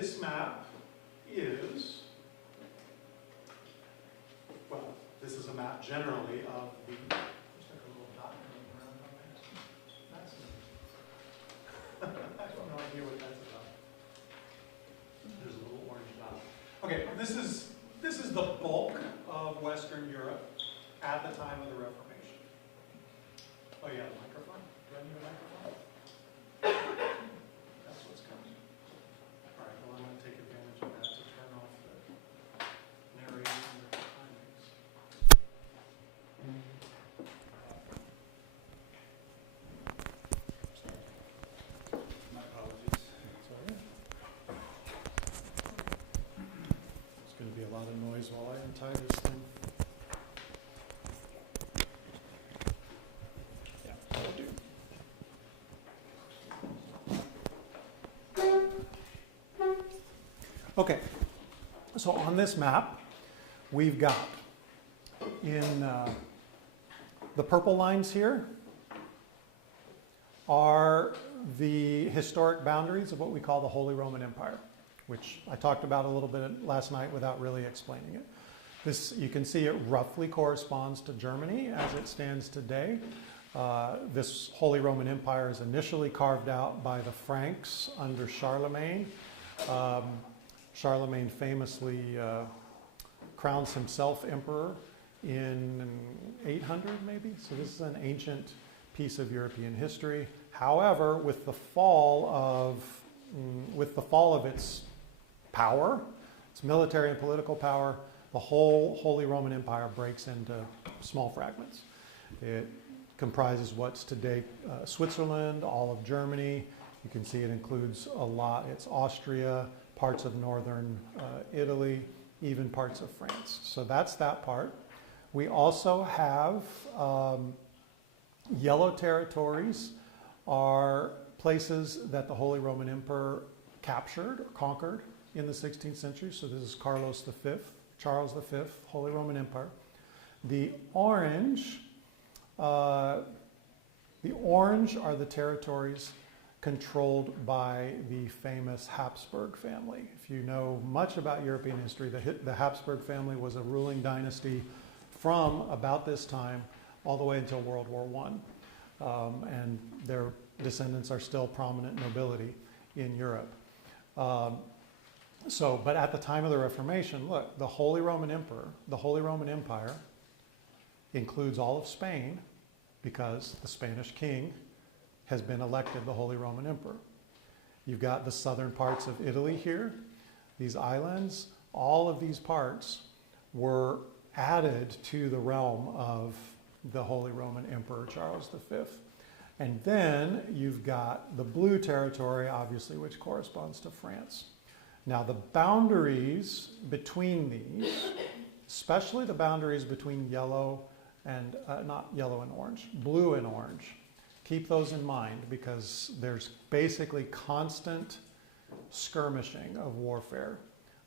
this map is, well, this is a map generally of the, looks like a little dot going around on there. That's I have no idea what that's about. There's a little orange dot. Okay, this is the bulk of Western Europe at the time of the Reformation. Oh yeah, the microphone. Do I need a microphone? That's what's coming. All right, well I'm going to take advantage of that to turn off the narration and the timings. My apologies. Sorry. There's going to be a lot of noise while I untie this thing. Yeah, that'll do. Okay, so on this map, we've got in the purple lines here are the historic boundaries of what we call the Holy Roman Empire, which I talked about a little bit last night without really explaining it. This, you can see it roughly corresponds to Germany as it stands today. This Holy Roman Empire is initially carved out by the Franks under Charlemagne. Charlemagne famously crowns himself emperor in 800 maybe. So this is an ancient piece of European history. However, with the fall of its power, its military and political power, the whole Holy Roman Empire breaks into small fragments. It comprises what's today Switzerland, all of Germany. You can see it includes a lot. It's Austria, parts of northern Italy, even parts of France. So that's that part. We also have yellow territories are places that the Holy Roman Emperor captured or conquered in the 16th century. So this is Charles V, Holy Roman Empire. The orange are the territories controlled by the famous Habsburg family. If you know much about European history, the Habsburg family was a ruling dynasty from about this time all the way until World War I. And their descendants are still prominent nobility in Europe. But at the time of the Reformation, look, the Holy Roman Empire includes all of Spain because the Spanish king has been elected the Holy Roman Emperor. You've got the southern parts of Italy here, these islands. All of these parts were added to the realm of the Holy Roman Emperor Charles V. And then you've got the blue territory, obviously, which corresponds to France. Now the boundaries between these, especially the boundaries between yellow and, not yellow and orange, blue and orange, keep those in mind because there's basically constant skirmishing of warfare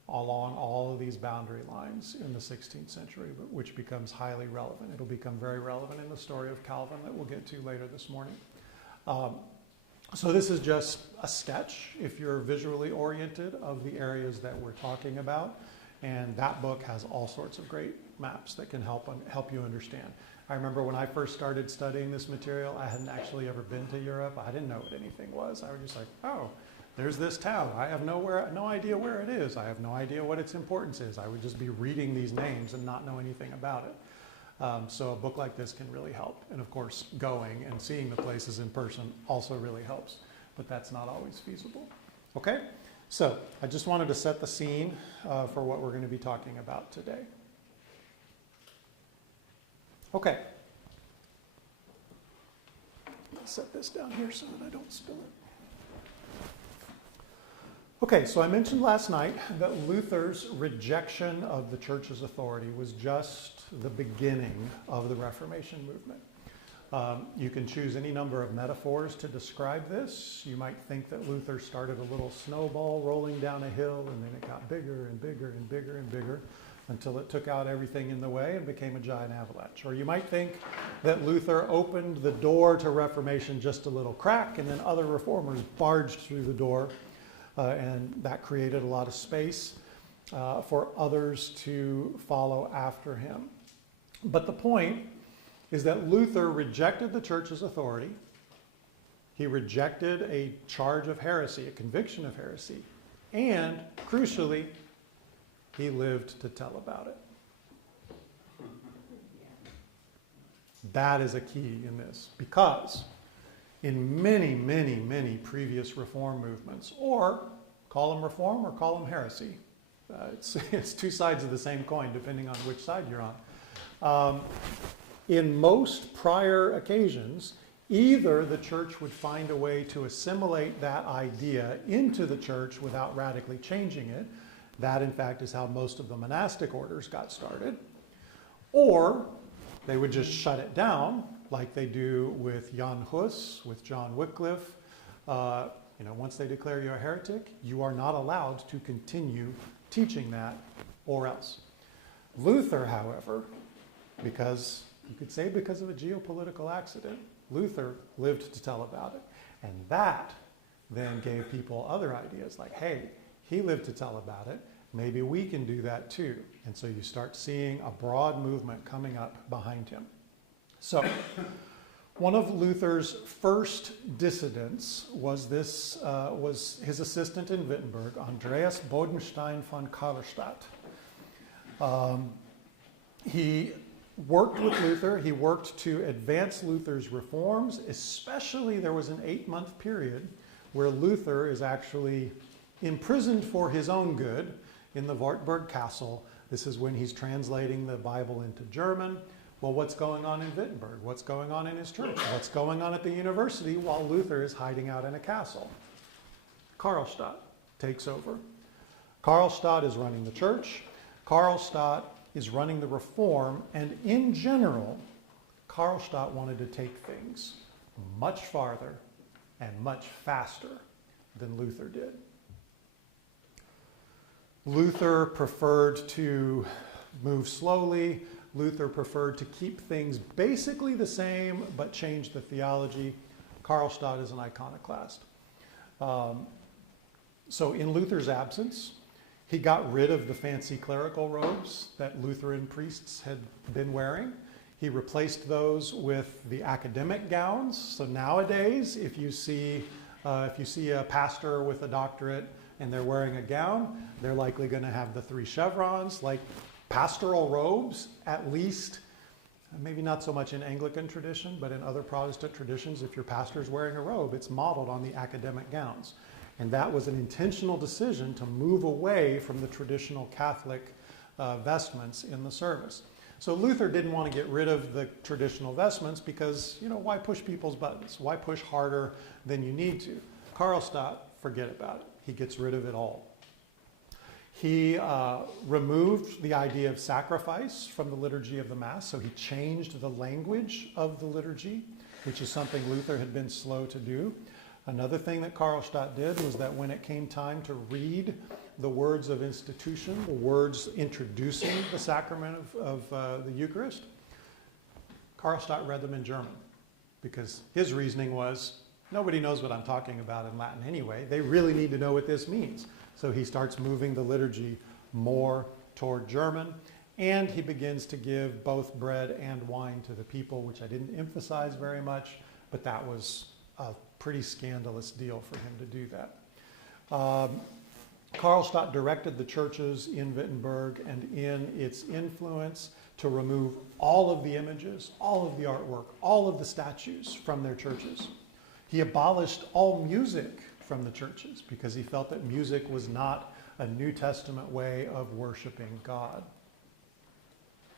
along all of these boundary lines in the 16th century, which becomes highly relevant. It'll become very relevant in the story of Calvin that we'll get to later this morning. So this is just a sketch, if you're visually oriented, of the areas that we're talking about. And that book has all sorts of great maps that can help you understand. I remember when I first started studying this material, I hadn't actually ever been to Europe. I didn't know what anything was. I was just like, oh, there's this town. I have no idea where it is. I have no idea what its importance is. I would just be reading these names and not know anything about it. So a book like this can really help. And of course, going and seeing the places in person also really helps. But that's not always feasible. Okay? So I just wanted to set the scene for what we're going to be talking about today. Okay. I'll set this down here so that I don't spill it. Okay, so I mentioned last night that Luther's rejection of the church's authority was just the beginning of the Reformation movement. You can choose any number of metaphors to describe this. You might think that Luther started a little snowball rolling down a hill, and then it got bigger and bigger and bigger and bigger until it took out everything in the way and became a giant avalanche. Or you might think that Luther opened the door to Reformation just a little crack, and then other reformers barged through the door and that created a lot of space for others to follow after him. But the point is that Luther rejected the church's authority. He rejected a charge of heresy, a conviction of heresy, and crucially, he lived to tell about it. That is a key in this, because in many, many, many previous reform movements, or call them reform or call them heresy, it's two sides of the same coin depending on which side you're on. In most prior occasions, either the church would find a way to assimilate that idea into the church without radically changing it. That, in fact, is how most of the monastic orders got started. Or they would just shut it down, like they do with Jan Hus, with John Wycliffe. Once they declare you a heretic, you are not allowed to continue teaching that, or else. Luther, however, because you could say because of a geopolitical accident, Luther lived to tell about it. And that then gave people other ideas like, hey, he lived to tell about it. Maybe we can do that too. And so you start seeing a broad movement coming up behind him. So one of Luther's first dissidents was his assistant in Wittenberg, Andreas Bodenstein von Karlstadt. He worked with Luther. He worked to advance Luther's reforms. Especially there was an 8-month period where Luther is actually imprisoned for his own good in the Wartburg Castle. This is when he's translating the Bible into German. Well, what's going on in Wittenberg? What's going on in his church? What's going on at the university while Luther is hiding out in a castle? Karlstadt takes over. Karlstadt is running the church. Karlstadt is running the reform, and in general, Karlstadt wanted to take things much farther and much faster than Luther did. Luther preferred to move slowly. Luther preferred to keep things basically the same, but change the theology. Karlstadt is an iconoclast. So in Luther's absence, he got rid of the fancy clerical robes that Lutheran priests had been wearing. He replaced those with the academic gowns. So nowadays, if you see a pastor with a doctorate and they're wearing a gown, they're likely going to have the 3 chevrons, like pastoral robes, at least. Maybe not so much in Anglican tradition, but in other Protestant traditions, if your pastor's wearing a robe, it's modeled on the academic gowns. And that was an intentional decision to move away from the traditional Catholic vestments in the service. So Luther didn't want to get rid of the traditional vestments because, why push people's buttons? Why push harder than you need to? Karlstadt, forget about it. He gets rid of it all. He removed the idea of sacrifice from the liturgy of the Mass, so he changed the language of the liturgy, which is something Luther had been slow to do. Another thing that Karlstadt did was that when it came time to read the words of institution, the words introducing the sacrament of the Eucharist, Karlstadt read them in German, because his reasoning was, nobody knows what I'm talking about in Latin anyway. They really need to know what this means. So he starts moving the liturgy more toward German, and he begins to give both bread and wine to the people, which I didn't emphasize very much, but that was a pretty scandalous deal for him to do that. Karlstadt directed the churches in Wittenberg and in its influence to remove all of the images, all of the artwork, all of the statues from their churches. He abolished all music from the churches because he felt that music was not a New Testament way of worshiping God.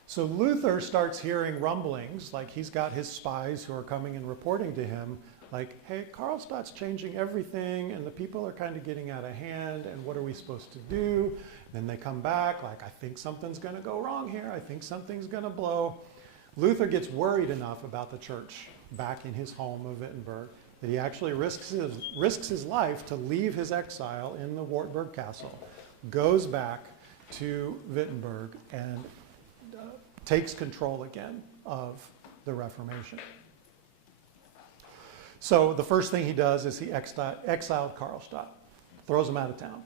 So Luther starts hearing rumblings, like he's got his spies who are coming and reporting to him, like, hey, Karlstadt's changing everything and the people are kind of getting out of hand and what are we supposed to do? And then they come back like, I think something's going to go wrong here. I think something's going to blow. Luther gets worried enough about the church back in his home of Wittenberg that he actually risks his life to leave his exile in the Wartburg Castle, goes back to Wittenberg, and takes control again of the Reformation. So the first thing he does is he exiled Karlstadt. throws them out of town.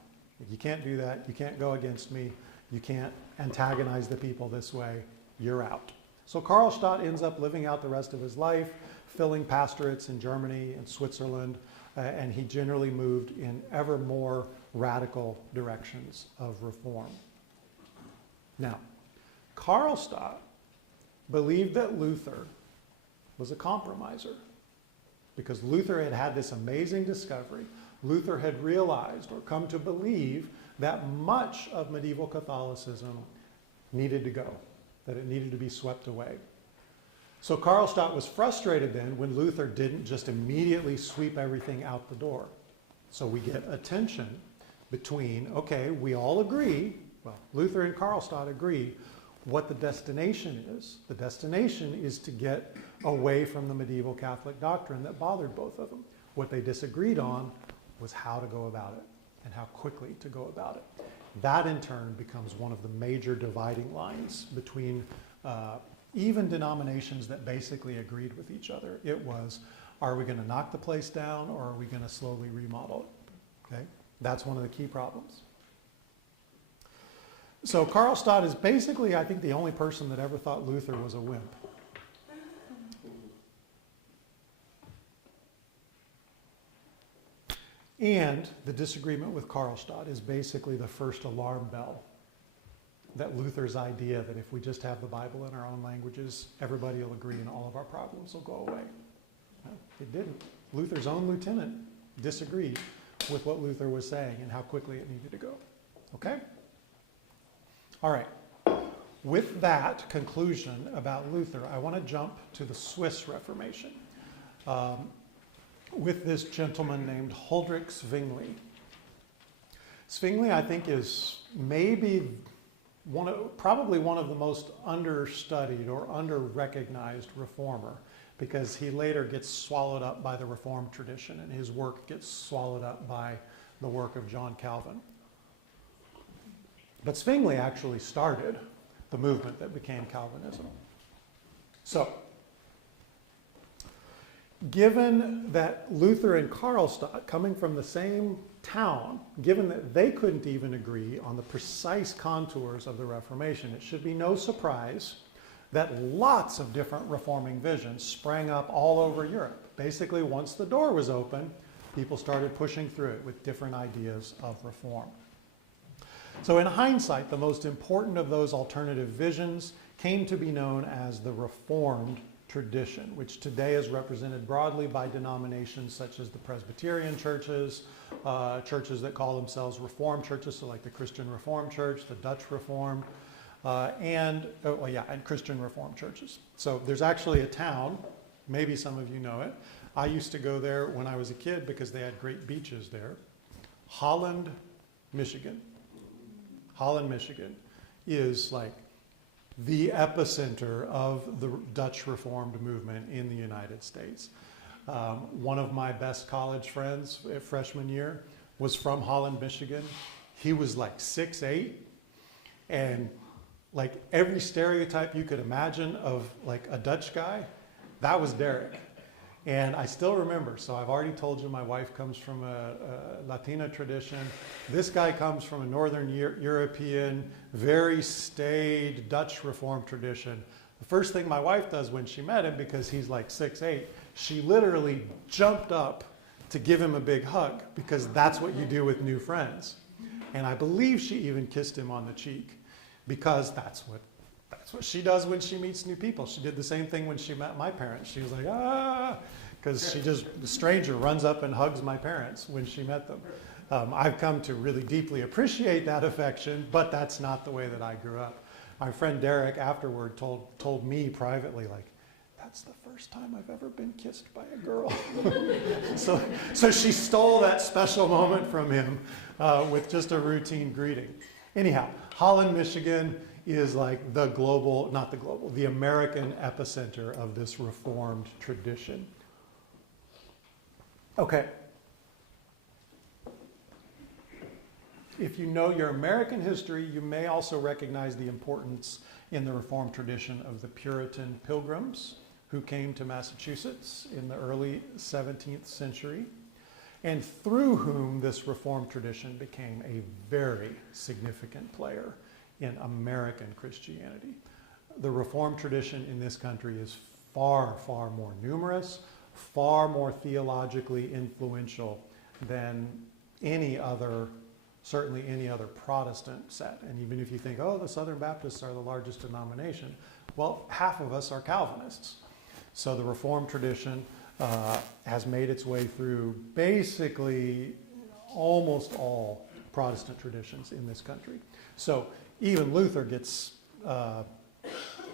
You can't do that. You can't go against me. You can't antagonize the people this way. You're out. So Karlstadt ends up living out the rest of his life, filling pastorates in Germany and Switzerland, and he generally moved in ever more radical directions of reform. Now, Karlstadt believed that Luther was a compromiser because Luther had had this amazing discovery. Luther had realized or come to believe that much of medieval Catholicism needed to go, that it needed to be swept away. So Karlstadt was frustrated then when Luther didn't just immediately sweep everything out the door. So we get a tension between, okay, we all agree, well, Luther and Karlstadt agree what the destination is. The destination is to get away from the medieval Catholic doctrine that bothered both of them. What they disagreed on was how to go about it and how quickly to go about it. That in turn becomes one of the major dividing lines between even denominations that basically agreed with each other. It was, are we going to knock the place down or are we going to slowly remodel it? Okay? That's one of the key problems. So Karlstadt is basically, I think, the only person that ever thought Luther was a wimp. And the disagreement with Karlstadt is basically the first alarm bell that Luther's idea that if we just have the Bible in our own languages, everybody will agree and all of our problems will go away. Well, it didn't. Luther's own lieutenant disagreed with what Luther was saying and how quickly it needed to go. Okay? All right. With that conclusion about Luther, I want to jump to the Swiss Reformation with this gentleman named Huldrych Zwingli. Zwingli, I think, is maybe probably one of the most understudied or under-recognized reformer, because he later gets swallowed up by the Reformed tradition and his work gets swallowed up by the work of John Calvin. But Zwingli actually started the movement that became Calvinism. So, given that Luther and Karlstadt, coming from the same town, given that they couldn't even agree on the precise contours of the Reformation, it should be no surprise that lots of different reforming visions sprang up all over Europe. Basically, once the door was open, people started pushing through it with different ideas of reform. So in hindsight, the most important of those alternative visions came to be known as the Reformed tradition, which today is represented broadly by denominations such as the Presbyterian churches, churches that call themselves Reformed churches, so like the Christian Reformed Church, the Dutch Reformed, and Christian Reformed churches. So there's actually a town, maybe some of you know it. I used to go there when I was a kid because they had great beaches there. Holland, Michigan. Holland, Michigan is like the epicenter of the Dutch Reformed movement in the United States. One of my best college friends freshman year was from Holland, Michigan. He was like 6'8", and like every stereotype you could imagine of like a Dutch guy, that was Derek. And I still remember, so I've already told you my wife comes from a Latina tradition. This guy comes from a Northern European, very staid Dutch Reformed tradition. The first thing my wife does when she met him, because he's like 6'8", she literally jumped up to give him a big hug, because that's what you do with new friends. And I believe she even kissed him on the cheek, because that's what she does when she meets new people. She did the same thing when she met my parents. She was like, because the stranger runs up and hugs my parents when she met them. I've come to really deeply appreciate that affection, but that's not the way that I grew up. My friend Derek afterward told me privately, like, that's the first time I've ever been kissed by a girl. so she stole that special moment from him with just a routine greeting. Anyhow, Holland, Michigan is like the American epicenter of this Reformed tradition. Okay. If you know your American history, you may also recognize the importance in the Reformed tradition of the Puritan Pilgrims who came to Massachusetts in the early 17th century. and through whom this Reformed tradition became a very significant player in American Christianity. The Reformed tradition in this country is far, far more numerous, far more theologically influential than any other, certainly any other Protestant set. And even if you think, oh, the Southern Baptists are the largest denomination, well, half of us are Calvinists. So the Reformed tradition has made its way through basically almost all Protestant traditions in this country. So even Luther gets, the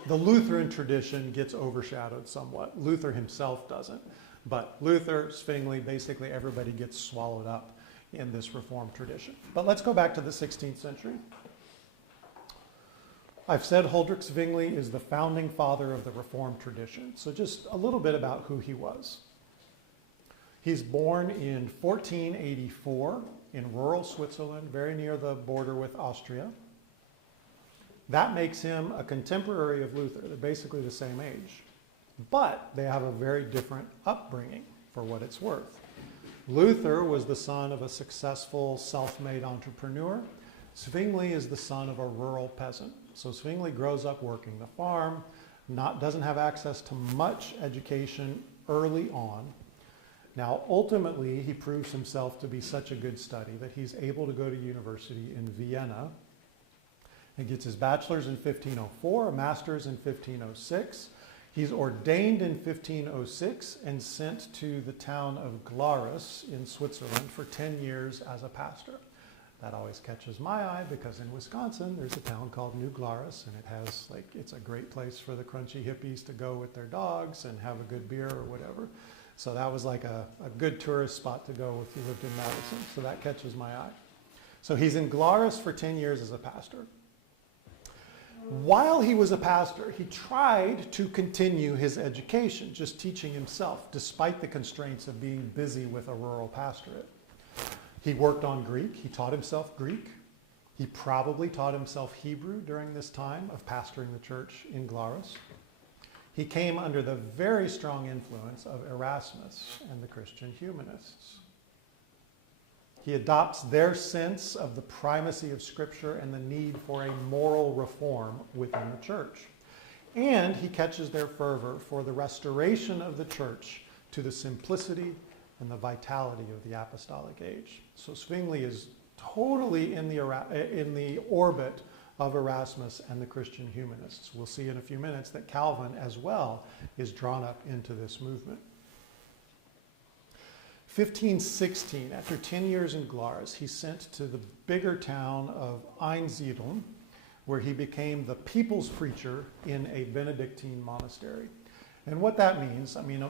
Lutheran tradition gets overshadowed somewhat. Luther himself doesn't. But Luther, Zwingli, basically everybody gets swallowed up in this Reformed tradition. But let's go back to the 16th century. I've said Huldrych Zwingli is the founding father of the Reformed tradition. So just a little bit about who he was. He's born in 1484 in rural Switzerland, very near the border with Austria. That makes him a contemporary of Luther. They're basically the same age. But they have a very different upbringing, for what it's worth. Luther was the son of a successful self-made entrepreneur. Zwingli is the son of a rural peasant. So Zwingli grows up working the farm, doesn't have access to much education early on. Now, ultimately, he proves himself to be such a good study that he's able to go to university in Vienna. He gets his bachelor's in 1504, a master's in 1506. He's ordained in 1506 and sent to the town of Glarus in Switzerland for 10 years as a pastor. That always catches my eye because in Wisconsin there's a town called New Glarus, and it has it's a great place for the crunchy hippies to go with their dogs and have a good beer or whatever. So that was like a good tourist spot to go if you lived in Madison. So that catches my eye. So he's in Glarus for 10 years as a pastor. While he was a pastor, he tried to continue his education, just teaching himself, despite the constraints of being busy with a rural pastorate. He worked on Greek. He taught himself Greek. He probably taught himself Hebrew during this time of pastoring the church in Glarus. He came under the very strong influence of Erasmus and the Christian humanists. He adopts their sense of the primacy of Scripture and the need for a moral reform within the church. And he catches their fervor for the restoration of the church to the simplicity and the vitality of the apostolic age. So Zwingli is totally in the orbit of Erasmus and the Christian humanists. We'll see in a few minutes that Calvin as well is drawn up into this movement. 1516, after 10 years in Glarus, he's sent to the bigger town of Einsiedeln, where he became the people's preacher in a Benedictine monastery. And what that means, I mean,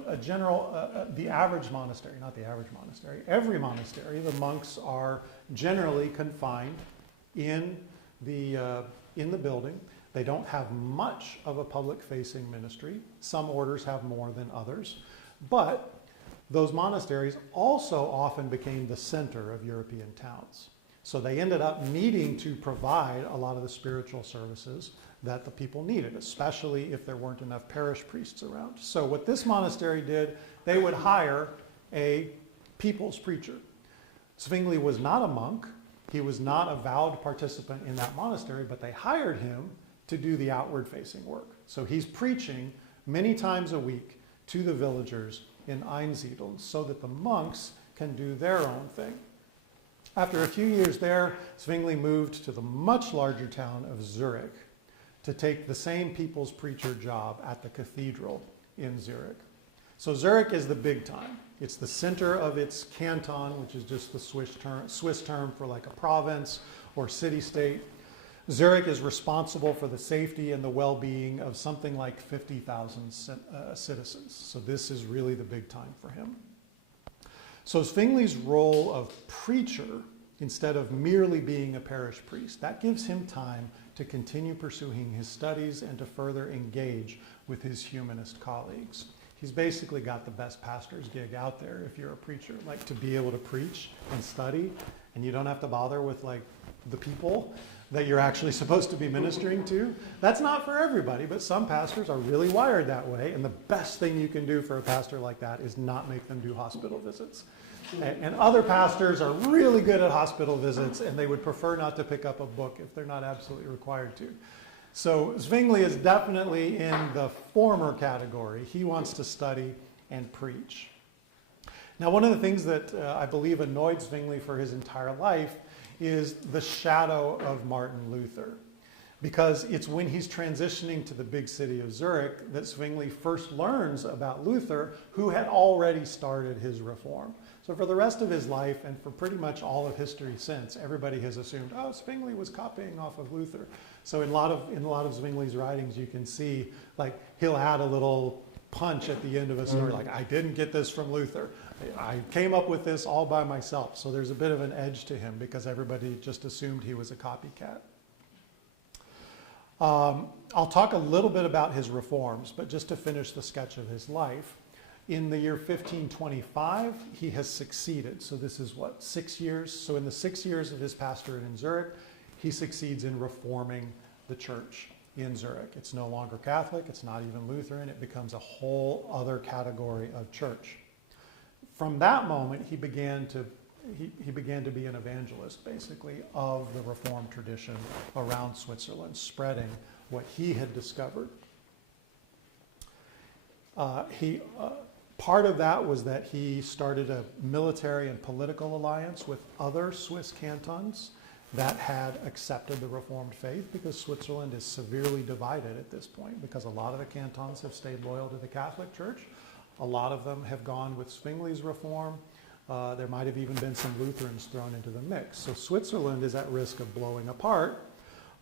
the average monastery, not the average monastery, every monastery, the monks are generally confined in the building. They don't have much of a public-facing ministry. Some orders have more than others. But those monasteries also often became the center of European towns. So they ended up needing to provide a lot of the spiritual services that the people needed, especially if there weren't enough parish priests around. So what this monastery did, they would hire a people's preacher. Zwingli was not a monk. He was not a vowed participant in that monastery, but they hired him to do the outward-facing work. So he's preaching many times a week to the villagers in Einsiedeln so that the monks can do their own thing. After a few years there, Zwingli moved to the much larger town of Zurich to take the same people's preacher job at the cathedral in Zurich. So Zurich is the big time. It's the center of its canton, which is just the Swiss term for like a province or city-state. Zurich is responsible for the safety and the well-being of something like 50,000 citizens. So this is really the big time for him. So Zwingli's role of preacher, instead of merely being a parish priest, that gives him time to continue pursuing his studies and to further engage with his humanist colleagues. He's basically got the best pastor's gig out there if you're a preacher, like to be able to preach and study, and you don't have to bother with like the people that you're actually supposed to be ministering to. That's not for everybody, but some pastors are really wired that way, and the best thing you can do for a pastor like that is not make them do hospital visits. And other pastors are really good at hospital visits, and they would prefer not to pick up a book if they're not absolutely required to. So Zwingli is definitely in the former category. He wants to study and preach. Now, one of the things that I believe annoyed Zwingli for his entire life is the shadow of Martin Luther. Because it's when he's transitioning to the big city of Zurich that Zwingli first learns about Luther, who had already started his reform. So for the rest of his life, and for pretty much all of history since, everybody has assumed, oh, Zwingli was copying off of Luther. So in a lot of Zwingli's writings, you can see, like, he'll add a little punch at the end of a story, like, I didn't get this from Luther. I came up with this all by myself. So there's a bit of an edge to him because everybody just assumed he was a copycat. I'll talk a little bit about his reforms, but just to finish the sketch of his life, in the year 1525, he has succeeded. So this is what, 6 years? So in the 6 years of his pastorate in Zurich, he succeeds in reforming the church in Zurich. It's no longer Catholic, it's not even Lutheran, it becomes a whole other category of church. From that moment, he began to be an evangelist, basically, of the Reformed tradition around Switzerland, spreading what he had discovered. Part of that was that he started a military and political alliance with other Swiss cantons that had accepted the Reformed faith, because Switzerland is severely divided at this point, because a lot of the cantons have stayed loyal to the Catholic Church. A lot of them have gone with Zwingli's reform. There might have even been some Lutherans thrown into the mix. So Switzerland is at risk of blowing apart,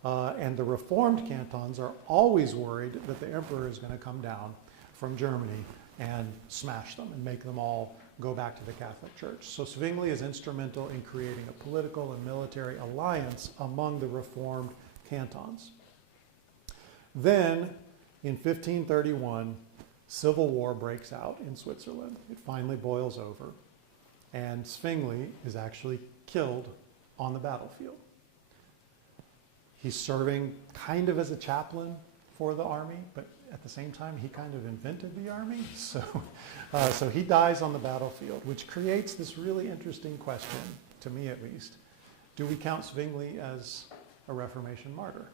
and the Reformed cantons are always worried that the emperor is going to come down from Germany and smash them and make them all go back to the Catholic Church. So Zwingli is instrumental in creating a political and military alliance among the Reformed cantons. Then, in 1531, civil war breaks out in Switzerland. It finally boils over, and Zwingli is actually killed on the battlefield. He's serving kind of as a chaplain for the army, but at the same time, he kind of invented the army. So he dies on the battlefield, which creates this really interesting question, to me at least. Do we count Zwingli as a Reformation martyr?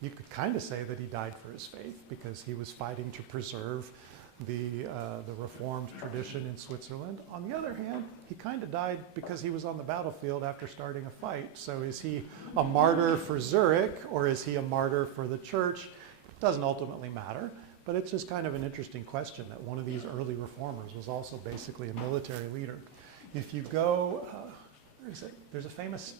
You could kind of say that he died for his faith because he was fighting to preserve the Reformed tradition in Switzerland. On the other hand, he kind of died because he was on the battlefield after starting a fight. So is he a martyr for Zurich, or is he a martyr for the church? It doesn't ultimately matter, but it's just kind of an interesting question that one of these early reformers was also basically a military leader. If you go, where is it? There's a famous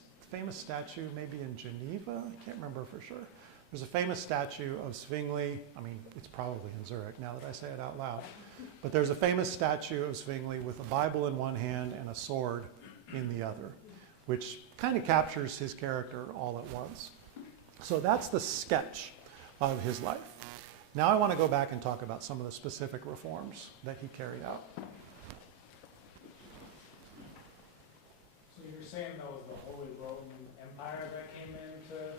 statue maybe in Geneva, I can't remember for sure. There's a famous statue of Zwingli. I mean, it's probably in Zurich now that I say it out loud. But there's a famous statue of Zwingli with a Bible in one hand and a sword in the other, which kind of captures his character all at once. So that's the sketch of his life. Now I want to go back and talk about some of the specific reforms that he carried out. So you're saying that was the Holy Roman Empire that came into...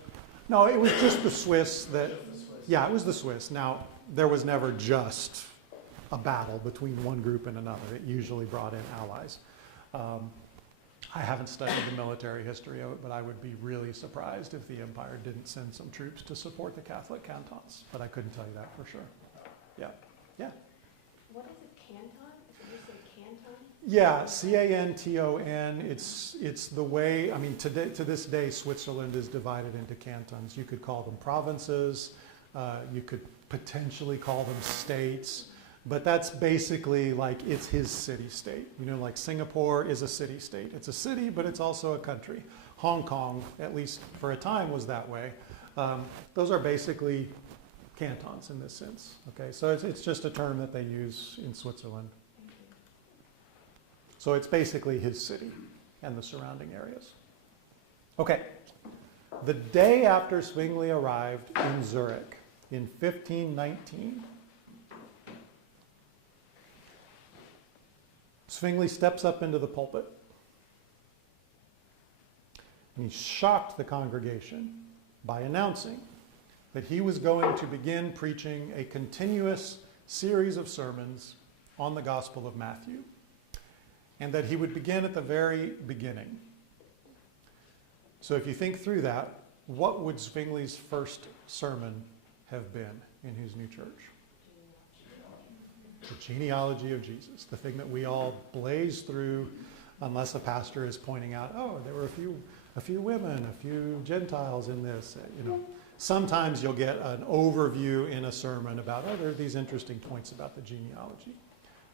No, it was just the Swiss that... Just the Swiss. Yeah, it was the Swiss. Now, there was never just a battle between one group and another. It usually brought in allies. I haven't studied the military history of it, but I would be really surprised if the empire didn't send some troops to support the Catholic cantons. But I couldn't tell you that for sure. Yeah. Yeah. What is a canton? Did you say canton? Yeah, C-A-N-T-O-N. It's the way, I mean, to this day, Switzerland is divided into cantons. You could call them provinces. You could potentially call them states. But that's basically like it's his city-state. You know, like Singapore is a city-state. It's a city, but it's also a country. Hong Kong, at least for a time, was that way. Those are basically cantons in this sense. Okay, so it's just a term that they use in Switzerland. So it's basically his city and the surrounding areas. Okay, the day after Zwingli arrived in Zurich in 1519, Zwingli steps up into the pulpit and he shocked the congregation by announcing that he was going to begin preaching a continuous series of sermons on the Gospel of Matthew, and that he would begin at the very beginning. So if you think through that, what would Zwingli's first sermon have been in his new church? The genealogy of Jesus, the thing that we all blaze through unless a pastor is pointing out, oh, there were a few women, a few Gentiles in this. Sometimes you'll get an overview in a sermon about, oh, there are these interesting points about the genealogy.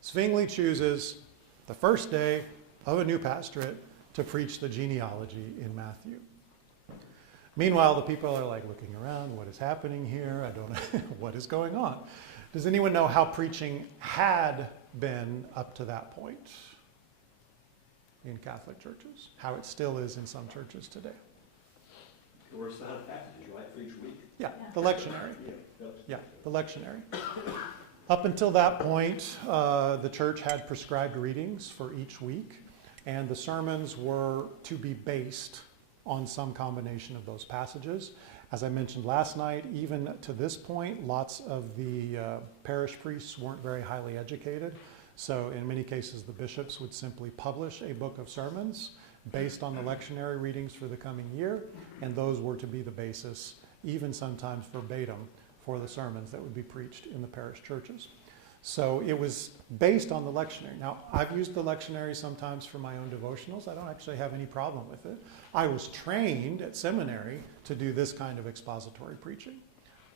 Zwingli chooses the first day of a new pastorate to preach the genealogy in Matthew. Meanwhile, the people are like looking around, what is happening here? I don't know what is going on. Does anyone know how preaching had been up to that point in Catholic churches? How it still is in some churches today? There were 100 passages, right, for each week? Yeah, the lectionary. Yeah. The lectionary. Up until that point, the church had prescribed readings for each week, and the sermons were to be based on some combination of those passages. As I mentioned last night, even to this point, lots of the parish priests weren't very highly educated. So in many cases, the bishops would simply publish a book of sermons based on the lectionary readings for the coming year, and those were to be the basis, even sometimes verbatim, for the sermons that would be preached in the parish churches. So it was based on the lectionary. Now, I've used the lectionary sometimes for my own devotionals. I don't actually have any problem with it. I was trained at seminary to do this kind of expository preaching.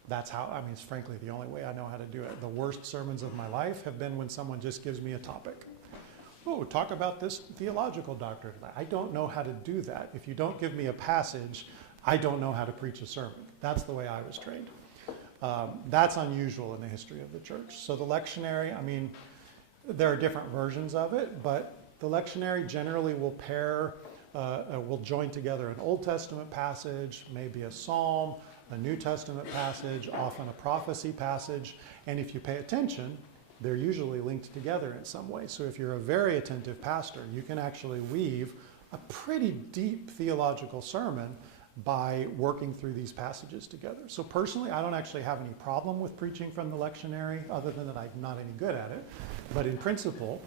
That's how, it's frankly the only way I know how to do it. The worst sermons of my life have been when someone just gives me a topic. Oh, talk about this theological doctrine. I don't know how to do that. If you don't give me a passage, I don't know how to preach a sermon. That's the way I was trained. That's unusual in the history of the church. So the lectionary, there are different versions of it, but the lectionary generally will will join together an Old Testament passage, maybe a psalm, a New Testament passage, often a prophecy passage, and if you pay attention, they're usually linked together in some way. So if you're a very attentive pastor, you can actually weave a pretty deep theological sermon by working through these passages together. So personally, I don't actually have any problem with preaching from the lectionary, other than that I'm not any good at it. But in principle,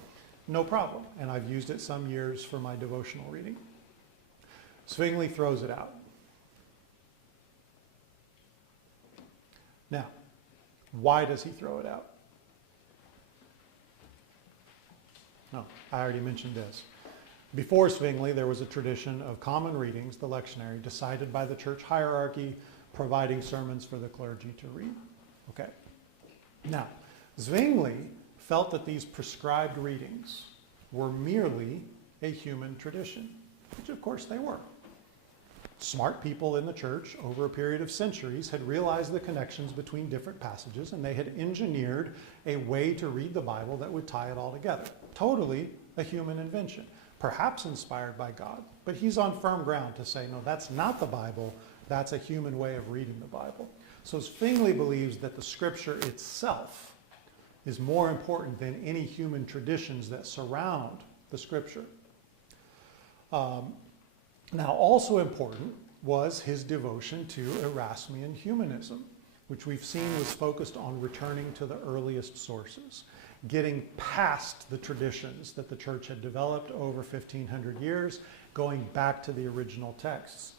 no problem. And I've used it some years for my devotional reading. Zwingli throws it out. Now, why does he throw it out? No, I already mentioned this. Before Zwingli, there was a tradition of common readings, the lectionary, decided by the church hierarchy, providing sermons for the clergy to read. Okay. Now, Zwingli felt that these prescribed readings were merely a human tradition, which of course they were. Smart people in the church over a period of centuries had realized the connections between different passages, and they had engineered a way to read the Bible that would tie it all together. Totally a human invention, perhaps inspired by God, but he's on firm ground to say, no, that's not the Bible, that's a human way of reading the Bible. So Zwingli believes that the scripture itself is more important than any human traditions that surround the scripture. Now, also important was his devotion to Erasmian humanism, which we've seen was focused on returning to the earliest sources, getting past the traditions that the church had developed over 1,500 years, going back to the original texts.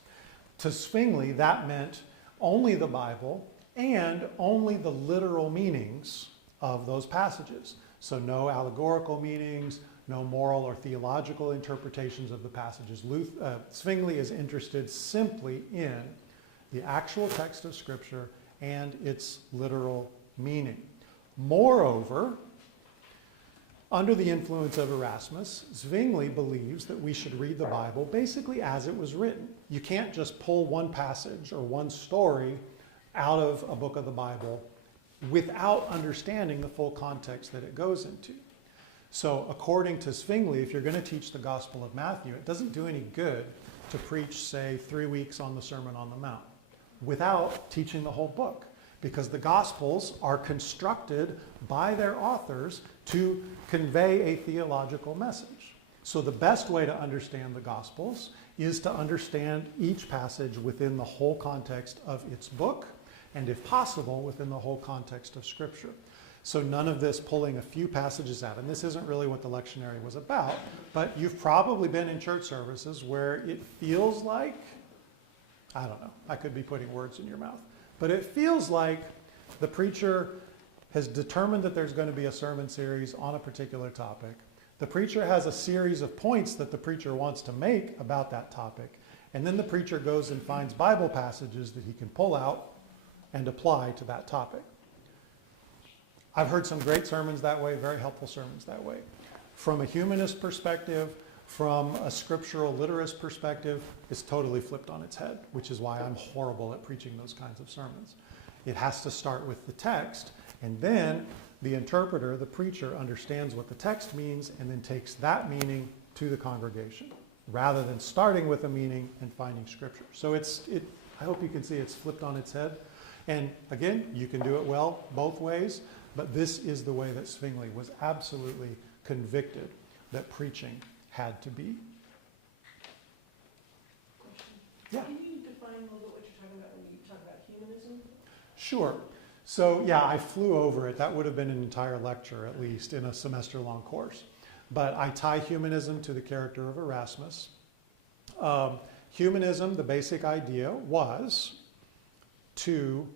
To Zwingli, that meant only the Bible and only the literal meanings of those passages. So no allegorical meanings, no moral or theological interpretations of the passages. Zwingli is interested simply in the actual text of Scripture and its literal meaning. Moreover, under the influence of Erasmus, Zwingli believes that we should read the Bible basically as it was written. You can't just pull one passage or one story out of a book of the Bible without understanding the full context that it goes into. So according to Zwingli, if you're going to teach the Gospel of Matthew, it doesn't do any good to preach, say, 3 weeks on the Sermon on the Mount without teaching the whole book. because the Gospels are constructed by their authors to convey a theological message. So the best way to understand the Gospels is to understand each passage within the whole context of its book, and if possible, within the whole context of Scripture. So none of this pulling a few passages out, and this isn't really what the lectionary was about, but you've probably been in church services where it feels like, I don't know, I could be putting words in your mouth, but it feels like the preacher has determined that there's going to be a sermon series on a particular topic. The preacher has a series of points that the preacher wants to make about that topic, and then the preacher goes and finds Bible passages that he can pull out and apply to that topic. I've heard some great sermons that way, very helpful sermons that way. From a humanist perspective, from a scriptural literist perspective, it's totally flipped on its head, which is why I'm horrible at preaching those kinds of sermons. It has to start with the text, and then the interpreter, the preacher, understands what the text means and then takes that meaning to the congregation, rather than starting with a meaning and finding scripture. So I hope you can see it's flipped on its head. And again, you can do it well both ways, but this is the way that Zwingli was absolutely convicted that preaching had to be. Question. Yeah. Can you define a little bit what you're talking about when you talk about humanism? Sure. So yeah, I flew over it. That would have been an entire lecture, at least, in a semester-long course. But I tie humanism to the character of Erasmus. Humanism, the basic idea was to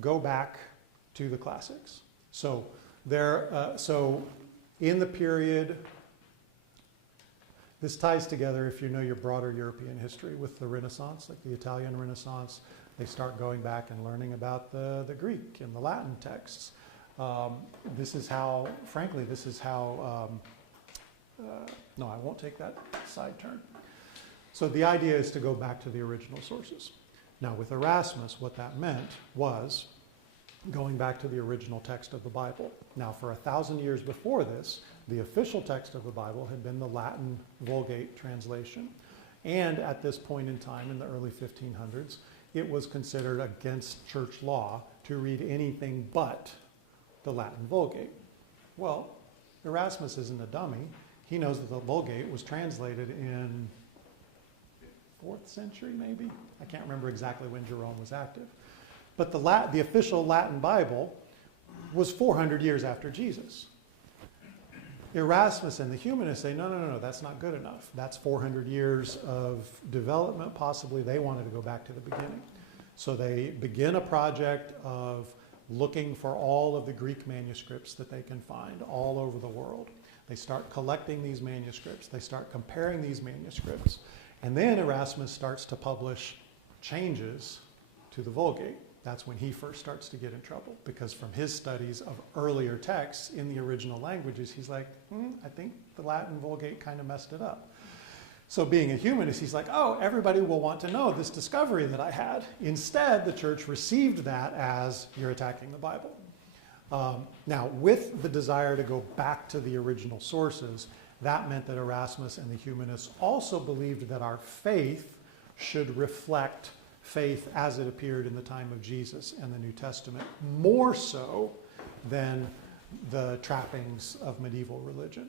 go back to the classics. So in the period, this ties together, if you know your broader European history, with the Renaissance, like the Italian Renaissance. They start going back and learning about the Greek and the Latin texts. This is how, no, I won't take that side turn. So the idea is to go back to the original sources. Now with Erasmus, what that meant was going back to the original text of the Bible. Now for 1,000 years before this, the official text of the Bible had been the Latin Vulgate translation. And at this point in time, in the early 1500s, it was considered against church law to read anything but the Latin Vulgate. Well, Erasmus isn't a dummy. He knows that the Vulgate was translated in 4th century, maybe? I can't remember exactly when Jerome was active. But the official Latin Bible was 400 years after Jesus. Erasmus and the humanists say, no, that's not good enough. That's 400 years of development, possibly. They wanted to go back to the beginning. So they begin a project of looking for all of the Greek manuscripts that they can find all over the world. They start collecting these manuscripts. They start comparing these manuscripts. And then Erasmus starts to publish changes to the Vulgate. That's when he first starts to get in trouble, because from his studies of earlier texts in the original languages, he's like, I think the Latin Vulgate kind of messed it up. So being a humanist, he's like, oh, everybody will want to know this discovery that I had. Instead, the church received that as, you're attacking the Bible. Now, with the desire to go back to the original sources, that meant that Erasmus and the humanists also believed that our faith should reflect faith as it appeared in the time of Jesus and the New Testament, more so than the trappings of medieval religion.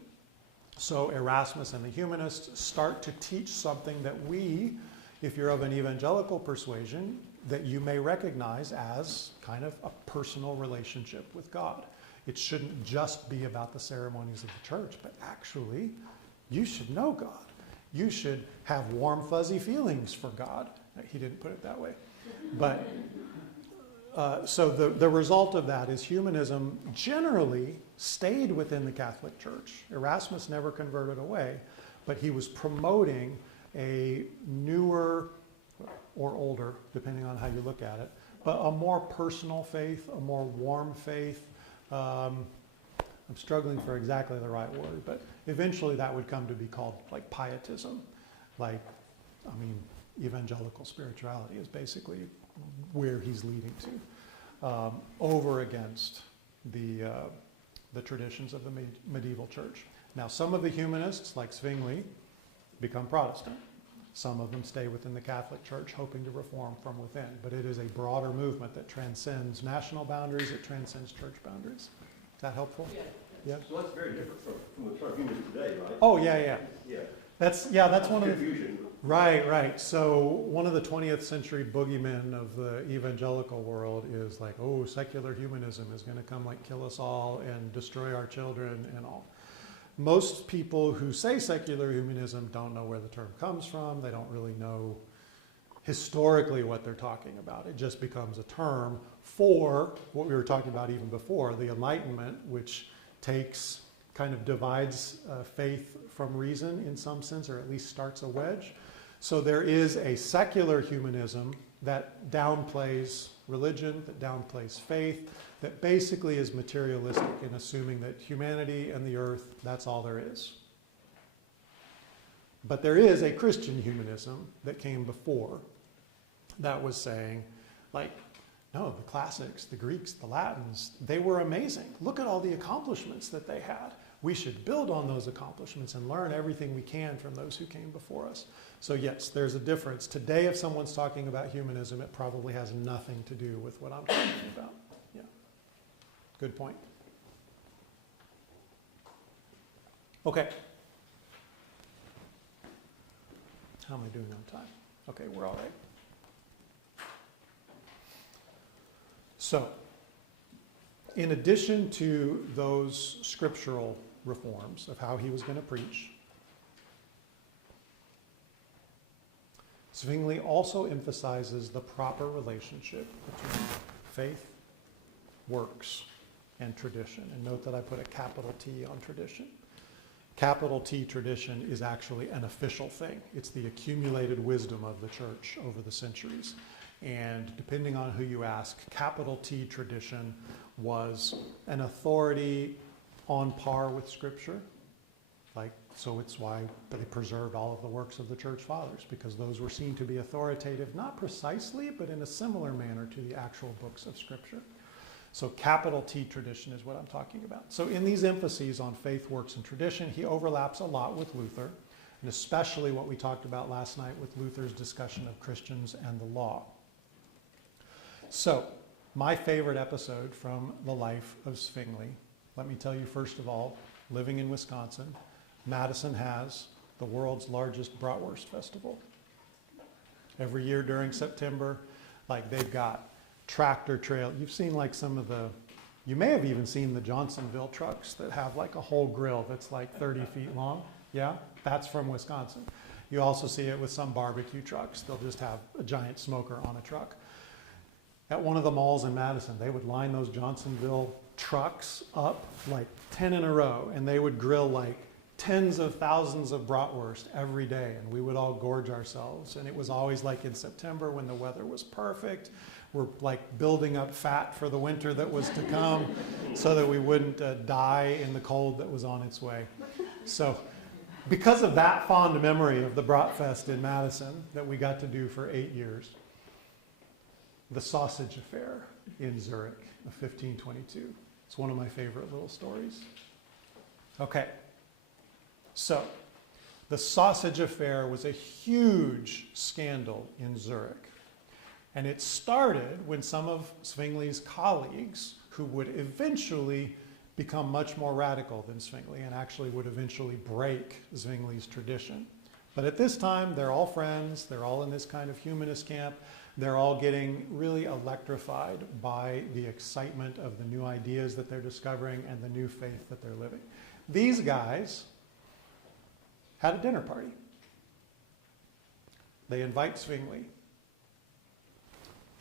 So Erasmus and the humanists start to teach something that we, if you're of an evangelical persuasion, that you may recognize as kind of a personal relationship with God. It shouldn't just be about the ceremonies of the church, but actually, you should know God. You should have warm, fuzzy feelings for God. He didn't put it that way. But so the result of that is humanism generally stayed within the Catholic Church. Erasmus never converted away, but he was promoting a newer or older, depending on how you look at it, but a more personal faith, a more warm faith. I'm struggling for exactly the right word, but eventually that would come to be called like pietism. Evangelical spirituality is basically where he's leading to, over against the traditions of the medieval church. Now, some of the humanists, like Zwingli, become Protestant. Some of them stay within the Catholic Church, hoping to reform from within. But it is a broader movement that transcends national boundaries, it transcends church boundaries. Is that helpful? Yeah. Yeah? So that's very different from the term humans today, right? Oh, yeah. Yeah. That's one of the... Confusion. Right. So one of the 20th century boogeymen of the evangelical world is like, oh, secular humanism is going to come like kill us all and destroy our children and all. Most people who say secular humanism don't know where the term comes from. They don't really know historically what they're talking about. It just becomes a term for what we were talking about even before, the Enlightenment, which kind of divides faith from reason in some sense, or at least starts a wedge. So there is a secular humanism that downplays religion, that downplays faith, that basically is materialistic in assuming that humanity and the earth, that's all there is. But there is a Christian humanism that came before that was saying, like, no, the classics, the Greeks, the Latins, they were amazing. Look at all the accomplishments that they had. We should build on those accomplishments and learn everything we can from those who came before us. So yes, there's a difference. Today, if someone's talking about humanism, it probably has nothing to do with what I'm talking about. Yeah. Good point. Okay. How am I doing on time? Okay, we're all right. So, in addition to those scriptural reforms of how he was going to preach, Zwingli also emphasizes the proper relationship between faith, works, and tradition. And note that I put a capital T on tradition. Capital T tradition is actually an official thing. It's the accumulated wisdom of the church over the centuries. And depending on who you ask, capital T tradition was an authority on par with Scripture. So it's why they preserved all of the works of the church fathers, because those were seen to be authoritative, not precisely, but in a similar manner to the actual books of Scripture. So capital T tradition is what I'm talking about. So in these emphases on faith, works, and tradition, he overlaps a lot with Luther, and especially what we talked about last night with Luther's discussion of Christians and the law. So, my favorite episode from the life of Zwingli, let me tell you first of all, living in Wisconsin, Madison has the world's largest bratwurst festival. Every year during September, they've got tractor trail. You've seen you may have even seen the Johnsonville trucks that have a whole grill that's 30 feet long. Yeah, that's from Wisconsin. You also see it with some barbecue trucks. They'll just have a giant smoker on a truck. At one of the malls in Madison, they would line those Johnsonville trucks up 10 in a row, and they would grill tens of thousands of bratwurst every day, and we would all gorge ourselves. And it was always in September when the weather was perfect. We're building up fat for the winter that was to come so that we wouldn't die in the cold that was on its way. So because of that fond memory of the Bratfest in Madison that we got to do for 8 years, the sausage affair in Zurich of 1522. It's one of my favorite little stories. Okay, so the sausage affair was a huge scandal in Zurich. And it started when some of Zwingli's colleagues, who would eventually become much more radical than Zwingli and actually would eventually break Zwingli's tradition. But at this time, they're all friends, they're all in this kind of humanist camp, they're all getting really electrified by the excitement of the new ideas that they're discovering and the new faith that they're living. These guys had a dinner party. They invite Zwingli,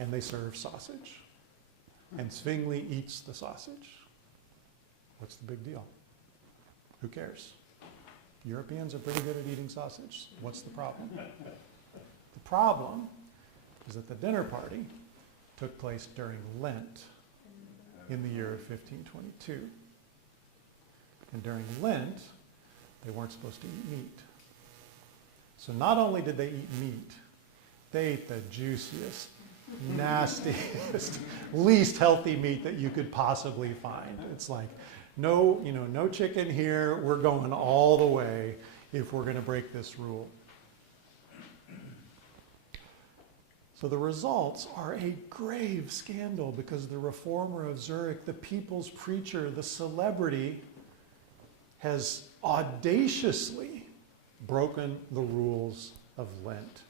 and they serve sausage. And Zwingli eats the sausage. What's the big deal? Who cares? Europeans are pretty good at eating sausage. What's the problem? The problem is that the dinner party took place during Lent in the year of 1522. And during Lent, they weren't supposed to eat meat. So not only did they eat meat, they ate the juiciest, nastiest, least healthy meat that you could possibly find. It's no chicken here. We're going all the way if we're going to break this rule. So the results are a grave scandal because the reformer of Zurich, the people's preacher, the celebrity, has audaciously broken the rules of Lent.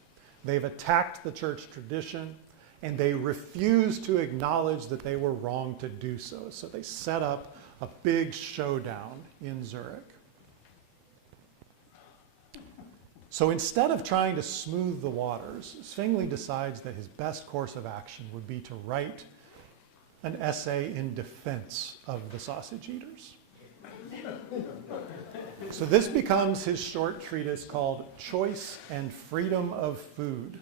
They've attacked the church tradition, and they refuse to acknowledge that they were wrong to do so. So they set up a big showdown in Zurich. So instead of trying to smooth the waters, Zwingli decides that his best course of action would be to write an essay in defense of the sausage eaters. So this becomes his short treatise called Choice and Freedom of Food.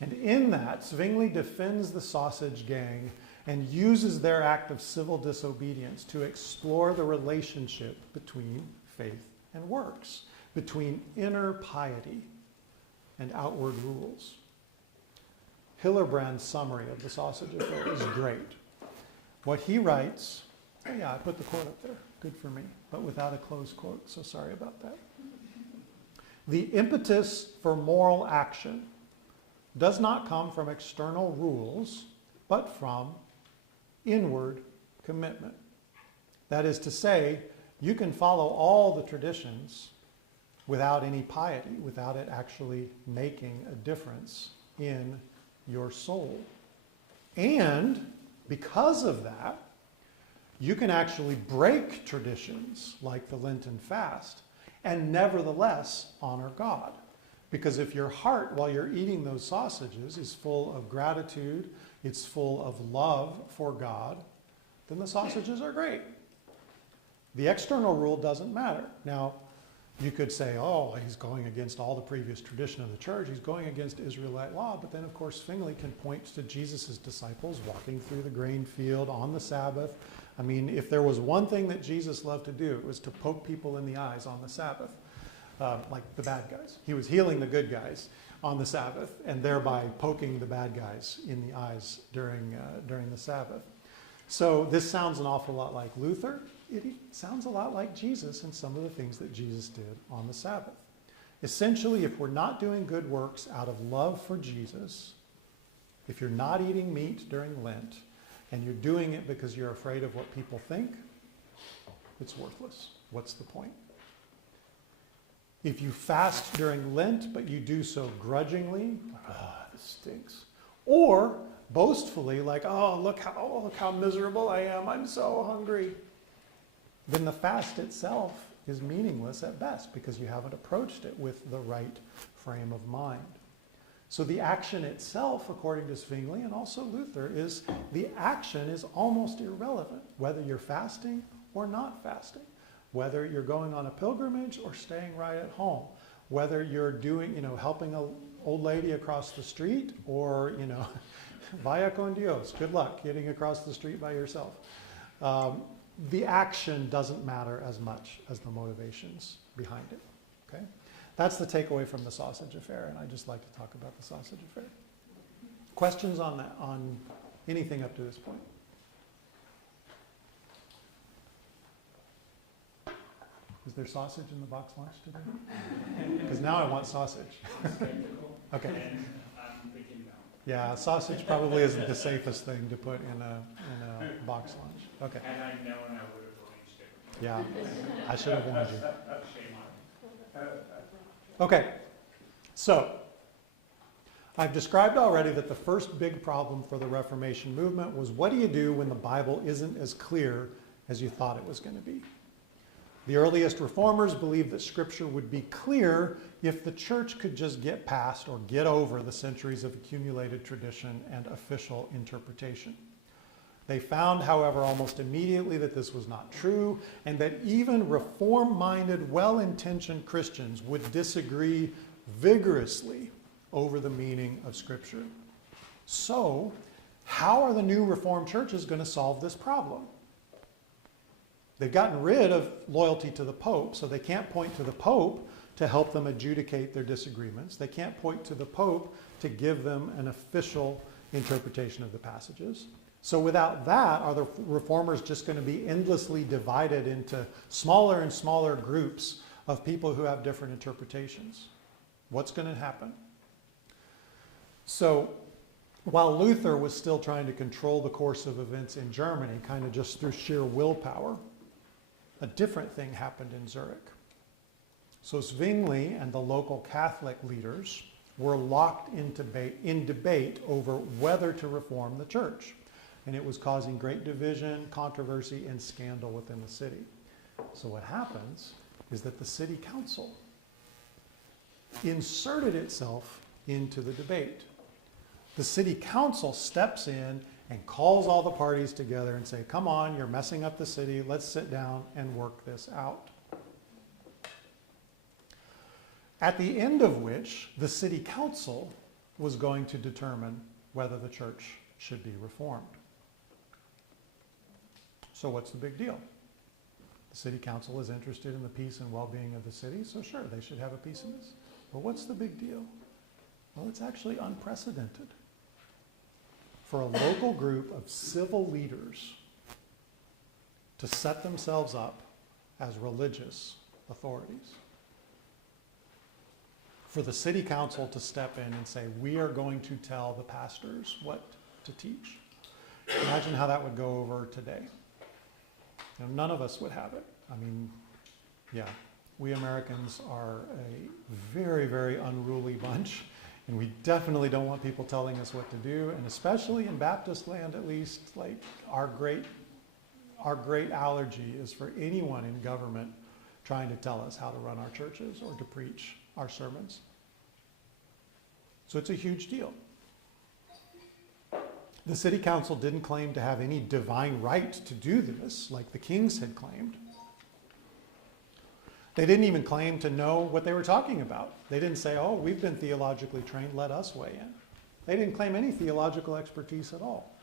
And in that, Zwingli defends the sausage gang and uses their act of civil disobedience to explore the relationship between faith and works, between inner piety and outward rules. Hillerbrand's summary of the sausage affair is great. What he writes, oh yeah, I put the quote up there, good for me, but without a closed quote, so sorry about that. The impetus for moral action does not come from external rules, but from inward commitment. That is to say, you can follow all the traditions without any piety, without it actually making a difference in your soul. And because of that, you can actually break traditions like the Lenten fast and nevertheless honor God. Because if your heart, while you're eating those sausages, is full of gratitude, it's full of love for God, then the sausages are great. The external rule doesn't matter. Now, you could say, oh, he's going against all the previous tradition of the church. He's going against Israelite law. But then, of course, Zwingli can point to Jesus' disciples walking through the grain field on the Sabbath. I mean, if there was one thing that Jesus loved to do, it was to poke people in the eyes on the Sabbath, like the bad guys. He was healing the good guys on the Sabbath and thereby poking the bad guys in the eyes during the Sabbath. So this sounds an awful lot like Luther. It sounds a lot like Jesus and some of the things that Jesus did on the Sabbath. Essentially, if we're not doing good works out of love for Jesus, if you're not eating meat during Lent, and you're doing it because you're afraid of what people think, it's worthless. What's the point? If you fast during Lent, but you do so grudgingly, this stinks. Or boastfully, like, look how miserable I am, I'm so hungry. Then the fast itself is meaningless at best because you haven't approached it with the right frame of mind. So the action itself, according to Zwingli and also Luther, is the action is almost irrelevant, whether you're fasting or not fasting, whether you're going on a pilgrimage or staying right at home, whether you're doing, helping an old lady across the street or, vaya con Dios, good luck getting across the street by yourself. The action doesn't matter as much as the motivations behind it, okay? That's the takeaway from the sausage affair, and I just like to talk about the sausage affair. Questions on that, on anything up to this point? Is there sausage in the box lunch today? Because now I want sausage. Okay. And I'm thinking no. Yeah, sausage probably isn't the safest thing to put in a box lunch. Okay. Had I known, I would have arranged it. Yeah, I should have warned you. Shame on me. Okay, so I've described already that the first big problem for the Reformation movement was, what do you do when the Bible isn't as clear as you thought it was going to be? The earliest reformers believed that Scripture would be clear if the church could just get past or get over the centuries of accumulated tradition and official interpretation. They found, however, almost immediately that this was not true, and that even reform-minded, well-intentioned Christians would disagree vigorously over the meaning of Scripture. So, how are the new Reformed churches going to solve this problem? They've gotten rid of loyalty to the Pope, so they can't point to the Pope to help them adjudicate their disagreements. They can't point to the Pope to give them an official interpretation of the passages. So without that, are the reformers just going to be endlessly divided into smaller and smaller groups of people who have different interpretations? What's going to happen? So While Luther was still trying to control the course of events in Germany, kind of just through sheer willpower, a different thing happened in Zurich. So Zwingli and the local Catholic leaders were locked in debate over whether to reform the church. And it was causing great division, controversy, and scandal within the city. So what happens is that the city council inserted itself into the debate. The city council steps in and calls all the parties together and say, come on, you're messing up the city, let's sit down and work this out. At the end of which, the city council was going to determine whether the church should be reformed. So what's the big deal? The city council is interested in the peace and well-being of the city, so sure, they should have a piece in this. But what's the big deal? Well, it's actually unprecedented for a local group of civil leaders to set themselves up as religious authorities. For the city council to step in and say, we are going to tell the pastors what to teach. Imagine how that would go over today. You know, none of us would have it. I mean, yeah, we Americans are a very, very unruly bunch, and we definitely don't want people telling us what to do, and especially in Baptist land at least, like our great allergy is for anyone in government trying to tell us how to run our churches or to preach our sermons. So it's a huge deal. The city council didn't claim to have any divine right to do this, like the kings had claimed. They didn't even claim to know what they were talking about. They didn't say, oh, we've been theologically trained, let us weigh in. They didn't claim any theological expertise at all.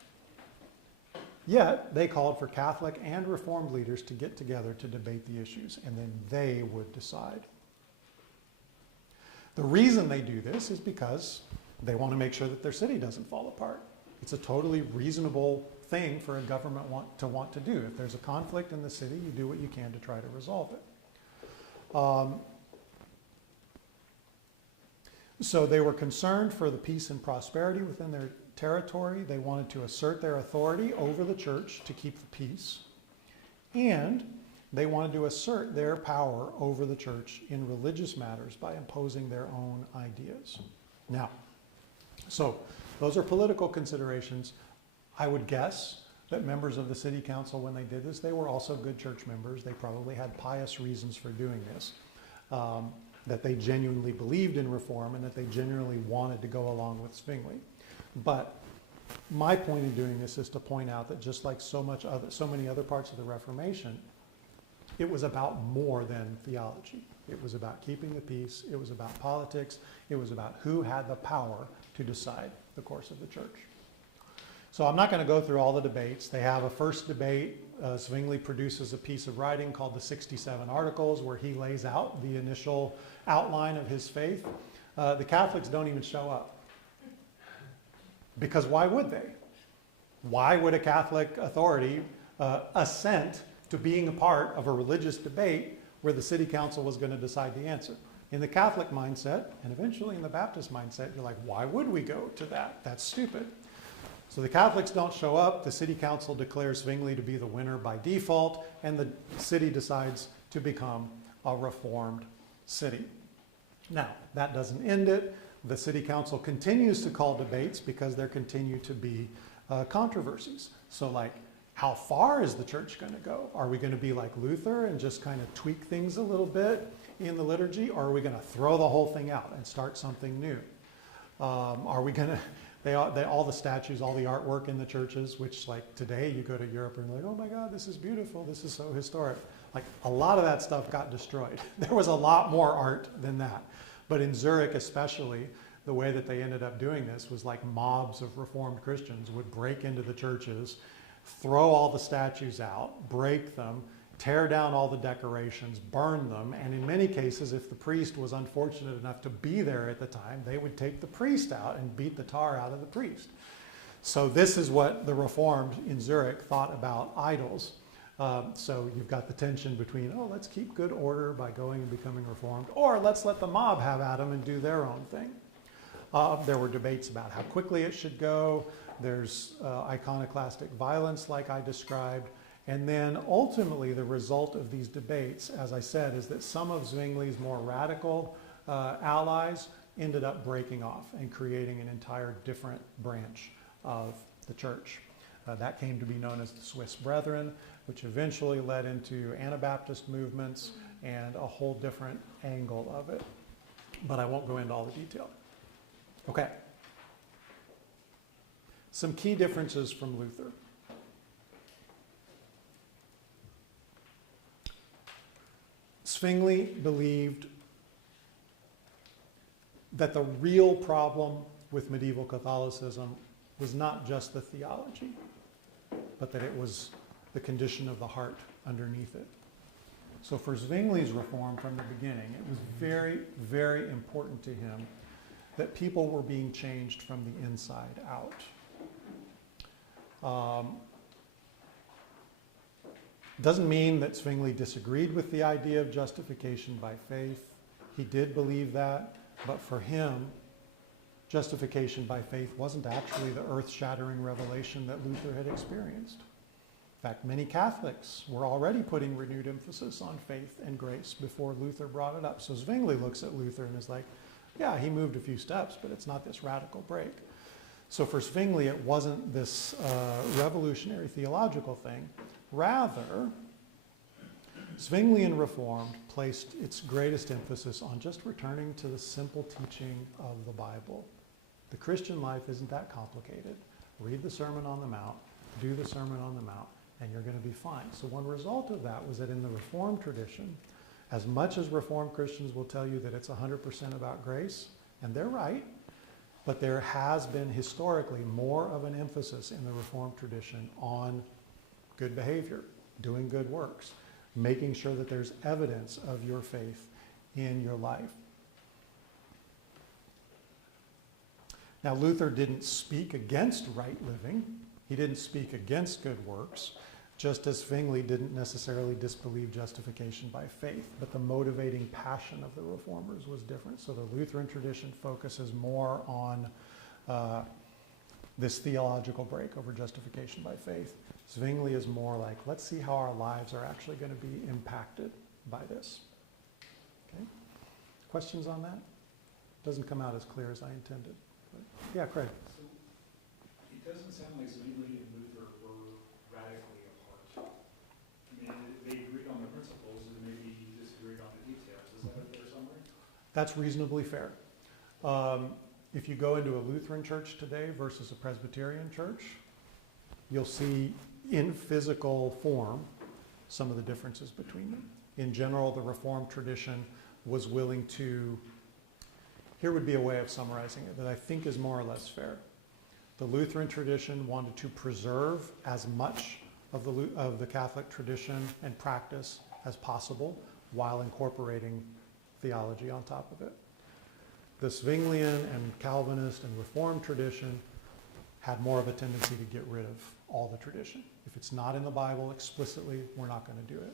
Yet, they called for Catholic and Reformed leaders to get together to debate the issues, and then they would decide. The reason they do this is because they want to make sure that their city doesn't fall apart. It's a totally reasonable thing for a government to want to do. If there's a conflict in the city, you do what you can to try to resolve it. So they were concerned for the peace and prosperity within their territory. They wanted to assert their authority over the church to keep the peace. And they wanted to assert their power over the church in religious matters by imposing their own ideas. Now, so those are political considerations. I would guess that members of the city council, when they did this, they were also good church members. They probably had pious reasons for doing this, that they genuinely believed in reform and that they genuinely wanted to go along with Zwingli. But my point in doing this is to point out that just like so many other parts of the Reformation, it was about more than theology. It was about keeping the peace. It was about politics. It was about who had the power to decide the course of the church. So I'm not going to go through all the debates. They have a first debate. Zwingli produces a piece of writing called the 67 Articles, where he lays out the initial outline of his faith. The Catholics don't even show up. Because why would they? Why would a Catholic authority assent to being a part of a religious debate where the city council was going to decide the answer? In the Catholic mindset, and eventually in the Baptist mindset, you're like, why would we go to that? That's stupid. So the Catholics don't show up, the city council declares Zwingli to be the winner by default, and the city decides to become a reformed city. Now, that doesn't end it. The city council continues to call debates because there continue to be controversies. So like, how far is the church going to go? Are we going to be like Luther and just kind of tweak things a little bit in the liturgy, or are we going to throw the whole thing out and start something new? Are we going to... all the statues, all the artwork in the churches, which like today you go to Europe and you're like, oh my God, this is beautiful, this is so historic. Like a lot of that stuff got destroyed. There was a lot more art than that. But in Zurich especially, the way that they ended up doing this was like mobs of Reformed Christians would break into the churches, throw all the statues out, break them, tear down all the decorations, burn them, and in many cases, if the priest was unfortunate enough to be there at the time, they would take the priest out and beat the tar out of the priest. So this is what the Reformed in Zurich thought about idols. So you've got the tension between, oh, let's keep good order by going and becoming Reformed, or let's let the mob have at them and do their own thing. There were debates about how quickly it should go. There's iconoclastic violence like I described. And then ultimately the result of these debates, as I said, is that some of Zwingli's more radical allies ended up breaking off and creating an entire different branch of the church. That came to be known as the Swiss Brethren, which eventually led into Anabaptist movements and a whole different angle of it. But I won't go into all the detail. Okay. Some key differences from Luther. Zwingli believed that the real problem with medieval Catholicism was not just the theology, but that it was the condition of the heart underneath it. So for Zwingli's reform from the beginning, it was very, very important to him that people were being changed from the inside out. Doesn't mean that Zwingli disagreed with the idea of justification by faith. He did believe that, but for him, justification by faith wasn't actually the earth-shattering revelation that Luther had experienced. In fact, many Catholics were already putting renewed emphasis on faith and grace before Luther brought it up. So Zwingli looks at Luther and is like, yeah, he moved a few steps, but it's not this radical break. So for Zwingli, it wasn't this revolutionary theological thing. Rather, Zwinglian Reformed placed its greatest emphasis on just returning to the simple teaching of the Bible. The Christian life isn't that complicated. Read the Sermon on the Mount, do the Sermon on the Mount, and you're going to be fine. So one result of that was that in the Reformed tradition, as much as Reformed Christians will tell you that it's 100% about grace, and they're right, but there has been historically more of an emphasis in the Reformed tradition on good behavior, doing good works, making sure that there's evidence of your faith in your life. Now, Luther didn't speak against right living. He didn't speak against good works, just as Zwingli didn't necessarily disbelieve justification by faith, but the motivating passion of the reformers was different. So the Lutheran tradition focuses more on this theological break over justification by faith. Zwingli is more like, let's see how our lives are actually going to be impacted by this. Okay? Questions on that? Doesn't come out as clear as I intended. But, yeah, Craig. So it doesn't sound like Zwingli and Luther were radically apart. I mean, they agreed on the principles and maybe disagreed on the details. Is that a fair summary? That's reasonably fair. If you go into a Lutheran church today versus a Presbyterian church, you'll see in physical form some of the differences between them. In general, the Reformed tradition was willing to, here would be a way of summarizing it that I think is more or less fair. The Lutheran tradition wanted to preserve as much of the Catholic tradition and practice as possible while incorporating theology on top of it. The Zwinglian and Calvinist and Reformed tradition had more of a tendency to get rid of all the tradition. If it's not in the Bible explicitly, we're not going to do it.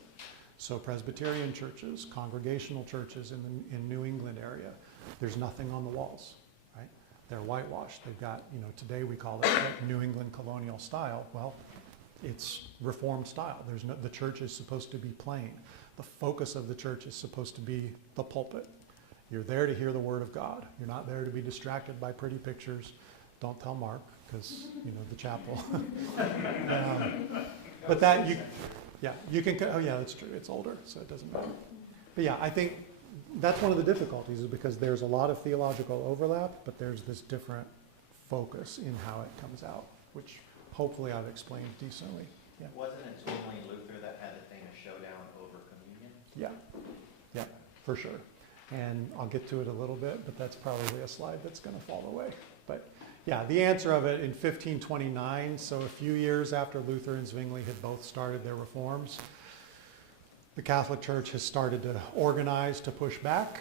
So Presbyterian churches, congregational churches in New England area, there's nothing on the walls, right? They're whitewashed. They've got, today we call it New England colonial style. Well, it's Reformed style. The church is supposed to be plain. The focus of the church is supposed to be the pulpit. You're there to hear the Word of God. You're not there to be distracted by pretty pictures. Don't tell Mark, because, the chapel. But that, you can, oh yeah, that's true. It's older, so it doesn't matter. But yeah, I think that's one of the difficulties is because there's a lot of theological overlap, but there's this different focus in how it comes out, which hopefully I've explained decently. Yeah. Wasn't it Zwingli and Luther that had the famous showdown over communion? Yeah, for sure. And I'll get to it a little bit, but that's probably a slide that's going to fall away. But yeah, the answer of it in 1529, so a few years after Luther and Zwingli had both started their reforms, the Catholic Church has started to organize to push back.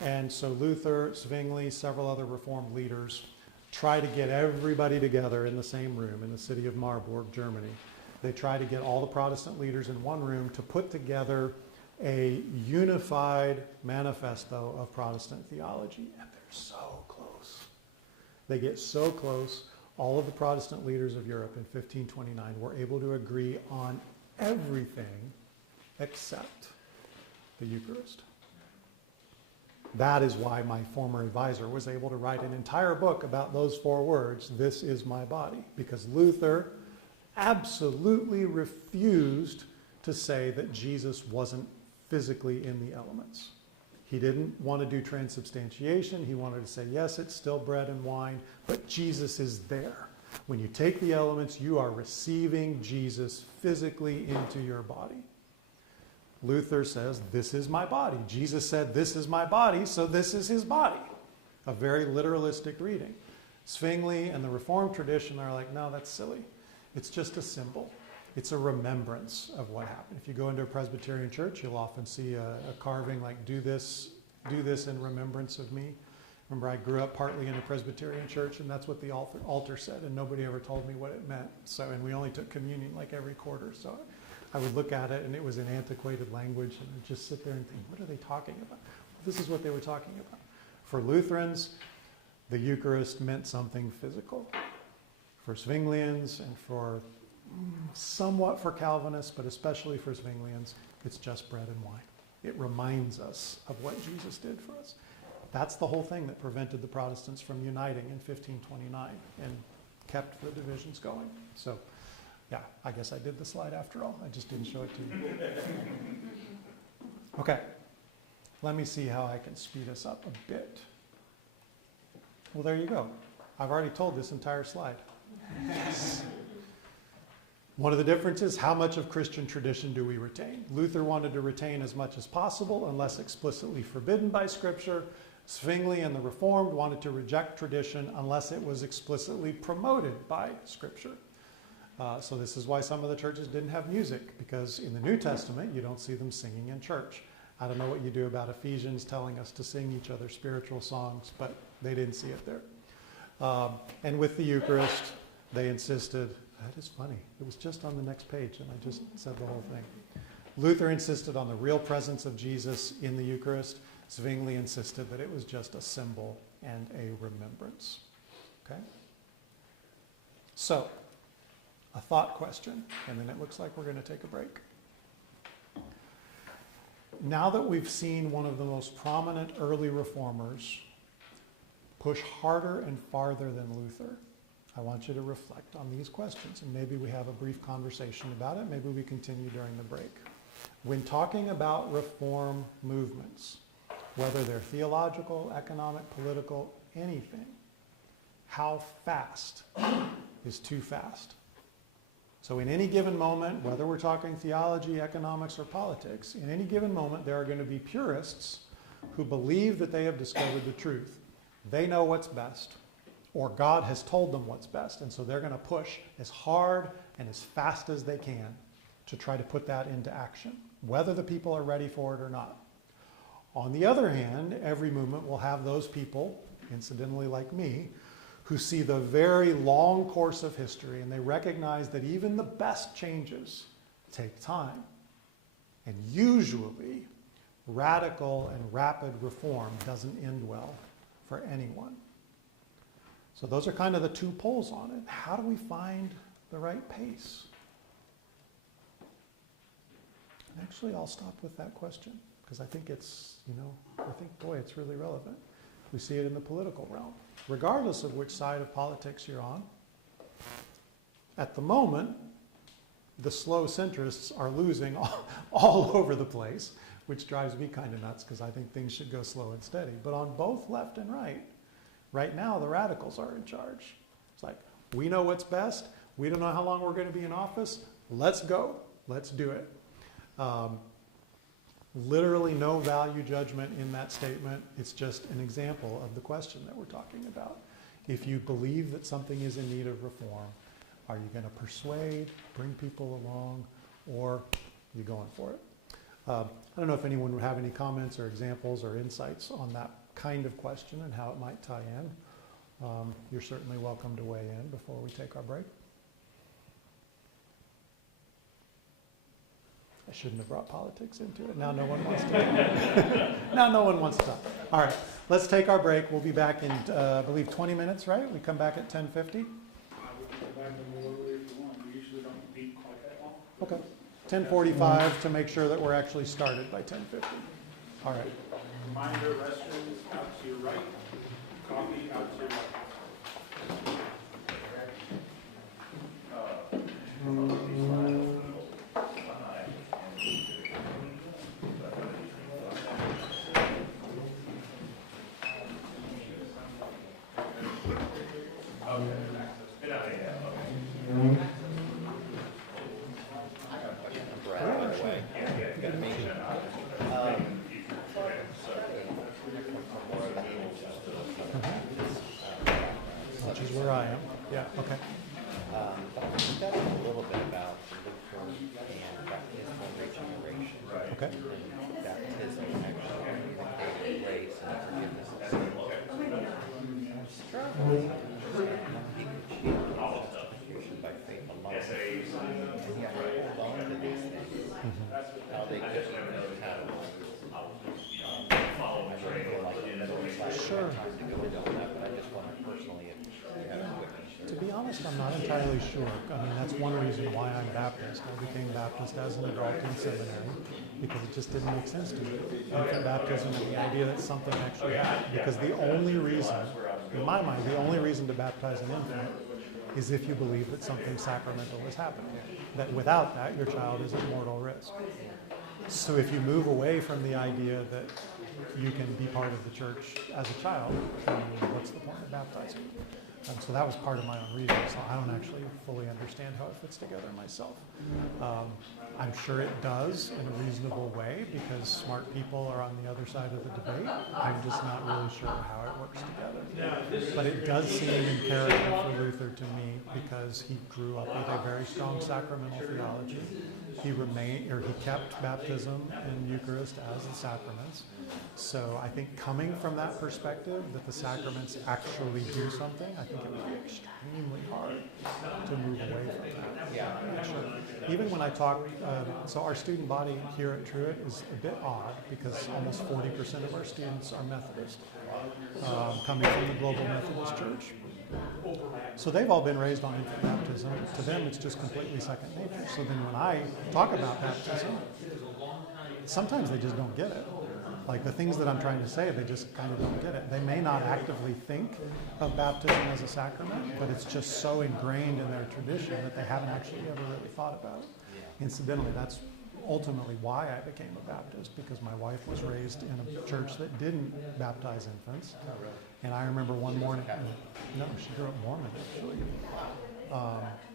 And so Luther, Zwingli, several other Reformed leaders try to get everybody together in the same room in the city of Marburg, Germany. They try to get all the Protestant leaders in one room to put together a unified manifesto of Protestant theology. And they're so close. They get so close. All of the Protestant leaders of Europe in 1529 were able to agree on everything except the Eucharist. That is why my former advisor was able to write an entire book about those 4 words, "This is my body," because Luther absolutely refused to say that Jesus wasn't physically in the elements. He didn't want to do transubstantiation. He wanted to say, yes, it's still bread and wine, but Jesus is there. When you take the elements, you are receiving Jesus physically into your body. Luther says, this is my body. Jesus said, this is my body, so this is his body. A very literalistic reading. Zwingli and the Reformed tradition are like, no, that's silly. It's just a symbol. It's a remembrance of what happened. If you go into a Presbyterian church, you'll often see a carving like, do this in remembrance of me. Remember, I grew up partly in a Presbyterian church, and that's what the altar said, and nobody ever told me what it meant. And we only took communion like every quarter. So I would look at it, and it was in antiquated language, and I'd just sit there and think, what are they talking about? Well, this is what they were talking about. For Lutherans, the Eucharist meant something physical. For Zwinglians and for somewhat for Calvinists, but especially for Zwinglians, it's just bread and wine. It reminds us of what Jesus did for us. That's the whole thing that prevented the Protestants from uniting in 1529 and kept the divisions going. So, yeah, I guess I did the slide after all. I just didn't show it to you. Okay, let me see how I can speed us up a bit. Well, there you go. I've already told this entire slide. Yes. One of the differences, how much of Christian tradition do we retain? Luther wanted to retain as much as possible unless explicitly forbidden by Scripture. Zwingli and the Reformed wanted to reject tradition unless it was explicitly promoted by Scripture. So this is why some of the churches didn't have music, because in the New Testament you don't see them singing in church. I don't know what you do about Ephesians telling us to sing each other spiritual songs, but they didn't see it there. And with the Eucharist, they insisted, that is funny, it was just on the next page and I just said the whole thing. Luther insisted on the real presence of Jesus in the Eucharist. Zwingli insisted that it was just a symbol and a remembrance. Okay? So, a thought question, and then it looks like we're going to take a break. Now that we've seen one of the most prominent early reformers push harder and farther than Luther, I want you to reflect on these questions, and maybe we have a brief conversation about it. Maybe we continue during the break. When talking about reform movements, whether they're theological, economic, political, anything, how fast is too fast? So in any given moment, whether we're talking theology, economics, or politics, in any given moment there are going to be purists who believe that they have discovered the truth. They know what's best, or God has told them what's best, and so they're going to push as hard and as fast as they can to try to put that into action, whether the people are ready for it or not. On the other hand, every movement will have those people, incidentally like me, who see the very long course of history, and they recognize that even the best changes take time. And usually, radical and rapid reform doesn't end well for anyone. So those are kind of the two poles on it. How do we find the right pace? Actually, I'll stop with that question, because I think it's, it's really relevant. We see it in the political realm. Regardless of which side of politics you're on, at the moment, the slow centrists are losing all over the place, which drives me kind of nuts, because I think things should go slow and steady. But on both left and right now the radicals are in charge. It's like, we know what's best. We don't know how long we're going to be in office. Let's go. Let's do it. Literally no value judgment in that statement. It's just an example of the question that we're talking about. If you believe that something is in need of reform, are you going to persuade, bring people along, or are you going for it? I don't know if anyone would have any comments or examples or insights on that kind of question and how it might tie in. You're certainly welcome to weigh in before we take our break. I shouldn't have brought politics into it. Now no one wants to. Now no one wants to talk. All right, let's take our break. We'll be back in, I believe, 20 minutes, right? We come back at 10:50? I would go back a little earlier if you want. We usually don't meet quite that long. Okay. 10:45 to make sure that we're actually started by 10:50. All right. Reminder, restrooms out to your right, coffee out to your left. Which is where I am. Yeah, okay. But we studied a little bit about Lutheran and baptismal regeneration. Okay. And baptism actually indicated grace and forgiveness of sin. I'm struggling to understand how people achieve justification by faith alone. And yet hold on to these things. How they could know how to follow the trail. Sure. Time to go into that, but I just want to personally, if you have a witness. To be honest, I'm not entirely sure. I mean, that's one reason why I'm Baptist. I became Baptist as an adult in seminary because it just didn't make sense to me. Infant baptism and the idea that something actually happened. Because the only reason, in my mind, the only reason to baptize an infant is if you believe that something sacramental is happening. That without that, your child is at mortal risk. So if you move away from the idea that you can be part of the church as a child, then what's the point of baptizing? So that was part of my own reason. So I don't actually fully understand how it fits together myself. I'm sure it does in a reasonable way because smart people are on the other side of the debate. I'm just not really sure how it works together. But it does seem in character for Luther to me because he grew up with a very strong sacramental theology. He kept baptism and Eucharist as the sacraments. So I think coming from that perspective, that the sacraments actually do something, I think it would be extremely hard to move away from that. Yeah. Sure. Even when I talk, so our student body here at Truett is a bit odd because almost 40% of our students are Methodist, coming from the Global Methodist Church. So they've all been raised on infant baptism. To them, it's just completely second nature. So then when I talk about baptism, sometimes they just don't get it. Like the things that I'm trying to say, they just kind of don't get it. They may not actively think of baptism as a sacrament, but it's just so ingrained in their tradition that they haven't actually ever really thought about it. Incidentally, that's ultimately why I became a Baptist, because my wife was raised in a church that didn't baptize infants. And I remember one morning, no, she grew up Mormon actually.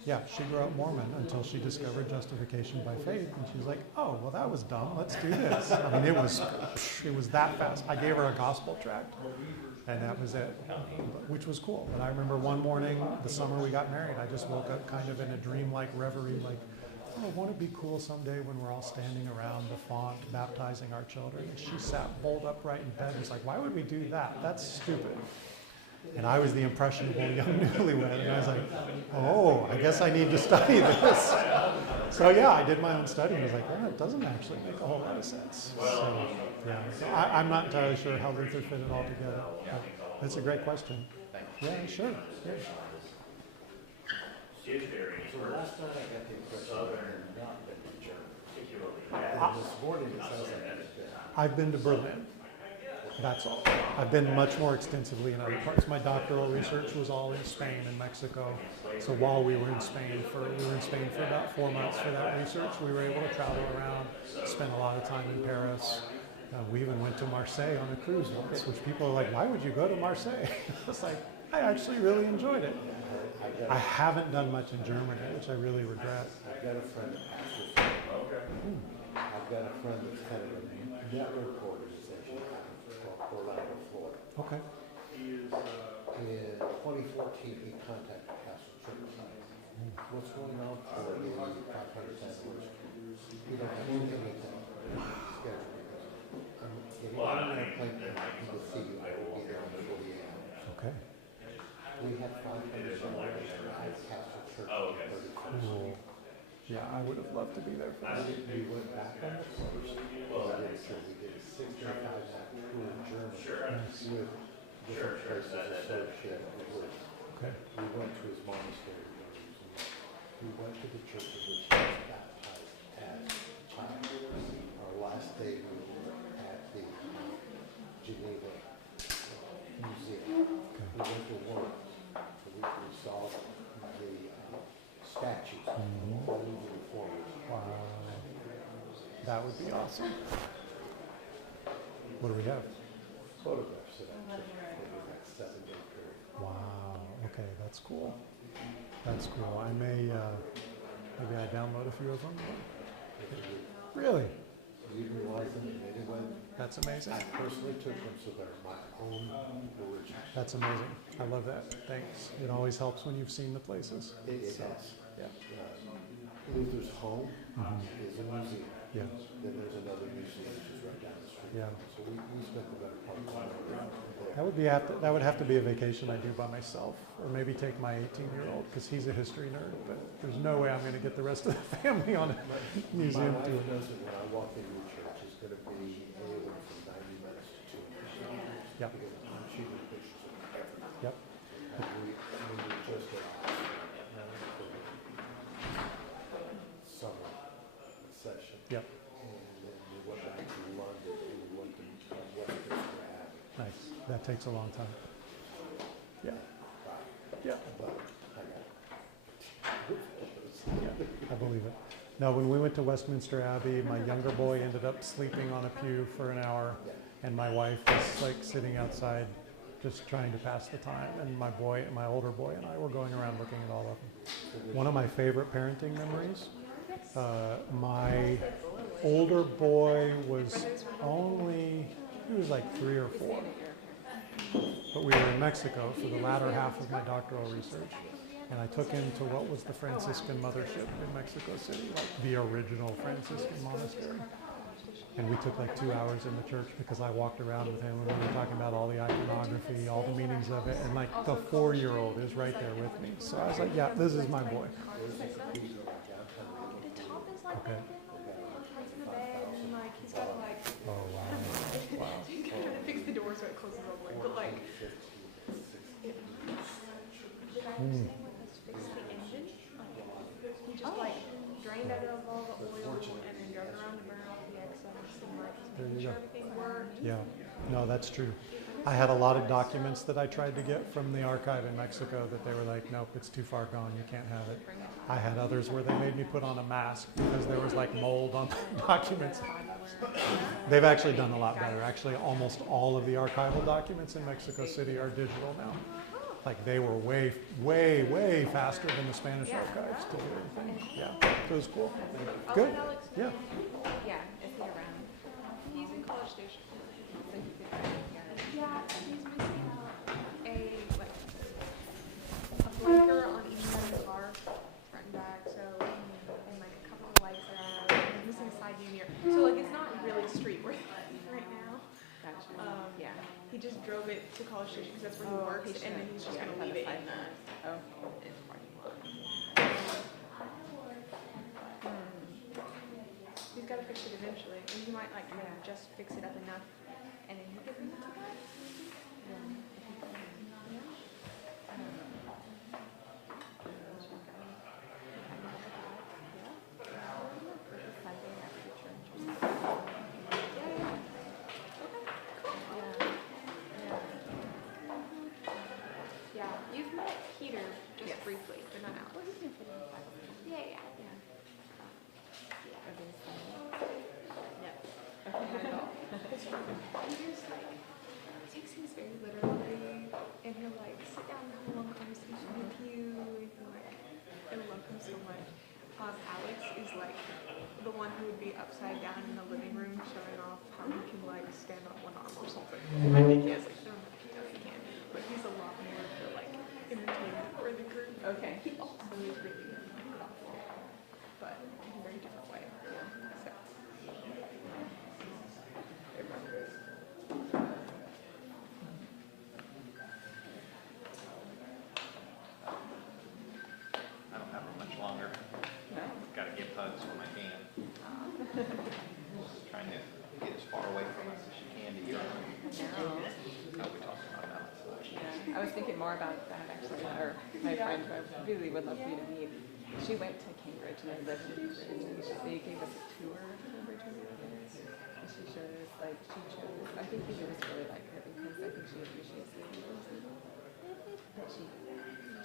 Yeah, she grew up Mormon until she discovered justification by faith, and she was like, "Oh, well, that was dumb. Let's do this." I mean, it was that fast. I gave her a gospel tract, and that was it, which was cool. But I remember one morning, the summer we got married, I just woke up kind of in a dreamlike reverie, like, "Oh, won't it be cool someday when we're all standing around the font baptizing our children?" And she sat bolt upright in bed and was like, "Why would we do that? That's stupid." And I was the impressionable young newlywed, and I was like, "Oh, I guess I need to study this." So yeah, I did my own study, and I was like, "Oh, it doesn't actually make a whole lot of sense." So yeah, so I'm not entirely sure how Luther fit it all together. But that's a great question. Yeah, sure. Yeah. So last night I got the impression that not been to Germany. And this morning it sounds like it's been. I've been to Berlin. That's all. I've been much more extensively in other parts. My doctoral research was all in Spain and Mexico. So while we were in Spain for about 4 months for that research, we were able to travel around, spend a lot of time in Paris. We even went to Marseille on a cruise once, which people are like, "Why would you go to Marseille?" It's like, I actually really enjoyed it. I haven't done much in Germany, which I really regret. I've got a friend that pastors. I've got a friend that's kind of a network organization called Orlando, Florida. Okay. In 2014, he contacted Pastor Church. What's going on for the 500th anniversary? We don't have anything scheduled. I'm getting on an airplane and to see you. I will be there in 48 hours. Okay. We had 500 celebrations at Pastor Church. Cool. Yeah, I would have loved to be there for that. We went back on the first. We did a 65-night tour in Germany. Nice. with different places of stewardship. Okay. We went to his monastery. We went to the church in which he was baptized as a child. Our last day we were at the Geneva Museum. Okay. We went to work. We saw the statues of all of the reformers. Wow. That would be awesome. What do we have? Photographs of that church over that 7-day period. Wow. Okay, that's cool. That's cool. I may, maybe I download a few of them. Really? You utilize them in any way. That's amazing. I personally took them so they're my own original. That's amazing. I love that. Thanks. It always helps when you've seen the places. It has. Yeah. Luther's home Mhm. is a museum. Yeah. Then there's another museum which is right down the street. Yeah. So we spent the better part of the night there. That would have to be a vacation I do by myself, or maybe take my 18-year-old because he's a history nerd. But there's no way I'm going to get the rest of the family on a museum My wife tour. does it when I walk into a church. It's going to be anywhere from 90 minutes to 2 hours. Yep. Because she did pictures of everything. Yep. And we were just at summer session. Yep. And then we went back to London and we went to Westminster Abbey. Nice. That takes a long time. Yeah. Yeah. But I got Yeah. I believe it. No, when we went to Westminster Abbey, my younger boy ended up sleeping on a pew for an hour, and my wife was like sitting outside just trying to pass the time, and my older boy and I were going around looking at all of them. One of my favorite parenting memories, my older boy was he was like 3 or 4, but we were in Mexico for the latter half of my doctoral research. And I took him to what was the Franciscan mothership in Mexico City, like the original Franciscan monastery. And we took like 2 hours in the church because I walked around with him and we were talking about all the iconography, all the meanings of it. And like the 4-year-old is right there with me. So I was like, yeah, this is my boy. The top is like Okay. he's in the bed and like he's got to like Oh, wow. Wow. he's trying to fix the door so it closes all the way. But like did I understand what this fixed the engine? He just like drained out of all the oil and then drove it around to burn off the excess and like There making you sure go. everything worked. Yeah, no, that's true. I had a lot of documents that I tried to get from the archive in Mexico that they were like, nope, it's too far gone, you can't have it. I had others where they made me put on a mask because there was like mold on the documents. They've actually done a lot better. Actually, almost all of the archival documents in Mexico City are digital now. Like they were way, way, way faster than the Spanish archives to do anything. Yeah, so it was cool. Good. Yeah. Yeah, if he's around. He's in College Station. Yeah, he's missing a blinker on each side of the car, front and back, so, and like a couple of lights are out, and he's missing a side view mirror. So like it's not really street worthy right now. Yeah, he just drove it to College Station because that's where he works, and then he's just gonna leave it in the parking lot. He's gotta fix it eventually, and he might like just fix it up enough, and then he can bring it to that. Yeah, you've met Peter just briefly, but not Alex. Yeah. Yeah. was thinking more about that actually, or my friend who I really would love for you to meet. She went to Cambridge and I lived in Cambridge. They gave us a tour of Cambridge when we were there. And she showed us, like, she chose, I think we just really like her because I think she appreciates the university. But she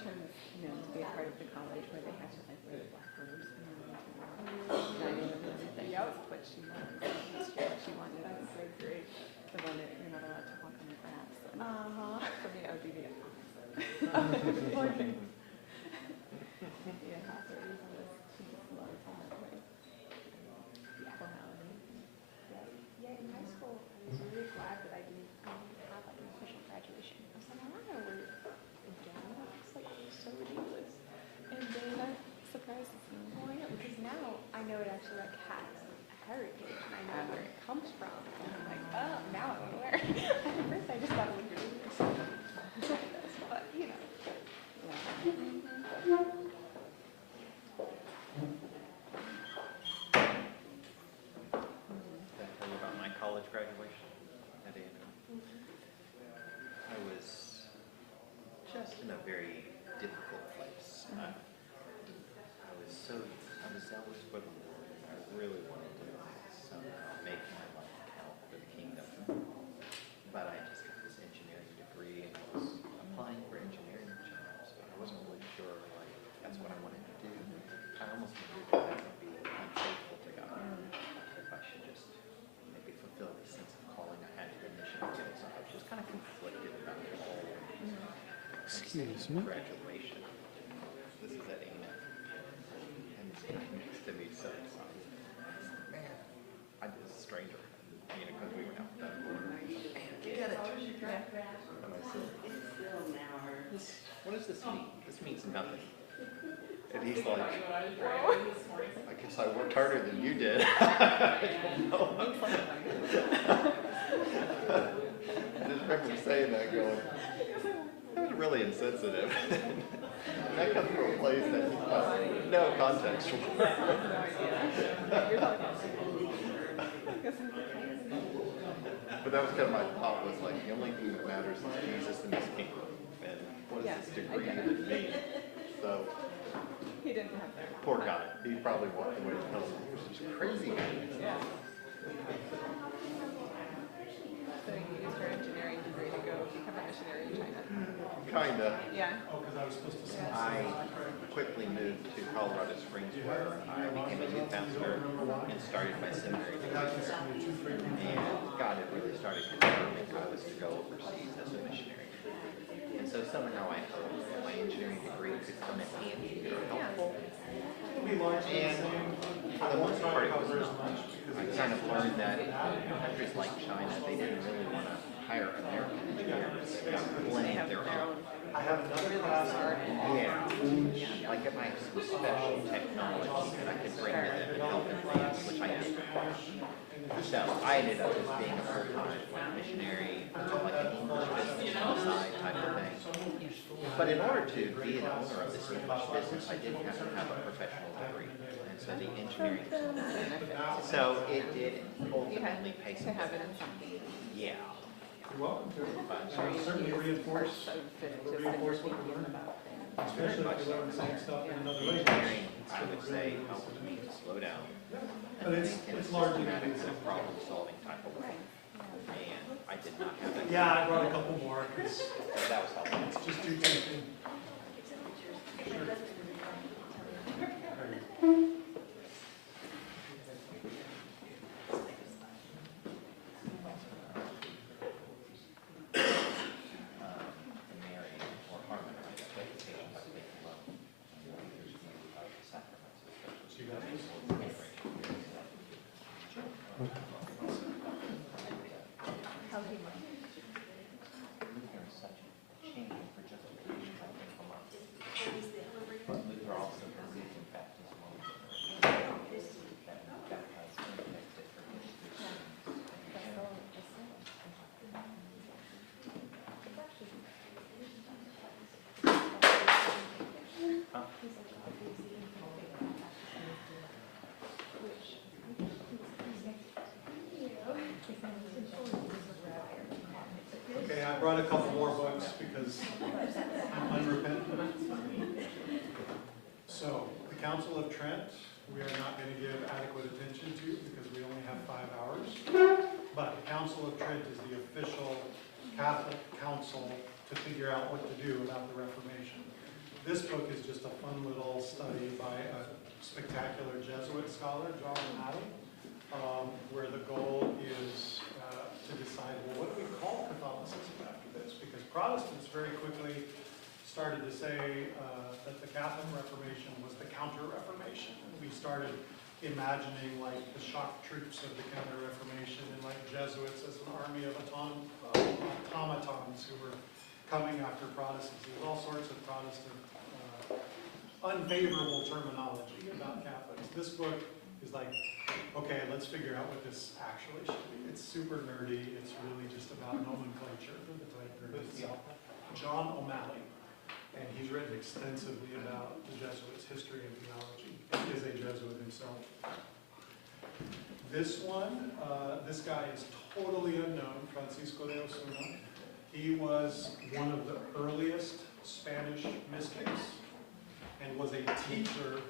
chose, you know, to be a part of the college where they had to like wear black robes and dining room and everything else. But she wanted, she wanted it. So great. The one that you're not allowed to walk on the grass. For me, I would be the opposite. Yeah, so it was always, she just loves in that way. Formality. Yeah, in high school, I was really glad that I didn't have like an official graduation. I was like, I don't know, we're again. It's like so ridiculous. And then that surprises me. Well, yeah, because now I know it actually like has a heritage, and I know where it comes from. And I'm like, oh, now I'm aware. At first, I just thought it was really but you know. Yeah. Did I tell you about my college graduation at A&M? I was just in a very difficult place. I was zealous for the Lord. I really wanted to somehow make my life count for the kingdom. But I just got this engineering degree and I was applying for engineering jobs, but I wasn't really sure like that's what I wanted to do. I almost knew that I would be unfaithful to God if I should just maybe fulfill this sense of calling I had to the mission field. So I was just kind of conflicted about it all. Excuse me. Graduation. This is at A&M. And this guy next to me so excited. Man, I was a stranger, you know, because we went out that border. Get it. And I said, what does this mean? This means nothing. And he's like, I guess I worked harder than you did. I just remember saying that going, that was really insensitive. And that comes from a place that he has no context for. But that was kind of my thought, was like, the only thing that matters is Jesus and his kingdom. And what does this degree even mean? So, He didn't have that. poor guy. He probably walked away telling me, he was just crazy. Yeah. So you used your engineering degree to go become a missionary in China. Kinda. Yeah. Oh, because I was supposed to say. I quickly moved to Colorado Springs where I became a youth pastor and started my seminary degree. And God had really started confirming I was to go overseas as a missionary. And so somehow I hoped that my engineering degree could come in handy or helpful. And for the most part it was not. I kind of learned that countries like China, they didn't really want to hire American engineers. They got plenty of their own. I have another class. Yeah, like if I had some special technology that I could bring to them and help advance, which I did. So I ended up just being a full-time missionary, like an English business on the side type of thing. But in order to be an owner of this English business, I didn't have to have a professional degree. And so the engineering, so it did ultimately pay To some have it in bills. something. Yeah. You're welcome to. But Certainly reinforce, reinforce what you learned, especially if you learn the same stuff in another way. engineering, I would say, helped me to slow down. But it's largely gonna be the same. Problem solving type of way. And I did not have that. Yeah, I brought a couple more, 'cause So that was helpful. it's just too tempting. Sure. Marry or harmonize education by making love. Sacrifices. So you got these? How he might. There's such a change for justification, I think, a lot. But Luther also believed in baptismal. That baptized connected for his Okay, I brought a couple more books. notes because I'm unrepentant. So, the Council of Trent, we are not going to give adequate attention to because we only have 5 hours. But the Council of Trent is the official Catholic council to figure out what to do about the Reformation. This book is just a fun little study by a spectacular Jesuit scholar, John O'Malley, where the goal is to decide, well, what do we call Catholicism after this? Because Protestants very quickly started to say that the Catholic Reformation was the Counter-Reformation. And we started imagining like the shock troops of the Counter-Reformation and like Jesuits as an army of automatons who were coming after Protestants. There's all sorts of Protestant unfavorable terminology about Catholics. This book is like, okay, let's figure out what this actually should be. It's super nerdy. It's really just about nomenclature for the type nerds. John O'Malley. And he's written extensively about the Jesuits' history and theology. He is a Jesuit himself. This one, this guy is totally unknown, Francisco de Osuna. He was one of the earliest Spanish mystics and was a teacher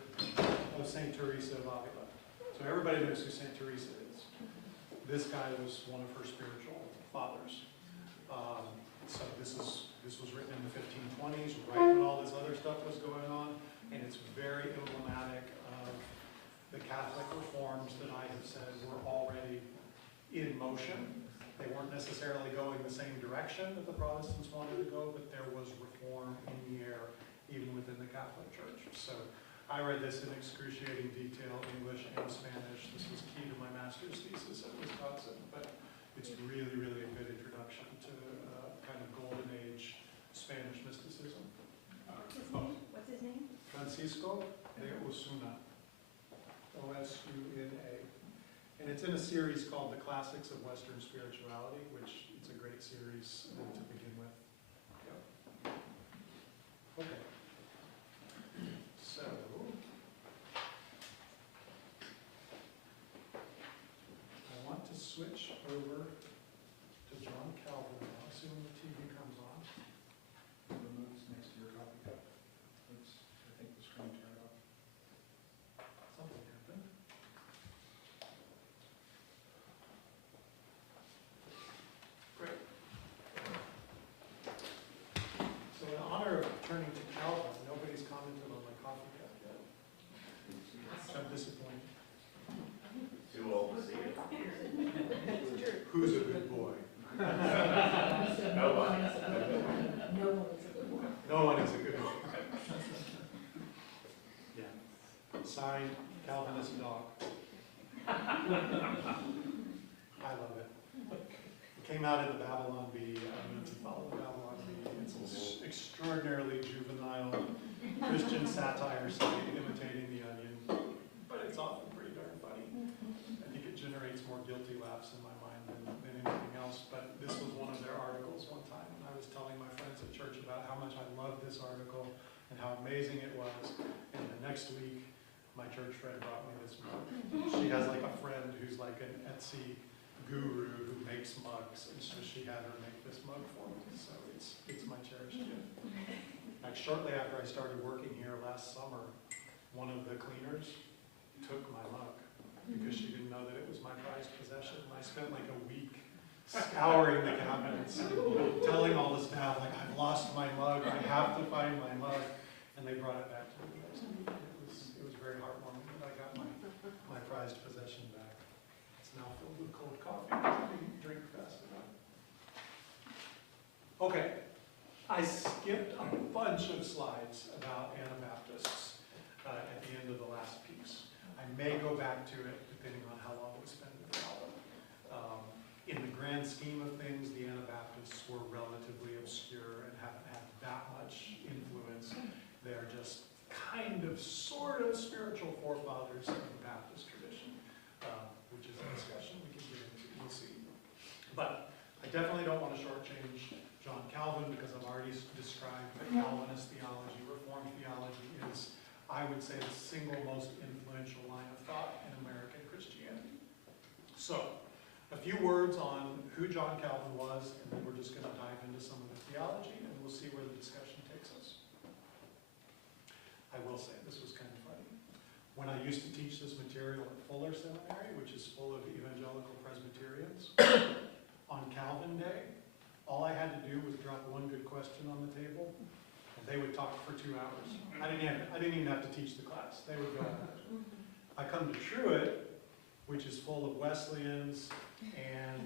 of St. Teresa of Avila. So everybody knows who St. Teresa is. This guy was one of her spiritual fathers. So this was written in the 1520s, right when all this other stuff was going on, and it's very emblematic of the Catholic reforms that I have said were already in motion. They weren't necessarily going the same direction that the Protestants wanted to go, but there was reform in the air, even within the Catholic Church. So I read this in excruciating detail, English and Spanish. This was key to my master's thesis at Wisconsin, but it's really, really a good introduction to kind of golden age Spanish mysticism. What's his name? Francisco de Osuna, O-S-U-N-A. And it's in a series called The Classics of Western Spirituality, which it's a great series to begin with. Yep. Okay. So, I want to switch over to John Calvin now, assuming the TV comes on. Removes next to your coffee cup. Oops, I think the screen turned off. Something happened. Great. So in honor of turning to Calvin, nobody's commented on my coffee cup yet. I'm disappointed. Too old to see it. Who's a good boy? Nobody. No one is a good boy. Yeah. Signed, Calvin is a dog. I love it. It came out in the Babylon Bee. I don't know if you follow the Babylon Bee. It's an extraordinarily juvenile Christian satire site imitating The Onion, but it's often pretty darn funny. I think it generates more guilty laughs in my mind than anything else, but this was one of their articles one time, and I was telling my friends at church about how much I loved this article and how amazing it was, and the next week, my church friend brought me this mug. She has like a friend who's like an Etsy guru who makes mugs, and so she had her make this mug for me, so it's my cherished gift. Like shortly after I started working here last summer, one of the cleaners took my mug because she didn't know that it was my prized possession. And I spent like a week scouring the cabinets, telling all the staff, like, I've lost my mug, I have to find my mug, and they brought it back to me next week. It was very heartwarming that I got my prized possession back. It's now filled with cold coffee. I didn't drink fast enough. Okay, I skipped a bunch of slides about Anabaptists at the end of the last piece. I may go back to it depending on how long we spend with Calvin. In the grand scheme of things, the Anabaptists were relatively obscure and haven't had that much influence. They're just kind of, sort of spiritual forefathers of the Baptist tradition, which is a discussion we can get into, we'll see. But I definitely don't want to shortchange John Calvin because I've already described that Calvinist theology, Reformed theology is, I would say, the single most influential line of thought in American Christianity. So, a few words on who John Calvin was, and then we're just going to dive into some of the theology they would talk for 2 hours. I didn't even have to teach the class. They would go at it. I come to Truett, which is full of Wesleyans and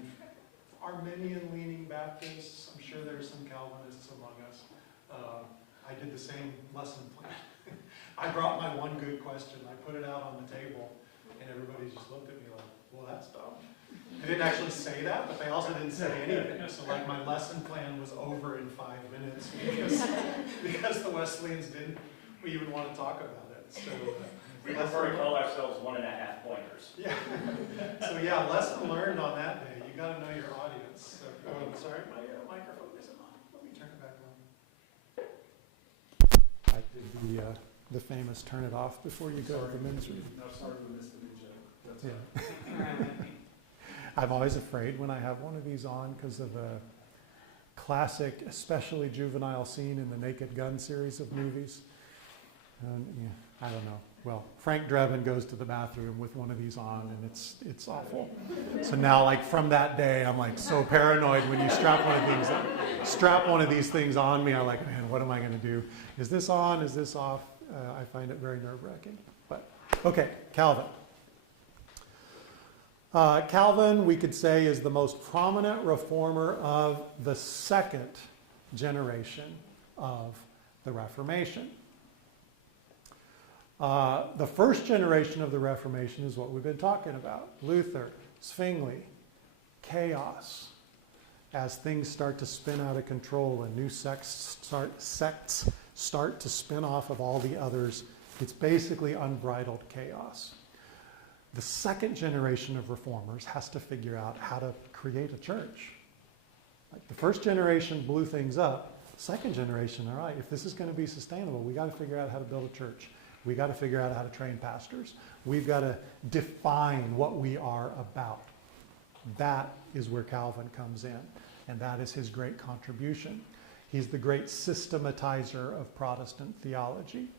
Arminian-leaning Baptists. I'm sure there's some Calvinists among us. I did the same lesson plan. I brought my one good question. I put it out on the table, and everybody just looked at me like, well, that's dumb. I didn't actually say that, but they also didn't say anything. So like my lesson plan was over in 5 minutes because the Wesleyans didn't even want to talk about it. So we prefer to call ourselves 1.5 pointers. yeah. So yeah, lesson learned on that day. You got to know your audience. So, sorry, my microphone isn't on. Let me turn it back on. I did the famous turn it off before you go to the men's room. No, sorry we missed the new joke. That's Yeah. I'm always afraid when I have one of these on because of a classic, especially juvenile scene in the Naked Gun series of movies. Yeah, I don't know. Well, Frank Drebin goes to the bathroom with one of these on, and it's awful. So now, like from that day, I'm like so paranoid when you strap one of these things on me. I'm like, man, what am I going to do? Is this on? Is this off? I find it very nerve-wracking. But okay, Calvin. Calvin, we could say, is the most prominent reformer of the second generation of the Reformation. The first generation of the Reformation is what we've been talking about. Luther, Zwingli, chaos. As things start to spin out of control and new sects start to spin off of all the others, it's basically unbridled chaos. The second generation of reformers has to figure out how to create a church. Like the first generation blew things up. Second generation, all right, if this is going to be sustainable, we got to figure out how to build a church. We got to figure out how to train pastors. We've got to define what we are about. That is where Calvin comes in, and that is his great contribution. He's the great systematizer of Protestant theology.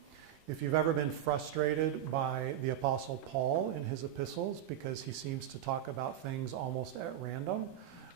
If you've ever been frustrated by the Apostle Paul in his epistles because he seems to talk about things almost at random,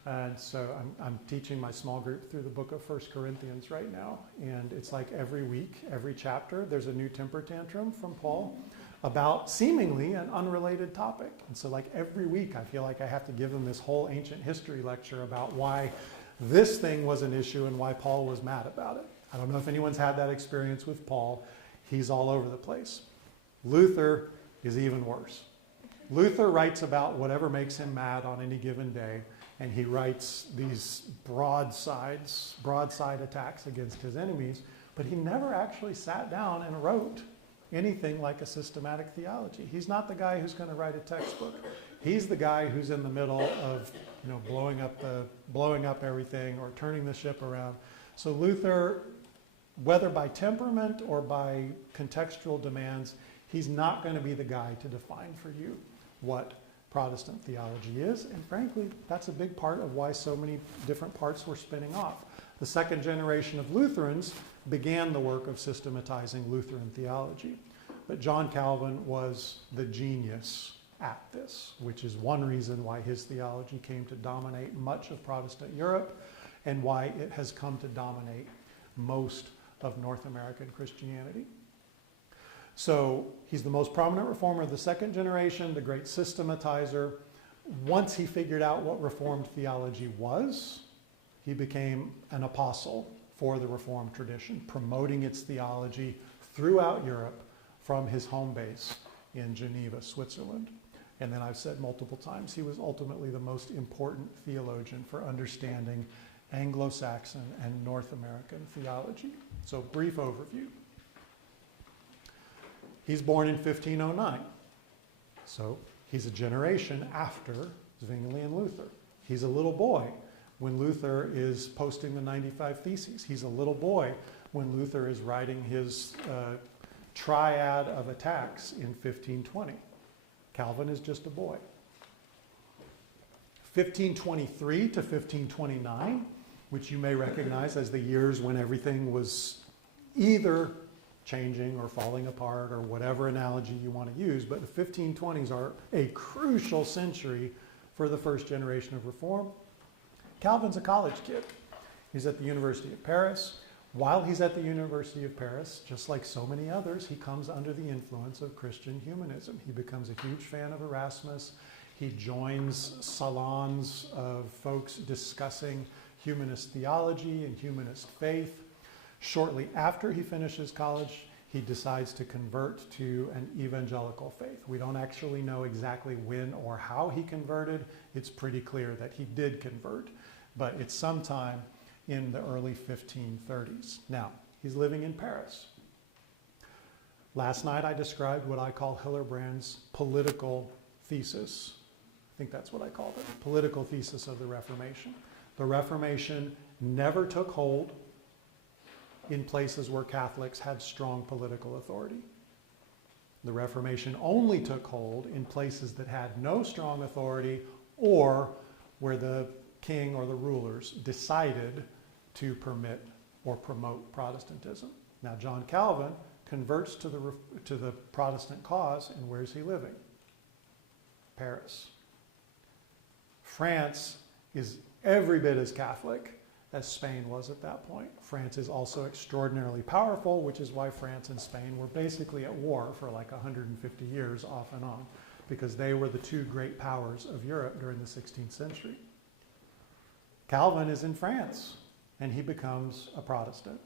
and so I'm teaching my small group through the book of 1 Corinthians right now, and it's like every week, every chapter, there's a new temper tantrum from Paul about seemingly an unrelated topic. And so like every week I feel like I have to give them this whole ancient history lecture about why this thing was an issue and why Paul was mad about it. I don't know if anyone's had that experience with Paul. He's all over the place. Luther is even worse. Luther writes about whatever makes him mad on any given day, and he writes these broadside attacks against his enemies, but he never actually sat down and wrote anything like a systematic theology. He's not the guy who's going to write a textbook. He's the guy who's in the middle of, blowing up everything or turning the ship around. So Luther, whether by temperament or by contextual demands, he's not going to be the guy to define for you what Protestant theology is. And frankly, that's a big part of why so many different parts were spinning off. The second generation of Lutherans began the work of systematizing Lutheran theology. But John Calvin was the genius at this, which is one reason why his theology came to dominate much of Protestant Europe and why it has come to dominate most of North American Christianity. So he's the most prominent reformer of the second generation, the great systematizer. Once he figured out what Reformed theology was, he became an apostle for the Reformed tradition, promoting its theology throughout Europe from his home base in Geneva, Switzerland. And then I've said multiple times, he was ultimately the most important theologian for understanding Anglo-Saxon and North American theology. So brief overview. He's born in 1509. So he's a generation after Zwingli and Luther. He's a little boy when Luther is posting the 95 Theses. He's a little boy when Luther is writing his triad of attacks in 1520. Calvin is just a boy. 1523 to 1529, which you may recognize as the years when everything was either changing or falling apart or whatever analogy you want to use, but the 1520s are a crucial century for the first generation of Reform. Calvin's a college kid. He's at the University of Paris, While he's at the University of Paris, just like so many others, he comes under the influence of Christian humanism. He becomes a huge fan of Erasmus. He joins salons of folks discussing humanist theology and humanist faith. Shortly after he finishes college, he decides to convert to an evangelical faith. We don't actually know exactly when or how he converted. It's pretty clear that he did convert, but it's sometime in the early 1530s. Now, he's living in Paris. Last night I described what I call Hillerbrand's political thesis. I think that's what I called it, political thesis of the Reformation. The Reformation never took hold in places where Catholics had strong political authority. The Reformation only took hold in places that had no strong authority or where the king or the rulers decided to permit or promote Protestantism. Now, John Calvin converts to the Protestant cause, and where's he living? Paris. France is every bit as Catholic as Spain was at that point. France is also extraordinarily powerful, which is why France and Spain were basically at war for like 150 years off and on, because they were the two great powers of Europe during the 16th century. Calvin is in France, and he becomes a Protestant.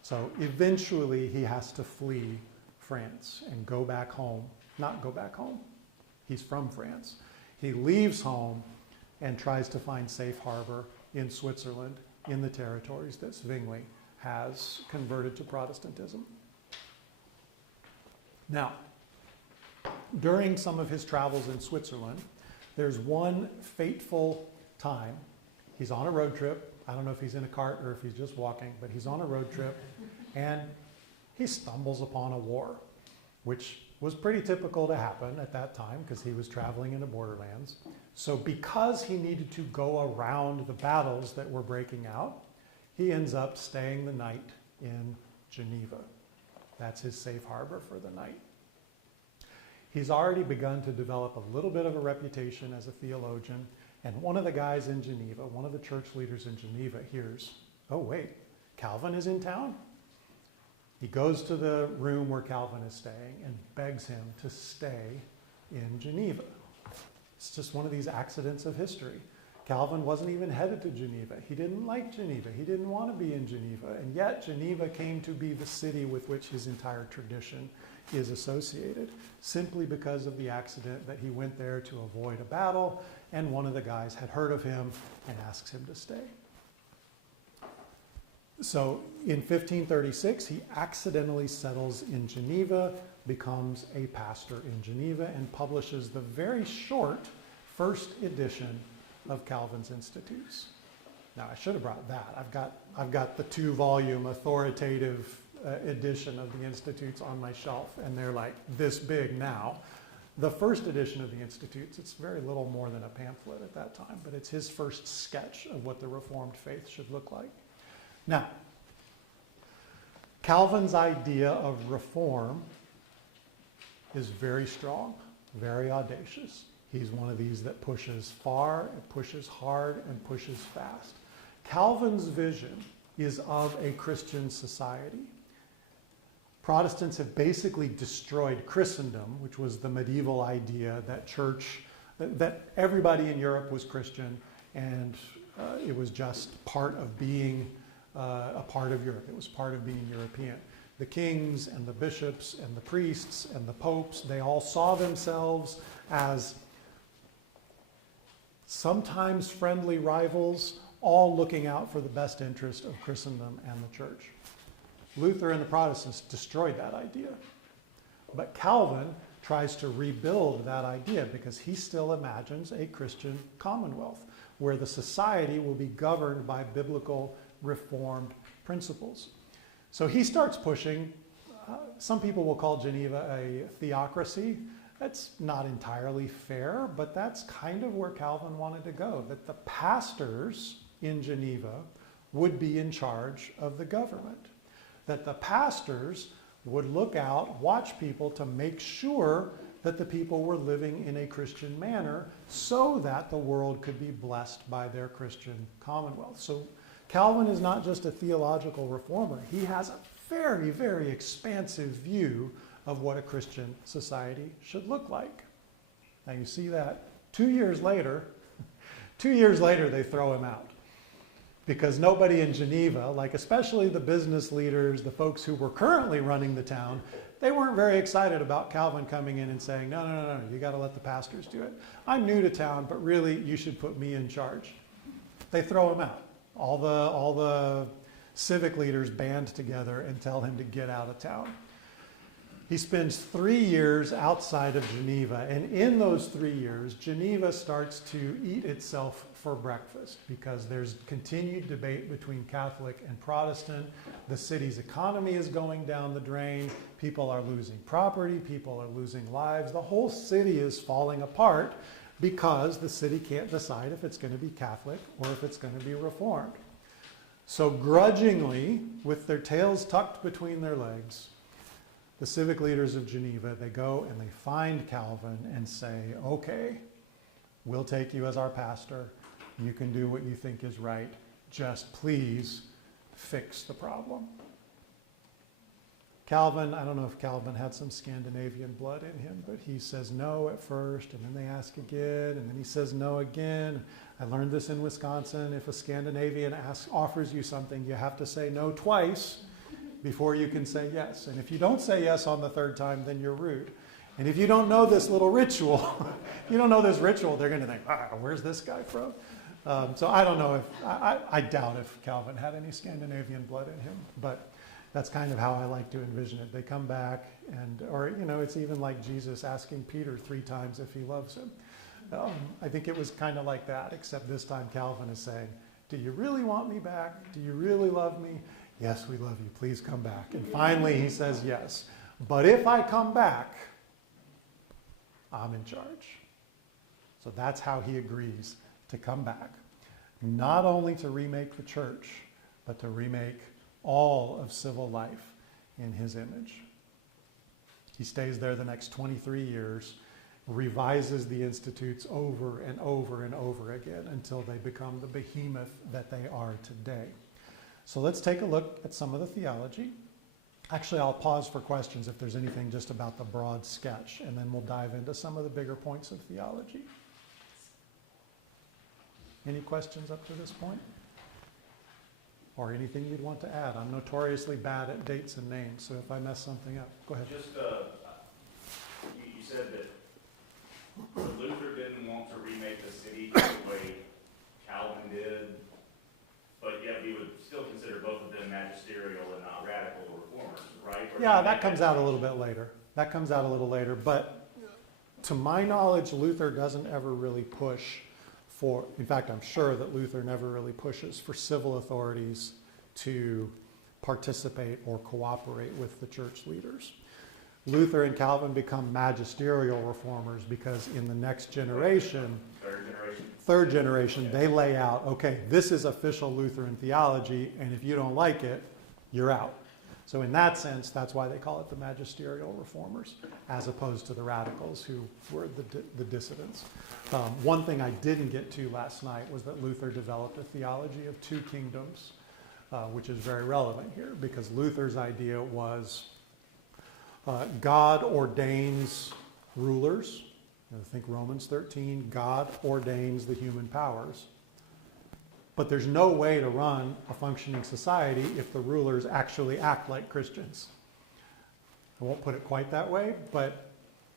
So eventually he has to flee France and go back home. Not go back home. He's from France. He leaves home and tries to find safe harbor in Switzerland, in the territories that Zwingli has converted to Protestantism. Now, during some of his travels in Switzerland, there's one fateful time. He's on a road trip. I don't know if he's in a cart or if he's just walking, but he's on a road trip, and he stumbles upon a war, which was pretty typical to happen at that time because he was traveling in the borderlands. So because he needed to go around the battles that were breaking out, he ends up staying the night in Geneva. That's his safe harbor for the night. He's already begun to develop a little bit of a reputation as a theologian, and one of the guys in Geneva, one of the church leaders in Geneva hears, oh wait, Calvin is in town? He goes to the room where Calvin is staying and begs him to stay in Geneva. It's just one of these accidents of history. Calvin wasn't even headed to Geneva. He didn't like Geneva. He didn't want to be in Geneva. And yet Geneva came to be the city with which his entire tradition is associated, simply because of the accident that he went there to avoid a battle, and one of the guys had heard of him and asks him to stay. So in 1536, he accidentally settles in Geneva, becomes a pastor in Geneva, and publishes the very short first edition of Calvin's Institutes. Now, I should have brought that. I've got the 2-volume authoritative edition of the Institutes on my shelf, and they're like this big now. The first edition of the Institutes, it's very little more than a pamphlet at that time, but it's his first sketch of what the Reformed faith should look like. Now, Calvin's idea of reform is very strong, very audacious. He's one of these that pushes far, and pushes hard, and pushes fast. Calvin's vision is of a Christian society. Protestants have basically destroyed Christendom, which was the medieval idea that everybody in Europe was Christian, and it was just part of being a part of Europe. It was part of being European. The kings and the bishops and the priests and the popes, they all saw themselves as sometimes friendly rivals, all looking out for the best interest of Christendom and the church. Luther and the Protestants destroyed that idea. But Calvin tries to rebuild that idea because he still imagines a Christian commonwealth where the society will be governed by biblical Reformed principles. So he starts pushing, some people will call Geneva a theocracy. That's not entirely fair, but that's kind of where Calvin wanted to go, that the pastors in Geneva would be in charge of the government, that the pastors would look out, watch people to make sure that the people were living in a Christian manner so that the world could be blessed by their Christian commonwealth. So Calvin is not just a theological reformer. He has a very, very expansive view of what a Christian society should look like. Now you see that 2 years later, 2 years later they throw him out. Because nobody in Geneva, like especially the business leaders, the folks who were currently running the town, they weren't very excited about Calvin coming in and saying, no, no, no, no, you got to let the pastors do it. I'm new to town, but really you should put me in charge. They throw him out. All the civic leaders band together and tell him to get out of town. He spends 3 years outside of Geneva, and in those 3 years, Geneva starts to eat itself for breakfast because there's continued debate between Catholic and Protestant. The city's economy is going down the drain. People are losing property. People are losing lives. The whole city is falling apart because the city can't decide if it's going to be Catholic or if it's going to be Reformed. So grudgingly, with their tails tucked between their legs, the civic leaders of Geneva, they go and they find Calvin and say, okay, we'll take you as our pastor. You can do what you think is right. Just please fix the problem. Calvin, I don't know if Calvin had some Scandinavian blood in him, but he says no at first, and then they ask again, and then he says no again. I learned this in Wisconsin. If a Scandinavian offers you something, you have to say no twice before you can say yes. And if you don't say yes on the third time, then you're rude. And if you don't know this little ritual, they're going to think, where's this guy from? So I don't know if, I doubt if Calvin had any Scandinavian blood in him, but that's kind of how I like to envision it. They come back or it's even like Jesus asking Peter 3 times if he loves him. I think it was kind of like that, except this time Calvin is saying, do you really want me back? Do you really love me? Yes, we love you. Please come back. And finally he says yes. But if I come back, I'm in charge. So that's how he agrees to come back. Not only to remake the church, but to remake all of civil life in his image. He stays there the next 23 years, revises the institutes over and over and over again until they become the behemoth that they are today. So let's take a look at some of the theology. Actually, I'll pause for questions if there's anything just about the broad sketch, and then we'll dive into some of the bigger points of theology. Any questions up to this point? Or anything you'd want to add? I'm notoriously bad at dates and names, so if I mess something up, go ahead. Just, you said that Luther didn't want to remake the city the way Calvin did, but yet we would still consider both of them magisterial and not radical reformers, right? Yeah, that comes out a little bit later. That comes out a little later, but to my knowledge, Luther doesn't ever really push for, in fact, I'm sure that Luther never really pushes for civil authorities to participate or cooperate with the church leaders. Luther and Calvin become magisterial reformers because in the next generation, third generation, they lay out, okay, this is official Lutheran theology, and if you don't like it, you're out. So in that sense, that's why they call it the magisterial reformers, as opposed to the radicals who were the dissidents. One thing I didn't get to last night was that Luther developed a theology of 2 kingdoms, which is very relevant here, because Luther's idea was God ordains rulers. I think Romans 13, God ordains the human powers. But there's no way to run a functioning society if the rulers actually act like Christians. I won't put it quite that way, but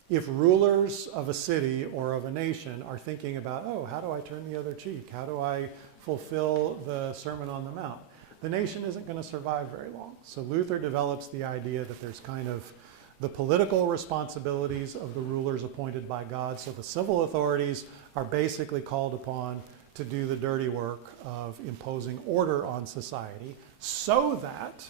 if rulers of a city or of a nation are thinking about, oh, how do I turn the other cheek? How do I fulfill the Sermon on the Mount? The nation isn't going to survive very long. So Luther develops the idea that there's kind of the political responsibilities of the rulers appointed by God. So the civil authorities are basically called upon to do the dirty work of imposing order on society so that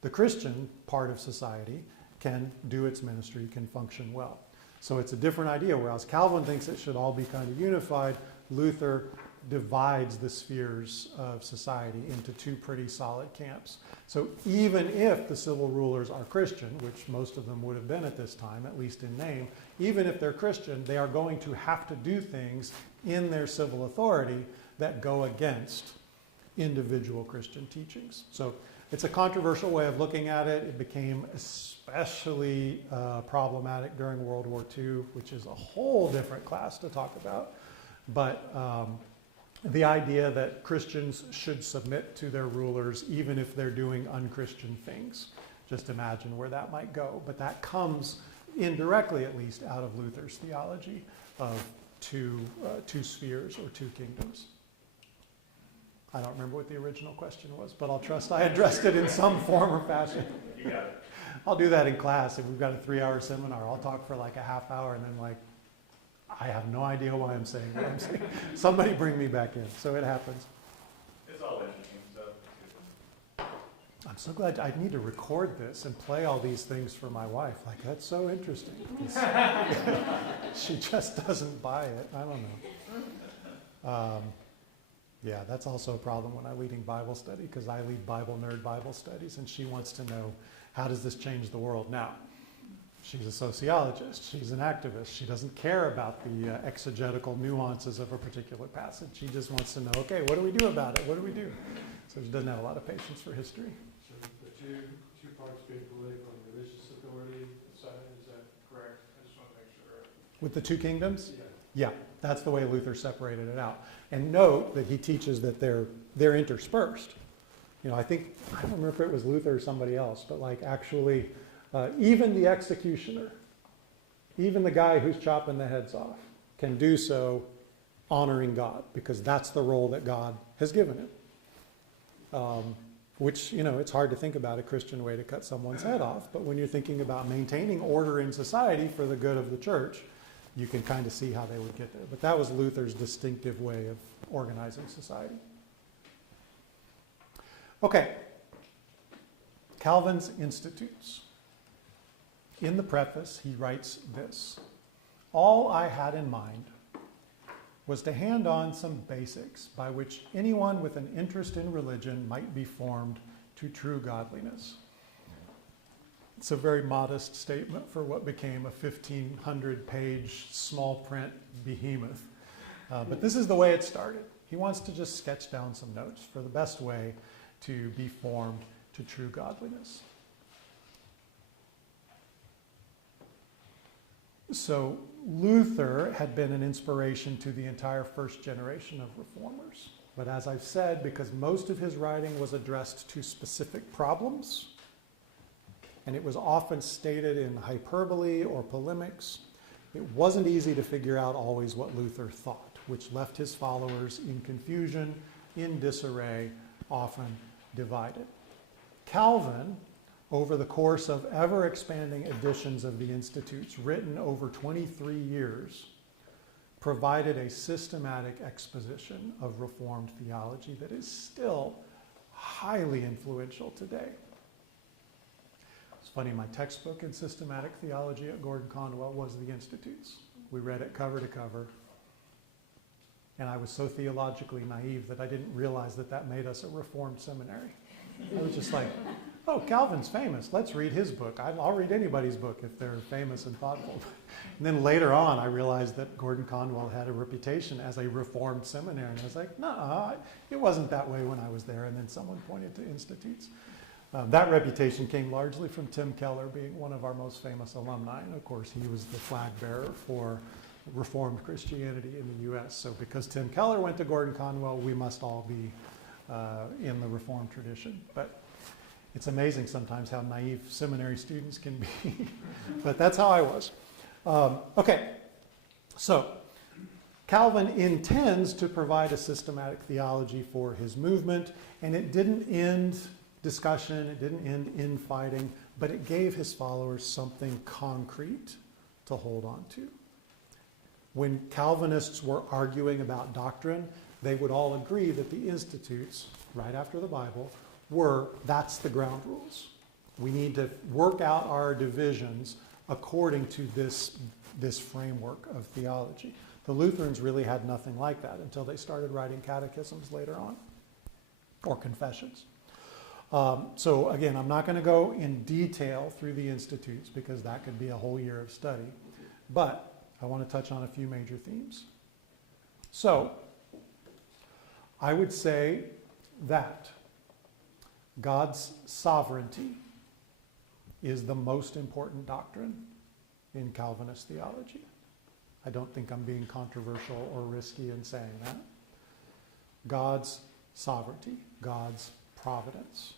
the Christian part of society can do its ministry, can function well. So it's a different idea. Whereas Calvin thinks it should all be kind of unified, Luther divides the spheres of society into 2 pretty solid camps. So even if the civil rulers are Christian, which most of them would have been at this time, at least in name, even if they're Christian, they are going to have to do things in their civil authority that go against individual Christian teachings. So it's a controversial way of looking at it. It became especially problematic during World War II, which is a whole different class to talk about. But the idea that Christians should submit to their rulers even if they're doing unchristian things. Just imagine where that might go. But that comes indirectly, at least, out of Luther's theology of two spheres or two kingdoms. I don't remember what the original question was, but I'll trust I addressed it in some form or fashion. You got it. I'll do that in class. If we've got a 3-hour seminar, I'll talk for like a half hour and then like, I have no idea why I'm saying what I'm saying. Somebody bring me back in. So it happens. It's all interesting stuff. I'm so glad. I need to record this and play all these things for my wife. Like, that's so interesting. She just doesn't buy it. I don't know. Yeah, that's also a problem when I'm leading Bible study, because I lead Bible nerd Bible studies, and she wants to know, how does this change the world? Now, she's a sociologist. She's an activist. She doesn't care about the exegetical nuances of a particular passage. She just wants to know, okay, what do we do about it? What do we do? So she doesn't have a lot of patience for history. So the two parts being political and religious authority, is that correct? I just want to make sure. With the two kingdoms? Yeah. Yeah, that's the way Luther separated it out. And note that he teaches that they're interspersed. You know, I don't remember if it was Luther or somebody else, but like actually, even the executioner, even the guy who's chopping the heads off, can do so honoring God, because that's the role that God has given him. Which, you know, it's hard to think about a Christian way to cut someone's head off, but when you're thinking about maintaining order in society for the good of the church, you can kind of see how they would get there. But that was Luther's distinctive way of organizing society. Okay, Calvin's Institutes. In the preface, he writes this: all I had in mind was to hand on some basics by which anyone with an interest in religion might be formed to true godliness. It's a very modest statement for what became a 1,500-page small print behemoth. But this is the way it started. He wants to just sketch down some notes for the best way to be formed to true godliness. So Luther had been an inspiration to the entire first generation of reformers. But as I've said, because most of his writing was addressed to specific problems, and it was often stated in hyperbole or polemics, it wasn't easy to figure out always what Luther thought, which left his followers in confusion, in disarray, often divided. Calvin, over the course of ever-expanding editions of the Institutes, written over 23 years, provided a systematic exposition of Reformed theology that is still highly influential today. It's funny, my textbook in systematic theology at Gordon Conwell was the Institutes. We read it cover to cover. And I was so theologically naive that I didn't realize that that made us a Reformed seminary. I was just like, oh, Calvin's famous. Let's read his book. I'll read anybody's book if they're famous and thoughtful. And then later on, I realized that Gordon Conwell had a reputation as a Reformed seminary. And I was like, no, it wasn't that way when I was there. And then someone pointed to Institutes. That reputation came largely from Tim Keller being one of our most famous alumni. And of course, he was the flag bearer for Reformed Christianity in the U.S. So because Tim Keller went to Gordon Conwell, we must all be in the Reformed tradition. But it's amazing sometimes how naive seminary students can be. But that's how I was. Okay, so Calvin intends to provide a systematic theology for his movement, and it didn't end discussion, it didn't end infighting, but it gave his followers something concrete to hold on to. When Calvinists were arguing about doctrine, they would all agree that the Institutes, right after the Bible, that's the ground rules. We need to work out our divisions according to this framework of theology. The Lutherans really had nothing like that until they started writing catechisms later on, or confessions. So again, I'm not going to go in detail through the Institutes because that could be a whole year of study, but I want to touch on a few major themes. So I would say that God's sovereignty is the most important doctrine in Calvinist theology. I don't think I'm being controversial or risky in saying that. God's sovereignty, God's providence.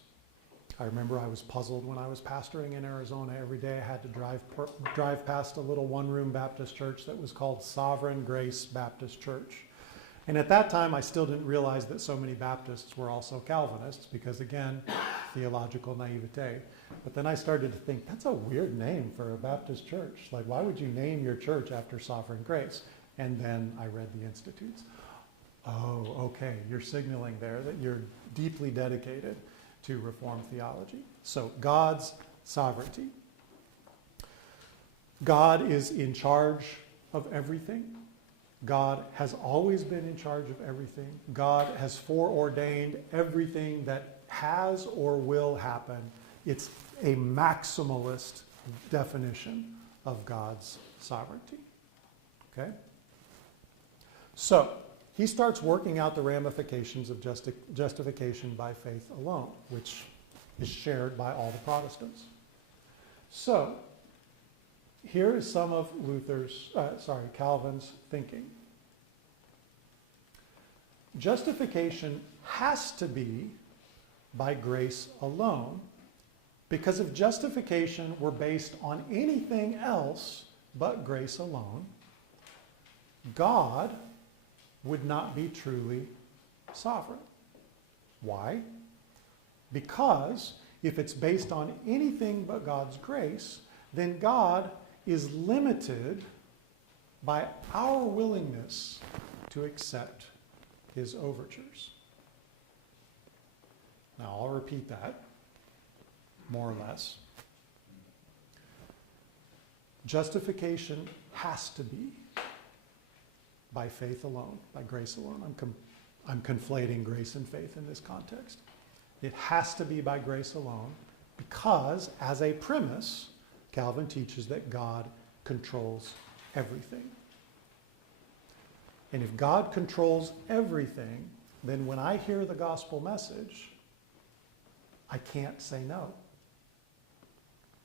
I remember I was puzzled when I was pastoring in Arizona. Every day I had to drive past a little one-room Baptist church that was called Sovereign Grace Baptist Church. And at that time, I still didn't realize that so many Baptists were also Calvinists because, again, theological naivete. But then I started to think, that's a weird name for a Baptist church. Like, why would you name your church after Sovereign Grace? And then I read the Institutes. Oh, okay, you're signaling there that you're deeply dedicated to Reformed theology. So, God's sovereignty. God is in charge of everything. God has always been in charge of everything. God has foreordained everything that has or will happen. It's a maximalist definition of God's sovereignty. Okay? So, he starts working out the ramifications of justification by faith alone, which is shared by all the Protestants. So, here is some of Calvin's thinking. Justification has to be by grace alone, because if justification were based on anything else but grace alone, God would not be truly sovereign. Why? Because if it's based on anything but God's grace, then God is limited by our willingness to accept his overtures. Now, I'll repeat that, more or less. Justification has to be by faith alone, by grace alone. I'm conflating grace and faith in this context. It has to be by grace alone because, as a premise, Calvin teaches that God controls everything. And if God controls everything, then when I hear the gospel message, I can't say no.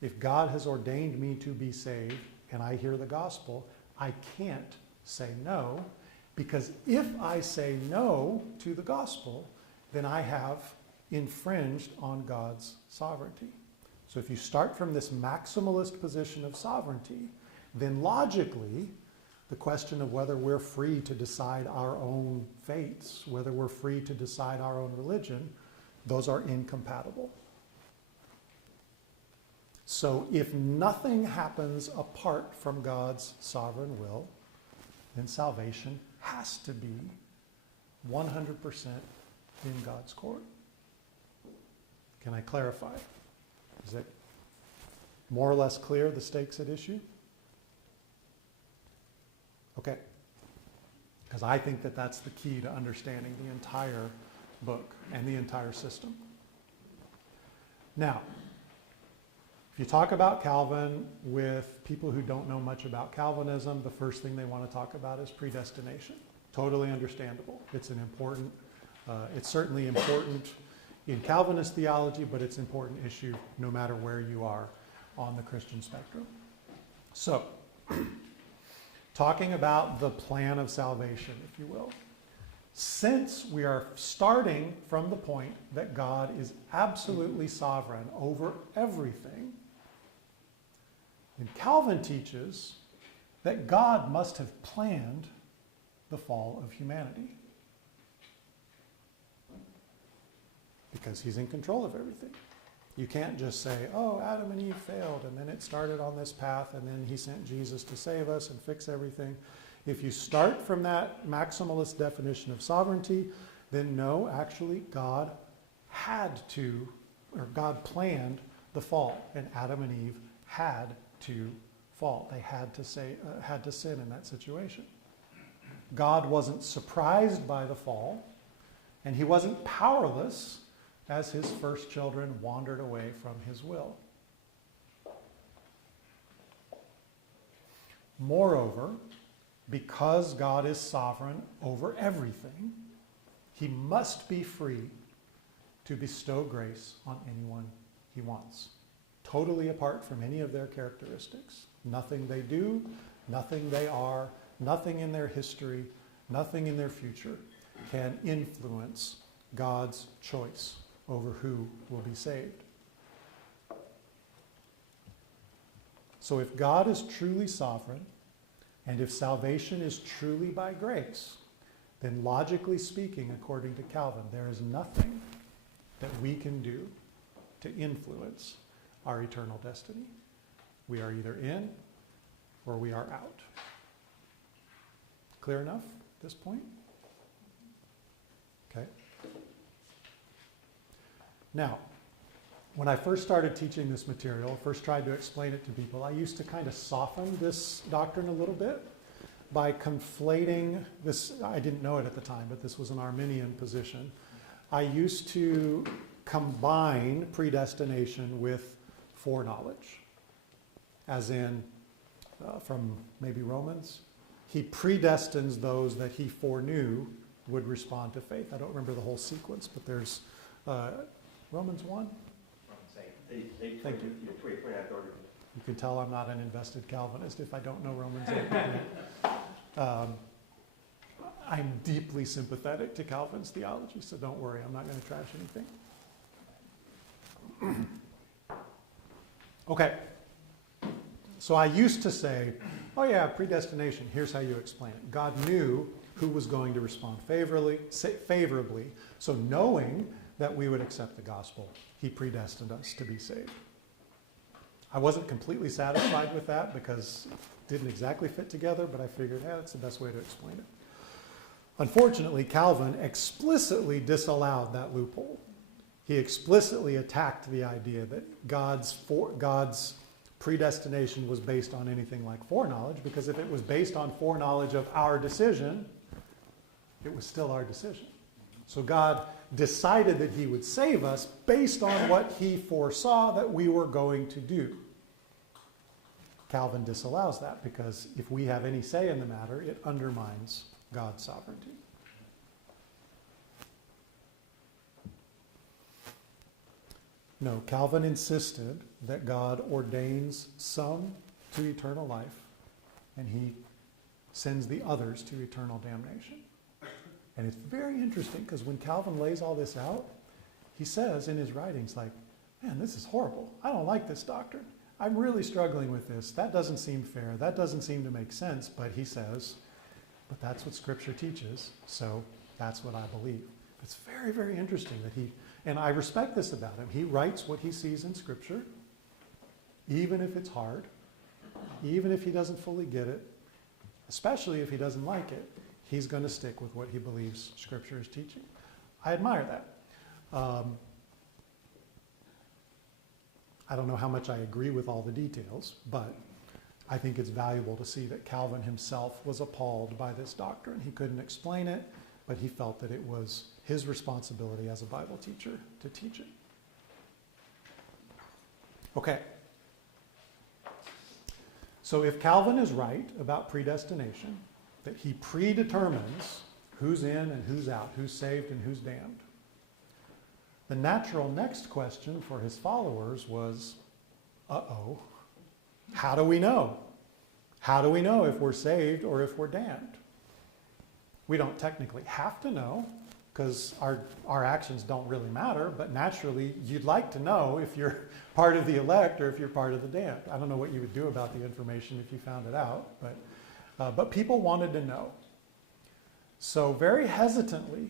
If God has ordained me to be saved and I hear the gospel, I can't say no, because if I say no to the gospel, then I have infringed on God's sovereignty. So if you start from this maximalist position of sovereignty, then logically, the question of whether we're free to decide our own fates, whether we're free to decide our own religion, those are incompatible. So if nothing happens apart from God's sovereign will, then salvation has to be 100% in God's court. Can I clarify? Is it more or less clear, the stakes at issue? Okay. Because I think that that's the key to understanding the entire book and the entire system. Now, if you talk about Calvin with people who don't know much about Calvinism, the first thing they want to talk about is predestination. Totally understandable. It's it's certainly important in Calvinist theology, but it's an important issue no matter where you are on the Christian spectrum. So, talking about the plan of salvation, if you will. Since we are starting from the point that God is absolutely sovereign over everything, then Calvin teaches that God must have planned the fall of humanity, because he's in control of everything. You can't just say, oh, Adam and Eve failed, and then it started on this path, and then he sent Jesus to save us and fix everything. If you start from that maximalist definition of sovereignty, then no, actually, God planned the fall, and Adam and Eve had to fall. They had to sin in that situation. God wasn't surprised by the fall, and he wasn't powerless as his first children wandered away from his will. Moreover, because God is sovereign over everything, he must be free to bestow grace on anyone he wants, totally apart from any of their characteristics. Nothing they do, nothing they are, nothing in their history, nothing in their future can influence God's choice over who will be saved. So if God is truly sovereign, and if salvation is truly by grace, then logically speaking, according to Calvin, there is nothing that we can do to influence our eternal destiny. We are either in or we are out. Clear enough at this point? Okay. Now, when I first started teaching this material, first tried to explain it to people, I used to kind of soften this doctrine a little bit by conflating this. I didn't know it at the time, but this was an Arminian position. I used to combine predestination with foreknowledge, as in from maybe Romans. He predestines those that he foreknew would respond to faith. I don't remember the whole sequence, but there's Romans 1. Thank you. You can tell I'm not an invested Calvinist if I don't know Romans 8. I'm deeply sympathetic to Calvin's theology, so don't worry, I'm not going to trash anything. Okay. So I used to say, oh yeah, predestination, here's how you explain it. God knew who was going to respond favorably, so knowing that we would accept the gospel, he predestined us to be saved. I wasn't completely satisfied with that because it didn't exactly fit together, but I figured, that's the best way to explain it. Unfortunately, Calvin explicitly disallowed that loophole. He explicitly attacked the idea that God's predestination was based on anything like foreknowledge, because if it was based on foreknowledge of our decision, it was still our decision. So God decided that he would save us based on what he foresaw that we were going to do. Calvin disallows that because if we have any say in the matter, it undermines God's sovereignty. No, Calvin insisted that God ordains some to eternal life and he sends the others to eternal damnation. And it's very interesting because when Calvin lays all this out, he says in his writings, like, man, this is horrible. I don't like this doctrine. I'm really struggling with this. That doesn't seem fair. That doesn't seem to make sense. But he says, but that's what Scripture teaches, so that's what I believe. It's very, very interesting that and I respect this about him. He writes what he sees in Scripture, even if it's hard, even if he doesn't fully get it, especially if he doesn't like it. He's going to stick with what he believes Scripture is teaching. I admire that. I don't know how much I agree with all the details, but I think it's valuable to see that Calvin himself was appalled by this doctrine. He couldn't explain it, but he felt that it was his responsibility as a Bible teacher to teach it. Okay. So if Calvin is right about predestination, that he predetermines who's in and who's out, who's saved and who's damned, the natural next question for his followers was, how do we know? How do we know if we're saved or if we're damned? We don't technically have to know because our actions don't really matter, but naturally you'd like to know if you're part of the elect or if you're part of the damned. I don't know what you would do about the information if you found it out, but people wanted to know. So very hesitantly,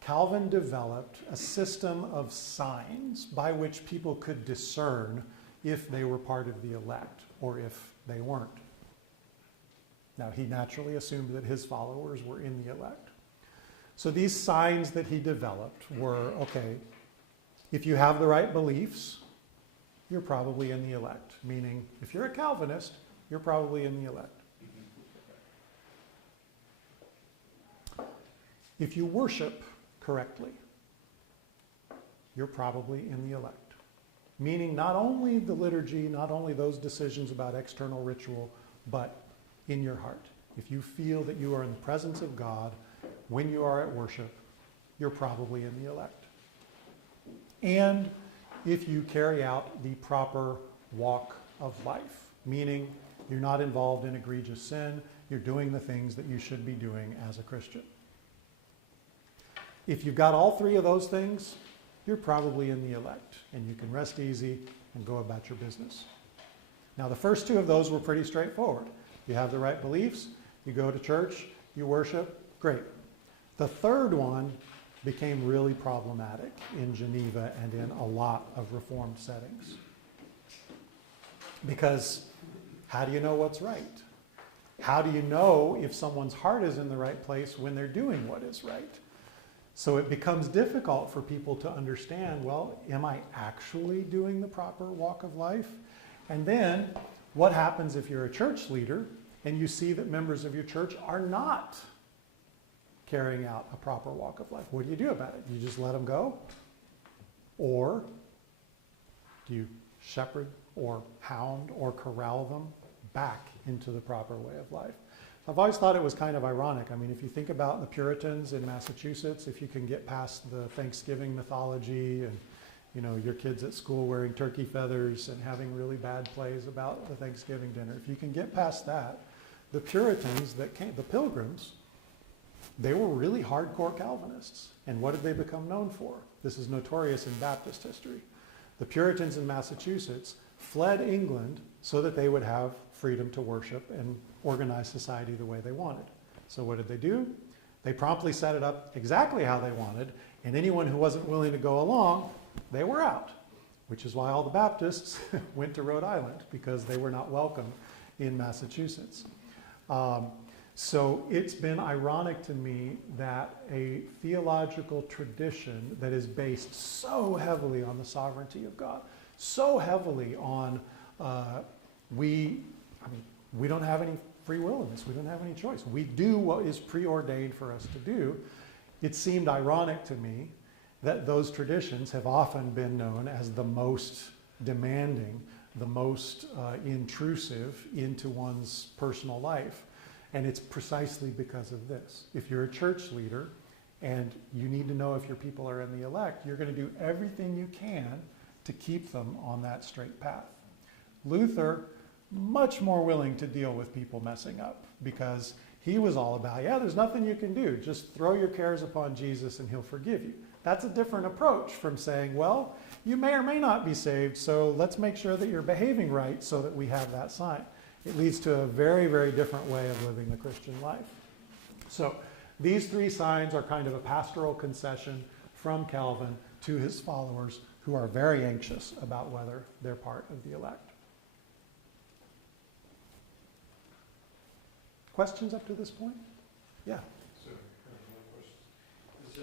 Calvin developed a system of signs by which people could discern if they were part of the elect or if they weren't. Now, he naturally assumed that his followers were in the elect. So these signs that he developed were, okay, if you have the right beliefs, you're probably in the elect. Meaning, if you're a Calvinist, you're probably in the elect. If you worship correctly, you're probably in the elect. Meaning not only the liturgy, not only those decisions about external ritual, but in your heart. If you feel that you are in the presence of God when you are at worship, you're probably in the elect. and if you carry out the proper walk of life, meaning you're not involved in egregious sin, you're doing the things that you should be doing as a Christian. If you've got all three of those things, you're probably in the elect, and you can rest easy and go about your business. Now, the first two of those were pretty straightforward. You have the right beliefs, you go to church, you worship, great. The third one became really problematic in Geneva and in a lot of Reformed settings. Because how do you know what's right? How do you know if someone's heart is in the right place when they're doing what is right? So it becomes difficult for people to understand, well, am I actually doing the proper walk of life? And then, what happens if you're a church leader and you see that members of your church are not carrying out a proper walk of life? What do you do about it? Do you just let them go? Or do you shepherd or hound or corral them back into the proper way of life? I've always thought it was kind of ironic. I mean, if you think about the Puritans in Massachusetts, if you can get past the Thanksgiving mythology and, you know, your kids at school wearing turkey feathers and having really bad plays about the Thanksgiving dinner, if you can get past that, the Puritans that came, the Pilgrims, they were really hardcore Calvinists. And what did they become known for? This is notorious in Baptist history. The Puritans in Massachusetts fled England so that they would have freedom to worship and organize society the way they wanted. So what did they do? They promptly set it up exactly how they wanted, and anyone who wasn't willing to go along, they were out, which is why all the Baptists went to Rhode Island, because they were not welcome in Massachusetts. So it's been ironic to me that a theological tradition that is based so heavily on the sovereignty of God, so heavily on we don't have any free will in this. We don't have any choice. We do what is preordained for us to do. It seemed ironic to me that those traditions have often been known as the most demanding, the most intrusive into one's personal life. And it's precisely because of this. If you're a church leader and you need to know if your people are in the elect, you're going to do everything you can to keep them on that straight path. Luther, much more willing to deal with people messing up, because he was all about, yeah, there's nothing you can do. Just throw your cares upon Jesus and he'll forgive you. That's a different approach from saying, well, you may or may not be saved, so let's make sure that you're behaving right so that we have that sign. It leads to a very, very different way of living the Christian life. So these three signs are kind of a pastoral concession from Calvin to his followers, who are very anxious about whether they're part of the elect. Questions up to this point? Yeah.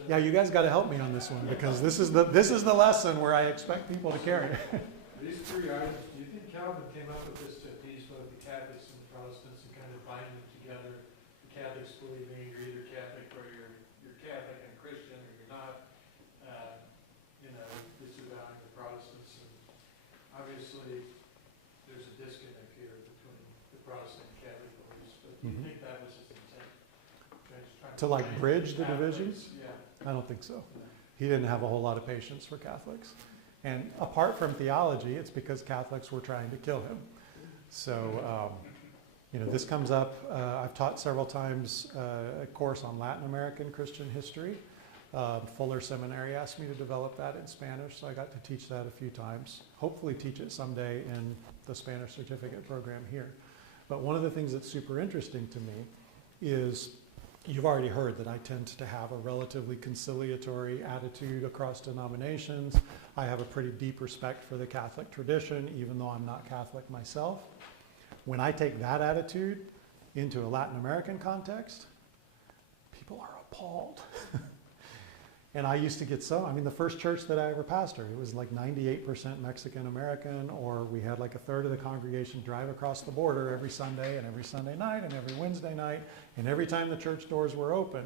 Yeah, you guys got to help me on this one, because this is the lesson where I expect people to carry. These three items, do you think Calvin came up with this to appease both the Catholics and the Protestants and kind of bind them together? The Catholics believing you're either Catholic or you're Catholic and Christian, or you're not. Disavowing the Protestants. And obviously, there's a disconnect here between the Protestant and Catholic beliefs. But do you think that was his intent? To like bridge the divisions? Yeah. I don't think so. He didn't have a whole lot of patience for Catholics. And apart from theology, it's because Catholics were trying to kill him. So, this comes up. I've taught several times a course on Latin American Christian history. Fuller Seminary asked me to develop that in Spanish, so I got to teach that a few times. Hopefully teach it someday in the Spanish certificate program here. But one of the things that's super interesting to me is, you've already heard that I tend to have a relatively conciliatory attitude across denominations. I have a pretty deep respect for the Catholic tradition, even though I'm not Catholic myself. When I take that attitude into a Latin American context, people are appalled. And I used to get the first church that I ever pastored, it was like 98% Mexican American, or we had like a third of the congregation drive across the border every Sunday and every Sunday night and every Wednesday night, and every time the church doors were open.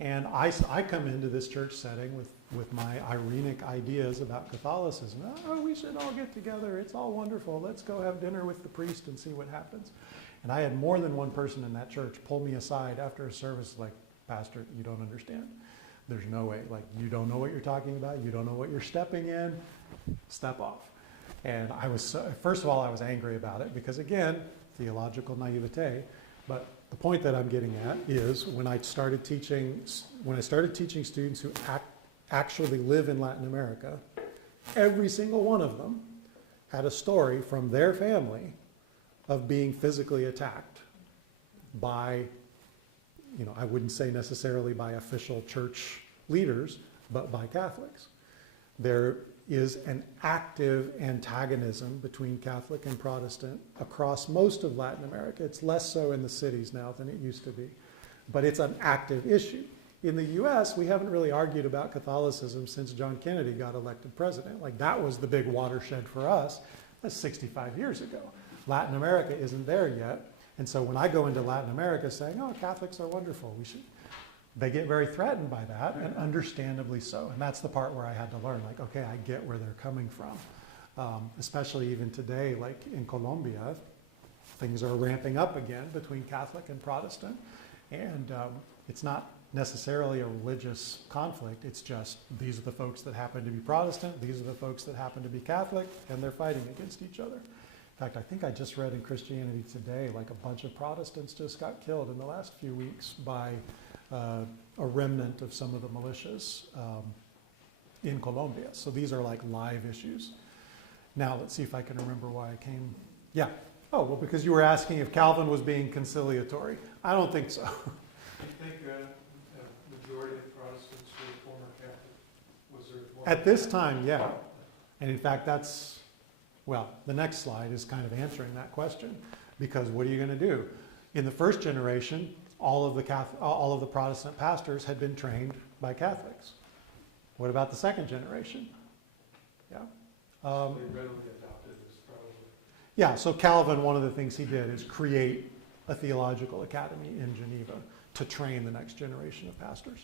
And I come into this church setting with my Irenic ideas about Catholicism. Oh, we should all get together. It's all wonderful. Let's go have dinner with the priest and see what happens. And I had more than one person in that church pull me aside after a service like, Pastor, you don't understand. There's no way. Like, you don't know what you're talking about. You don't know what you're stepping in. Step off. And I was, first of all, I was angry about it because, again, theological naivete. But the point that I'm getting at is when I started teaching students who actually live in Latin America, every single one of them had a story from their family of being physically attacked by, I wouldn't say necessarily by official church leaders, but by Catholics. There is an active antagonism between Catholic and Protestant across most of Latin America. It's less so in the cities now than it used to be, but it's an active issue. In the US, we haven't really argued about Catholicism since John Kennedy got elected president. Like, that was the big watershed for us. That's 65 years ago. Latin America isn't there yet. And so when I go into Latin America saying, oh, Catholics are wonderful, they get very threatened by that, and understandably so. And that's the part where I had to learn, like, okay, I get where they're coming from. Especially even today, like in Colombia, things are ramping up again between Catholic and Protestant. And it's not necessarily a religious conflict. It's just, these are the folks that happen to be Protestant, these are the folks that happen to be Catholic, and they're fighting against each other. In fact, I think I just read in Christianity Today, like a bunch of Protestants just got killed in the last few weeks by a remnant of some of the militias in Colombia. So these are like live issues. Now let's see if I can remember why I came. Yeah. Oh, well, because you were asking if Calvin was being conciliatory. I don't think so. Do you think a majority of Protestants were former Catholic? Was there more? At this time, yeah. And in fact, the next slide is kind of answering that question, because what are you going to do? In the first generation, all of the Protestant pastors had been trained by Catholics. What about the second generation? Yeah. They readily adopted this probably. Yeah, so Calvin, one of the things he did is create a theological academy in Geneva to train the next generation of pastors.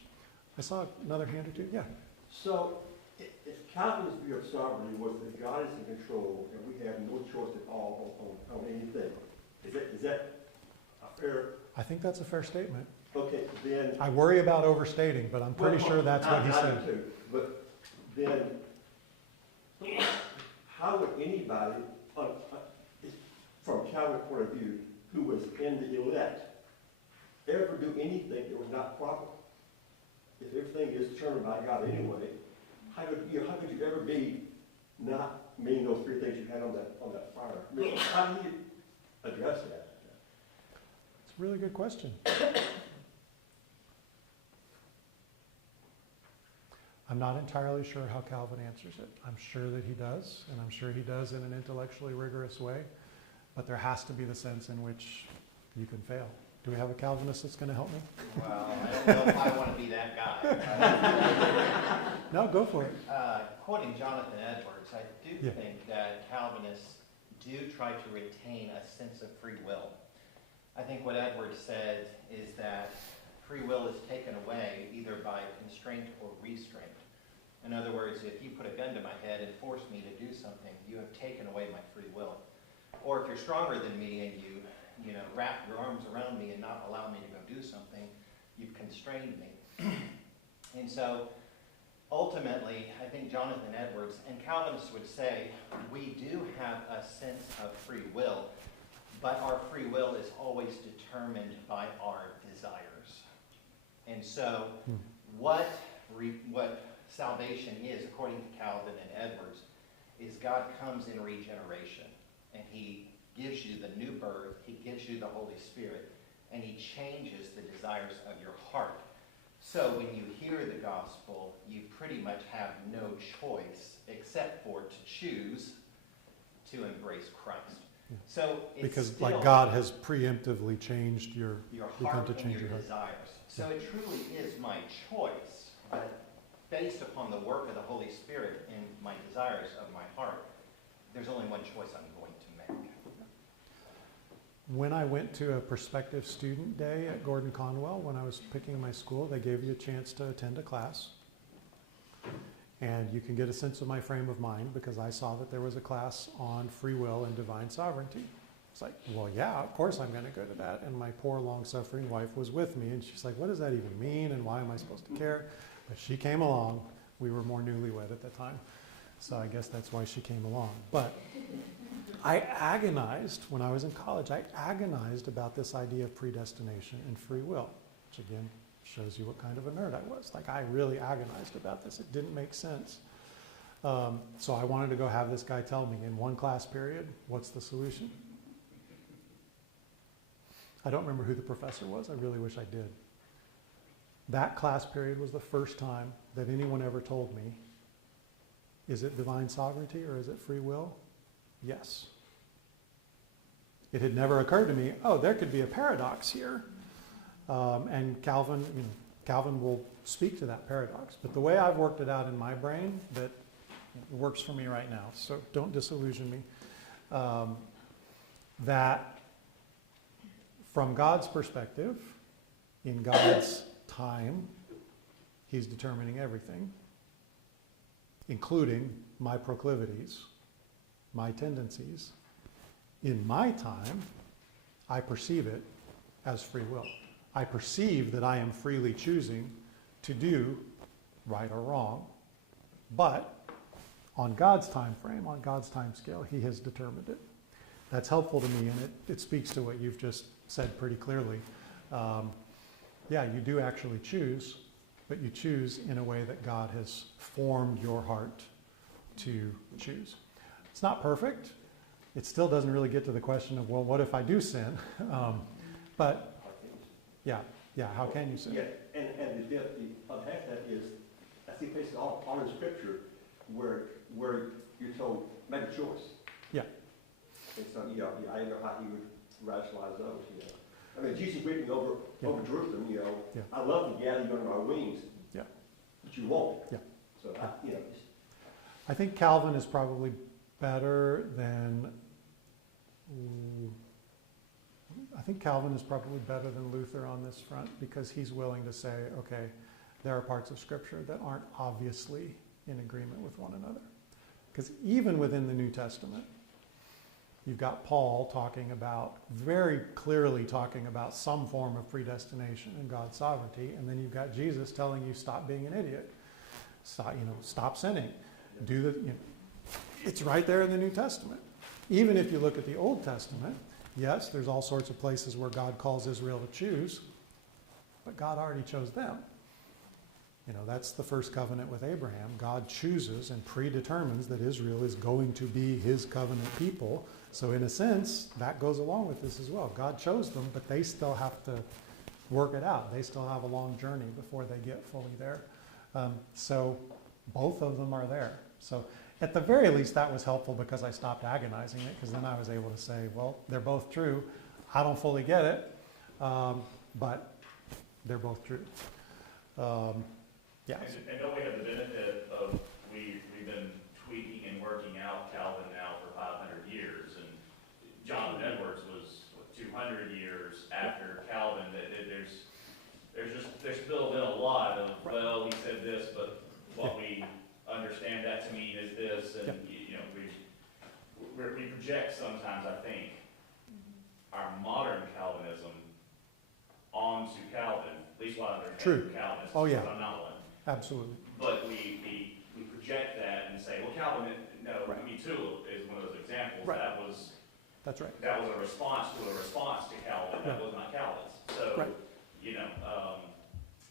I saw another hand or two. Yeah. So, if Calvin's view of sovereignty was that God is in control and we have no choice at all on anything, is that a fair? I think that's a fair statement. Okay, then. I worry about overstating, but I'm pretty sure that's what he said. Too, but then, how would anybody, from Calvin's point of view, who was in the elect, ever do anything that was not proper? If everything is determined by God anyway, how could you ever be not meaning those three things you had on that fire? I mean, how do you address that? It's a really good question. I'm not entirely sure how Calvin answers it. I'm sure that he does, and I'm sure he does in an intellectually rigorous way, but there has to be the sense in which you can fail. Do we have a Calvinist that's going to help me? Well, I don't know if I want to be that guy. No, go for it. Quoting Jonathan Edwards, I do Yeah. think that Calvinists do try to retain a sense of free will. I think what Edwards said is that free will is taken away either by constraint or restraint. In other words, if you put a gun to my head and force me to do something, you have taken away my free will. Or if you're stronger than me and you wrap your arms around me and not allow me to go do something, you've constrained me. And so, ultimately, I think Jonathan Edwards and Calvinists would say, we do have a sense of free will, but our free will is always determined by our desires. And so, what salvation is, according to Calvin and Edwards, is God comes in regeneration, and he gives you the new birth, he gives you the Holy Spirit, and he changes the desires of your heart. So when you hear the gospel, you pretty much have no choice except for to choose to embrace Christ. Yeah. So it's Because still like God has preemptively changed your heart and your desires. So it truly is my choice, but based upon the work of the Holy Spirit and my desires of my heart, there's only one choice I'm going to make. When I went to a prospective student day at Gordon Conwell, when I was picking my school, they gave you a chance to attend a class. And you can get a sense of my frame of mind because I saw that there was a class on free will and divine sovereignty. It's like, well, yeah, of course I'm going to go to that. And my poor long-suffering wife was with me, and she's like, what does that even mean, and why am I supposed to care? She came along. We were more newlywed at the time. So I guess that's why she came along. But I agonized, when I was in college, I agonized about this idea of predestination and free will, which again shows you what kind of a nerd I was. Like, I really agonized about this. It didn't make sense. So I wanted to go have this guy tell me in one class period, what's the solution? I don't remember who the professor was. I really wish I did. That class period was the first time that anyone ever told me, is it divine sovereignty or is it free will? Yes. It had never occurred to me, oh, there could be a paradox here. And Calvin, Calvin will speak to that paradox. But the way I've worked it out in my brain, that works for me right now, so don't disillusion me, that from God's perspective, in God's time, he's determining everything, including my proclivities, my tendencies. In my time, I perceive it as free will. I perceive that I am freely choosing to do right or wrong, but on God's time frame, on God's time scale, he has determined it. That's helpful to me, and it speaks to what you've just said pretty clearly. Yeah, you do actually choose, but you choose in a way that God has formed your heart to choose. It's not perfect. It still doesn't really get to the question of, well, what if I do sin? But yeah, how can you sin? Yeah, and the other half of that is, I see places all in Scripture where you're told, make a choice. Yeah. And so, I don't know how he would rationalize those, I mean, Jesus weeping over Jerusalem, Yeah. I love to gather you under my wings. Yeah. But you won't. Yeah. So, I think Calvin is probably better than Luther on this front, because he's willing to say, okay, there are parts of Scripture that aren't obviously in agreement with one another. Because even within the New Testament, you've got Paul very clearly talking about some form of predestination and God's sovereignty, and then you've got Jesus telling you, stop being an idiot. Stop sinning. It's right there in the New Testament. Even if you look at the Old Testament, yes, there's all sorts of places where God calls Israel to choose, but God already chose them. That's the first covenant with Abraham. God chooses and predetermines that Israel is going to be his covenant people. So in a sense, that goes along with this as well. God chose them, but they still have to work it out. They still have a long journey before they get fully there. So both of them are there. So at the very least, that was helpful, because I stopped agonizing it, because then I was able to say, well, they're both true. I don't fully get it, but they're both true. Yeah. And don't we have the benefit of we've been tweaking and working out Calvin now for 500 years, and Jonathan Edwards was 200 years after Calvin. There's still been a lot of, well, he said this, but what we understand that to mean is this, and we project sometimes, I think, our modern Calvinism onto Calvin. At least what I understand from Calvinists. Oh, yeah. I'm not one. Absolutely. But we project that and say, well, Calvin, Me Too is one of those examples. Right. That's right. That was a response to Calvin. That was not Calvin's. So, I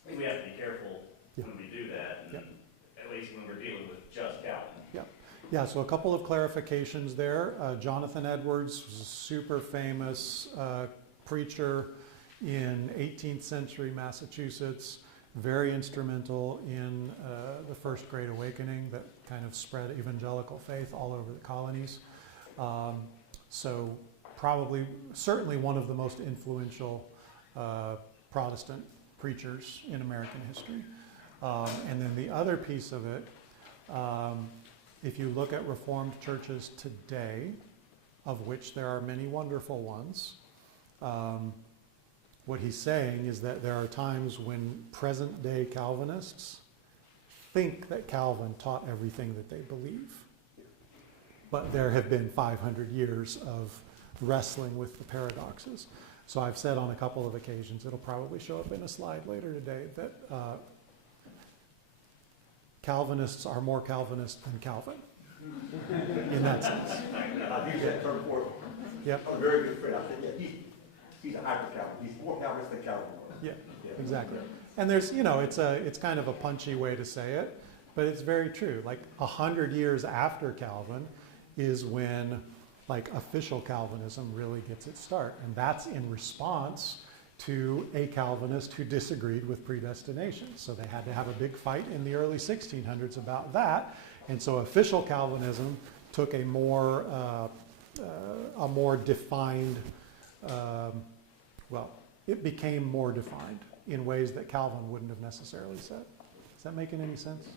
think we have to be careful when we do that, and at least when we're dealing with just Calvin. Yeah, so a couple of clarifications there. Jonathan Edwards was a super famous preacher in 18th century Massachusetts, very instrumental in the First Great Awakening that kind of spread evangelical faith all over the colonies. So certainly one of the most influential Protestant preachers in American history. And then the other piece of it, if you look at Reformed churches today, of which there are many wonderful ones, what he's saying is that there are times when present-day Calvinists think that Calvin taught everything that they believe. But there have been 500 years of wrestling with the paradoxes. So I've said on a couple of occasions, it'll probably show up in a slide later today, that Calvinists are more Calvinist than Calvin, in that sense. I've used that term before. Yep. I'm a very good friend. I said, yeah, he's a hyper-Calvinist. He's more Calvinist than Calvin was. Yeah, exactly. And there's, it's kind of a punchy way to say it, but it's very true. Like 100 years after Calvin is when like official Calvinism really gets its start. And that's in response to a Calvinist who disagreed with predestination. So they had to have a big fight in the early 1600s about that. And so official Calvinism took a more defined, it became more defined in ways that Calvin wouldn't have necessarily said. Is that making any sense?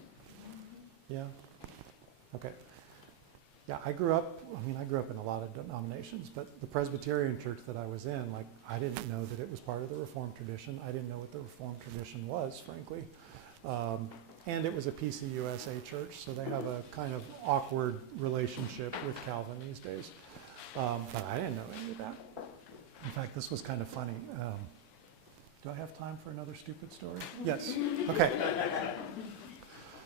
Yeah? Okay. Yeah, I grew up in a lot of denominations, but the Presbyterian church that I was in, like, I didn't know that it was part of the Reformed tradition. I didn't know what the Reformed tradition was, frankly. And it was a PCUSA church, so they have a kind of awkward relationship with Calvin these days. But I didn't know any of that. In fact, this was kind of funny. Do I have time for another stupid story? Yes. Okay.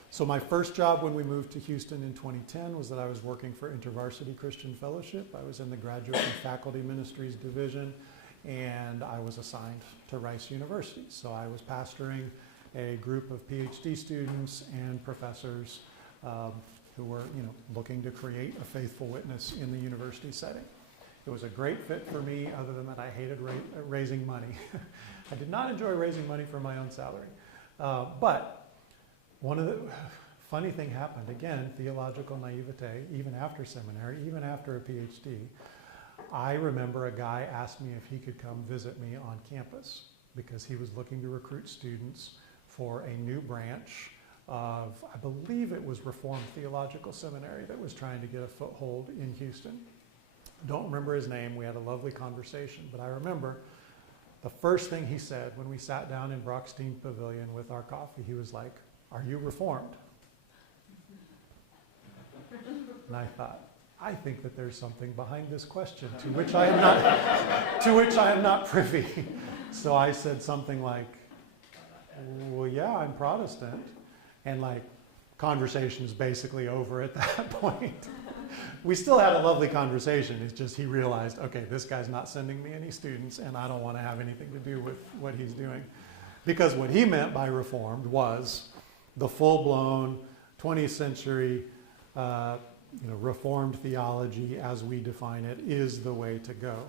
So my first job when we moved to Houston in 2010 was that I was working for InterVarsity Christian Fellowship. I was in the Graduate and Faculty Ministries division, and I was assigned to Rice University. So I was pastoring a group of PhD students and professors who were, looking to create a faithful witness in the university setting. It was a great fit for me, other than that I hated raising money. I did not enjoy raising money for my own salary. But one of the funny thing happened, again, theological naivete, even after seminary, even after a PhD. I remember a guy asked me if he could come visit me on campus because he was looking to recruit students for a new branch of, I believe it was Reformed Theological Seminary that was trying to get a foothold in Houston. Don't remember his name. We had a lovely conversation, but I remember the first thing he said when we sat down in Brockstein Pavilion with our coffee, he was like, "Are you Reformed?" And I thought, I think that there's something behind this question to which I am not privy. So I said something like, "Well, yeah, I'm Protestant." And like, conversation's basically over at that point. We still had a lovely conversation. It's just he realized, okay, this guy's not sending me any students, and I don't want to have anything to do with what he's doing. Because what he meant by Reformed was the full-blown 20th century Reformed theology as we define it is the way to go.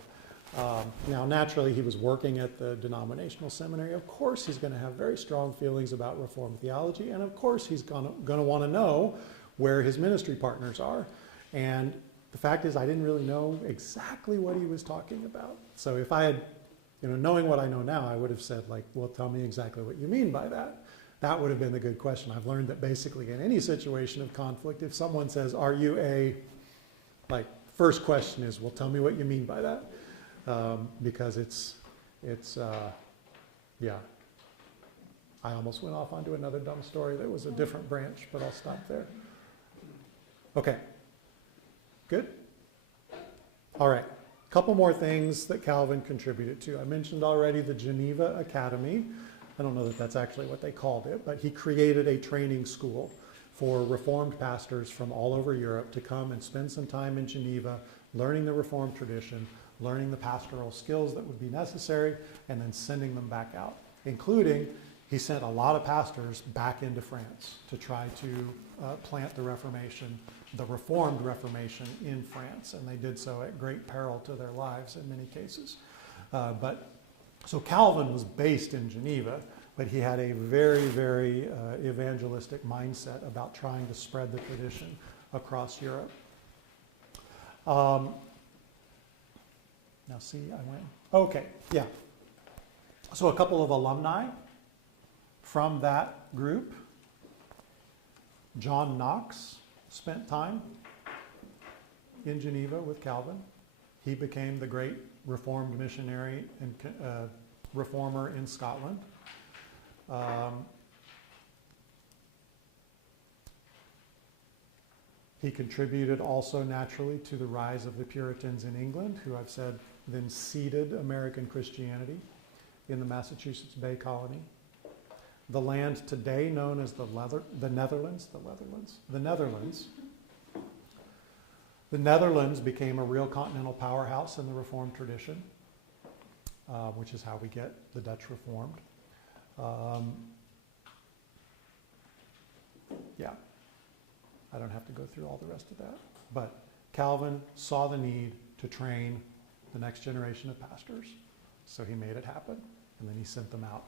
Now, naturally, he was working at the denominational seminary. Of course, he's going to have very strong feelings about Reformed theology, and of course, he's going to want to know where his ministry partners are. And the fact is, I didn't really know exactly what he was talking about. So if I had, knowing what I know now, I would have said, like, well, tell me exactly what you mean by that. That would have been the good question. I've learned that basically in any situation of conflict, if someone says, are you a, first question is, well, tell me what you mean by that. Because yeah. I almost went off onto another dumb story that was a different branch, but I'll stop there. Okay. Good? All right. A couple more things that Calvin contributed to. I mentioned already the Geneva Academy. I don't know that that's actually what they called it, but he created a training school for Reformed pastors from all over Europe to come and spend some time in Geneva, learning the Reformed tradition, learning the pastoral skills that would be necessary, and then sending them back out, including he sent a lot of pastors back into France to try to plant the Reformation, the Reformed Reformation in France, and they did so at great peril to their lives in many cases. So Calvin was based in Geneva, but he had a very, very evangelistic mindset about trying to spread the tradition across Europe. Now see, I went, okay, yeah. So a couple of alumni from that group. John Knox spent time in Geneva with Calvin. He became the great Reformed missionary and reformer in Scotland. He contributed also naturally to the rise of the Puritans in England, who I've said then seeded American Christianity in the Massachusetts Bay Colony. the land today known as the Netherlands. The Netherlands became a real continental powerhouse in the Reformed tradition, which is how we get the Dutch Reformed. Yeah, I don't have to go through all the rest of that. But Calvin saw the need to train the next generation of pastors, so he made it happen. And then he sent them out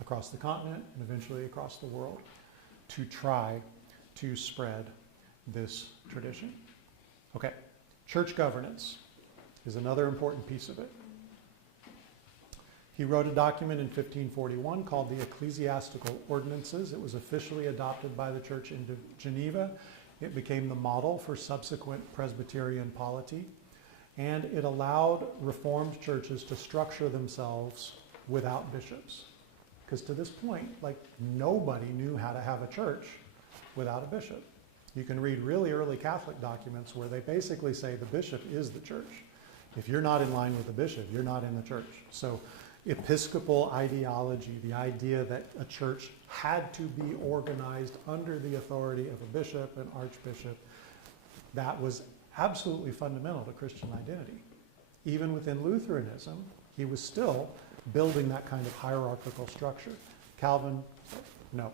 across the continent and eventually across the world to try to spread this tradition. Okay, church governance is another important piece of it. He wrote a document in 1541 called the Ecclesiastical Ordinances. It was officially adopted by the church in Geneva. It became the model for subsequent Presbyterian polity, and it allowed Reformed churches to structure themselves without bishops. Because to this point, like, nobody knew how to have a church without a bishop. You can read really early Catholic documents where they basically say the bishop is the church. If you're not in line with the bishop, you're not in the church. So episcopal ideology, the idea that a church had to be organized under the authority of a bishop, an archbishop, that was absolutely fundamental to Christian identity. Even within Lutheranism, he was still building that kind of hierarchical structure. Calvin said, no,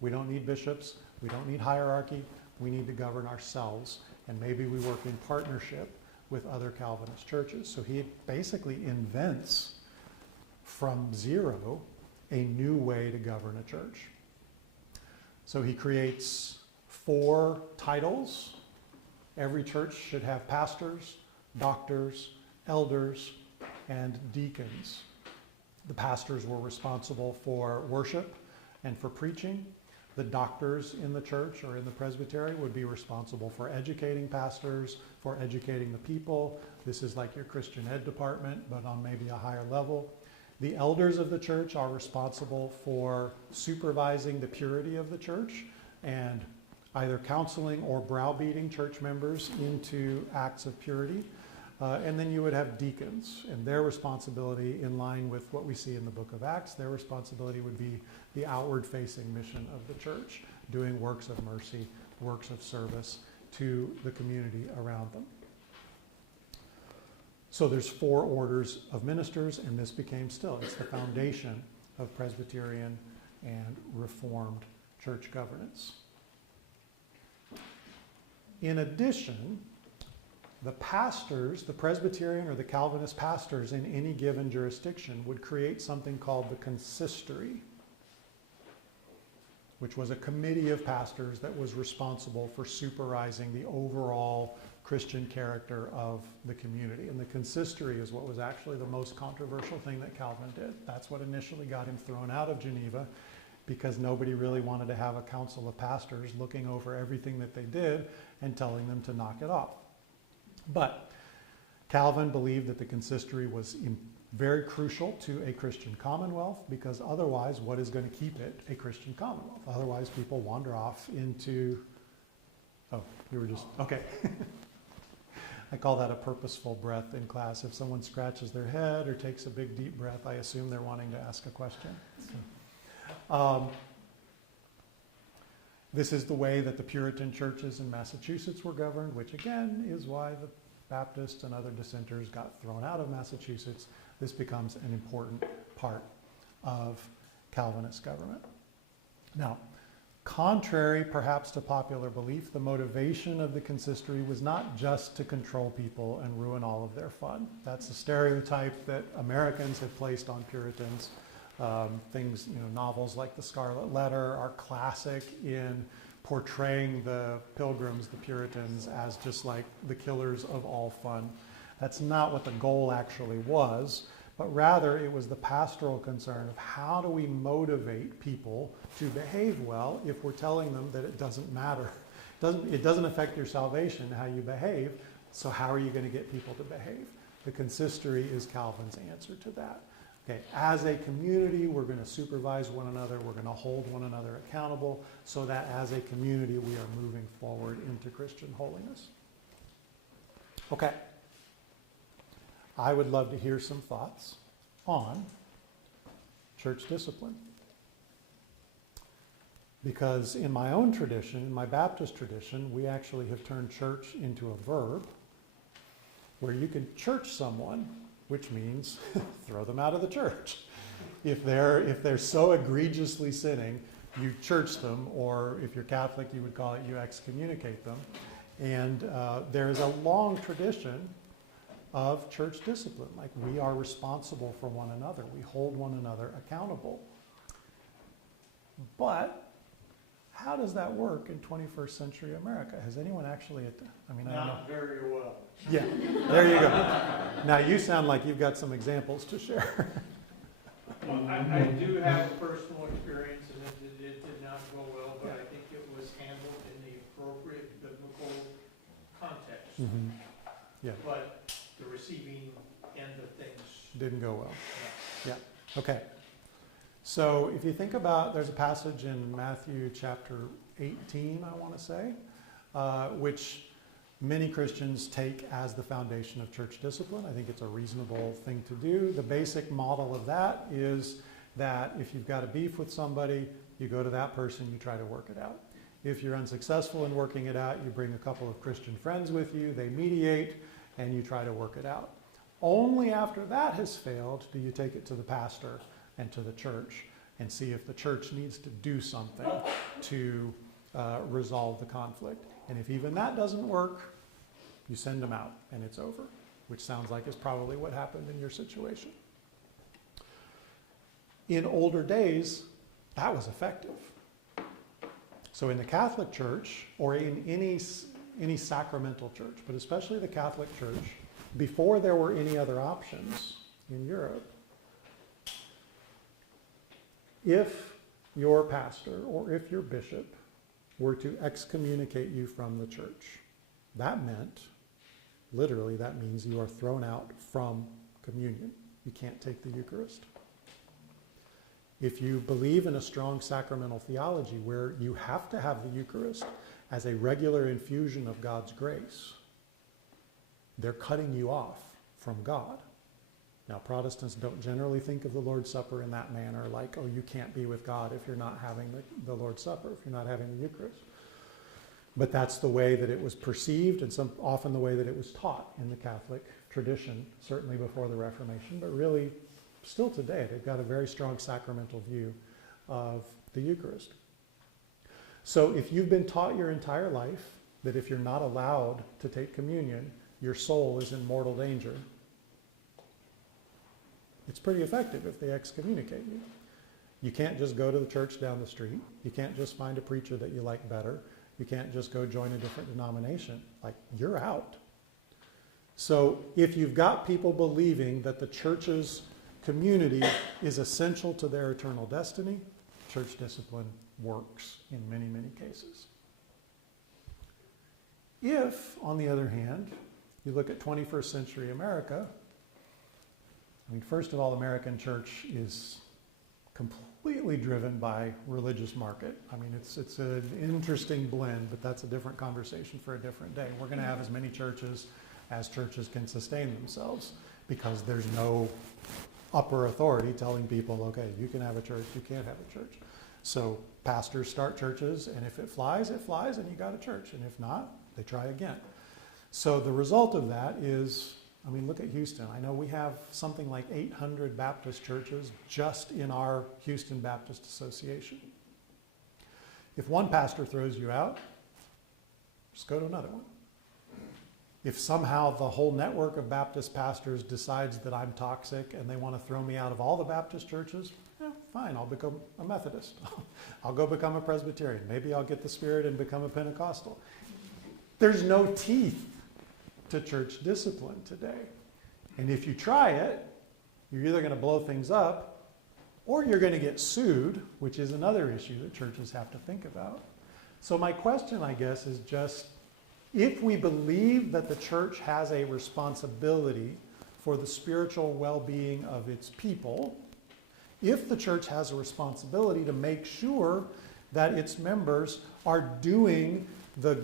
we don't need bishops, we don't need hierarchy, we need to govern ourselves, and maybe we work in partnership with other Calvinist churches. So he basically invents from zero a new way to govern a church. So he creates 4 titles. Every church should have pastors, doctors, elders, and deacons. The pastors were responsible for worship and for preaching. The doctors in the church or in the presbytery would be responsible for educating pastors, for educating the people. This is like your Christian ed department, but on maybe a higher level. The elders of the church are responsible for supervising the purity of the church and either counseling or browbeating church members into acts of purity. And then you would have deacons, and their responsibility, in line with what we see in the book of Acts, their responsibility would be the outward-facing mission of the church, doing works of mercy, works of service to the community around them. So there's 4 orders of ministers, and this became it's the foundation of Presbyterian and Reformed church governance. In addition, the pastors, the Presbyterian or the Calvinist pastors in any given jurisdiction would create something called the consistory, which was a committee of pastors that was responsible for supervising the overall Christian character of the community. And the consistory is what was actually the most controversial thing that Calvin did. That's what initially got him thrown out of Geneva, because nobody really wanted to have a council of pastors looking over everything that they did and telling them to knock it off. But Calvin believed that the consistory was very crucial to a Christian commonwealth, because otherwise, what is going to keep it a Christian commonwealth? Otherwise, people wander off into, oh, you were just, okay. I call that a purposeful breath in class. If someone scratches their head or takes a big deep breath, I assume they're wanting to ask a question. So, this is the way that the Puritan churches in Massachusetts were governed, which again is why the Baptists and other dissenters got thrown out of Massachusetts. This becomes an important part of Calvinist government. Now, contrary perhaps to popular belief, the motivation of the consistory was not just to control people and ruin all of their fun. That's a stereotype that Americans have placed on Puritans. Things, novels like The Scarlet Letter are classic in portraying the Pilgrims, the Puritans, as just like the killers of all fun. That's not what the goal actually was, but rather it was the pastoral concern of how do we motivate people to behave well if we're telling them that it doesn't matter. It doesn't affect your salvation how you behave, so how are you going to get people to behave? The consistory is Calvin's answer to that. Okay, as a community, we're going to supervise one another, we're going to hold one another accountable, so that as a community we are moving forward into Christian holiness. Okay, I would love to hear some thoughts on church discipline. Because in my own tradition, in my Baptist tradition, we actually have turned church into a verb where you can church someone, which means throw them out of the church. If they're so egregiously sinning, you church them, or if you're Catholic, you would call it you excommunicate them. And there's a long tradition of church discipline. Like, we are responsible for one another. We hold one another accountable. But how does that work in 21st century America? Has anyone actually, I don't know. Not very well. Yeah, there you go. Now you sound like you've got some examples to share. Well, I do have a personal experience, and it did not go well, but I think it was handled in the appropriate biblical context. Mm-hmm. Yeah, But the receiving end of things. didn't go well. Yeah, okay. So if you think about, there's a passage in Matthew chapter 18, I want to say, which many Christians take as the foundation of church discipline. I think it's a reasonable thing to do. The basic model of that is that if you've got a beef with somebody, you go to that person, you try to work it out. If you're unsuccessful in working it out, you bring a couple of Christian friends with you, they mediate, and you try to work it out. Only after that has failed do you take it to the pastor and to the church and see if the church needs to do something to resolve the conflict. And if even that doesn't work, you send them out and it's over, which sounds like is probably what happened in your situation. In older days, that was effective. So in the Catholic Church, or in any sacramental church, but especially the Catholic Church, before there were any other options in Europe, if your pastor or if your bishop were to excommunicate you from the church, that meant, literally, that means you are thrown out from communion. You can't take the Eucharist. If you believe in a strong sacramental theology where you have to have the Eucharist as a regular infusion of God's grace, they're cutting you off from God. Now, Protestants don't generally think of the Lord's Supper in that manner, like, oh, you can't be with God if you're not having the Lord's Supper, if you're not having the Eucharist. But that's the way that it was perceived, and often the way that it was taught in the Catholic tradition, certainly before the Reformation, but really still today. They've got a very strong sacramental view of the Eucharist. So if you've been taught your entire life that if you're not allowed to take communion, your soul is in mortal danger, it's pretty effective if they excommunicate you. You can't just go to the church down the street. You can't just find a preacher that you like better. You can't just go join a different denomination. Like, you're out. So if you've got people believing that the church's community is essential to their eternal destiny, church discipline works in many, many cases. If, on the other hand, you look at 21st century America, I mean, first of all, American church is completely driven by religious market. I mean, it's an interesting blend, but that's a different conversation for a different day. We're going to have as many churches as churches can sustain themselves because there's no upper authority telling people, okay, you can have a church, you can't have a church. So pastors start churches, and if it flies, and you got a church. And if not, they try again. So the result of that is, I mean, look at Houston. I know we have something like 800 Baptist churches just in our Houston Baptist Association. If one pastor throws you out, just go to another one. If somehow the whole network of Baptist pastors decides that I'm toxic and they want to throw me out of all the Baptist churches, fine, I'll become a Methodist. I'll go become a Presbyterian. Maybe I'll get the Spirit and become a Pentecostal. There's no teeth to church discipline today. And if you try it, you're either going to blow things up or you're going to get sued, which is another issue that churches have to think about. So my question, I guess, is just, if we believe that the church has a responsibility for the spiritual well-being of its people, if the church has a responsibility to make sure that its members are doing the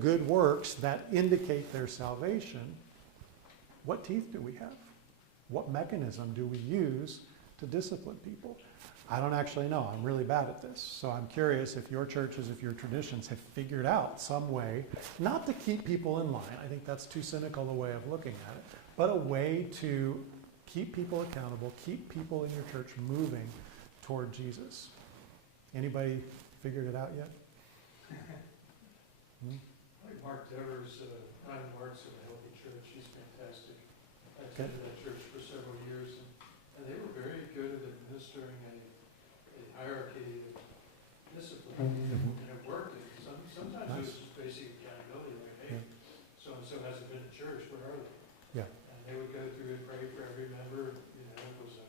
good works that indicate their salvation, what teeth do we have? What mechanism do we use to discipline people? I don't actually know. I'm really bad at this. So I'm curious if your churches, if your traditions have figured out some way, not to keep people in line, I think that's too cynical a way of looking at it, but a way to keep people accountable, keep people in your church moving toward Jesus. Anybody figured it out yet? Like Mark Devers, Ryan Marks of the Healthy Church, he's fantastic. I Okay. attended that church for several years, and they were very good at administering a hierarchy of discipline, and it worked. Sometimes it was just basic accountability, like, hey, so-and-so hasn't been to church, where are they? Yeah. And they would go through and pray for every member, it was an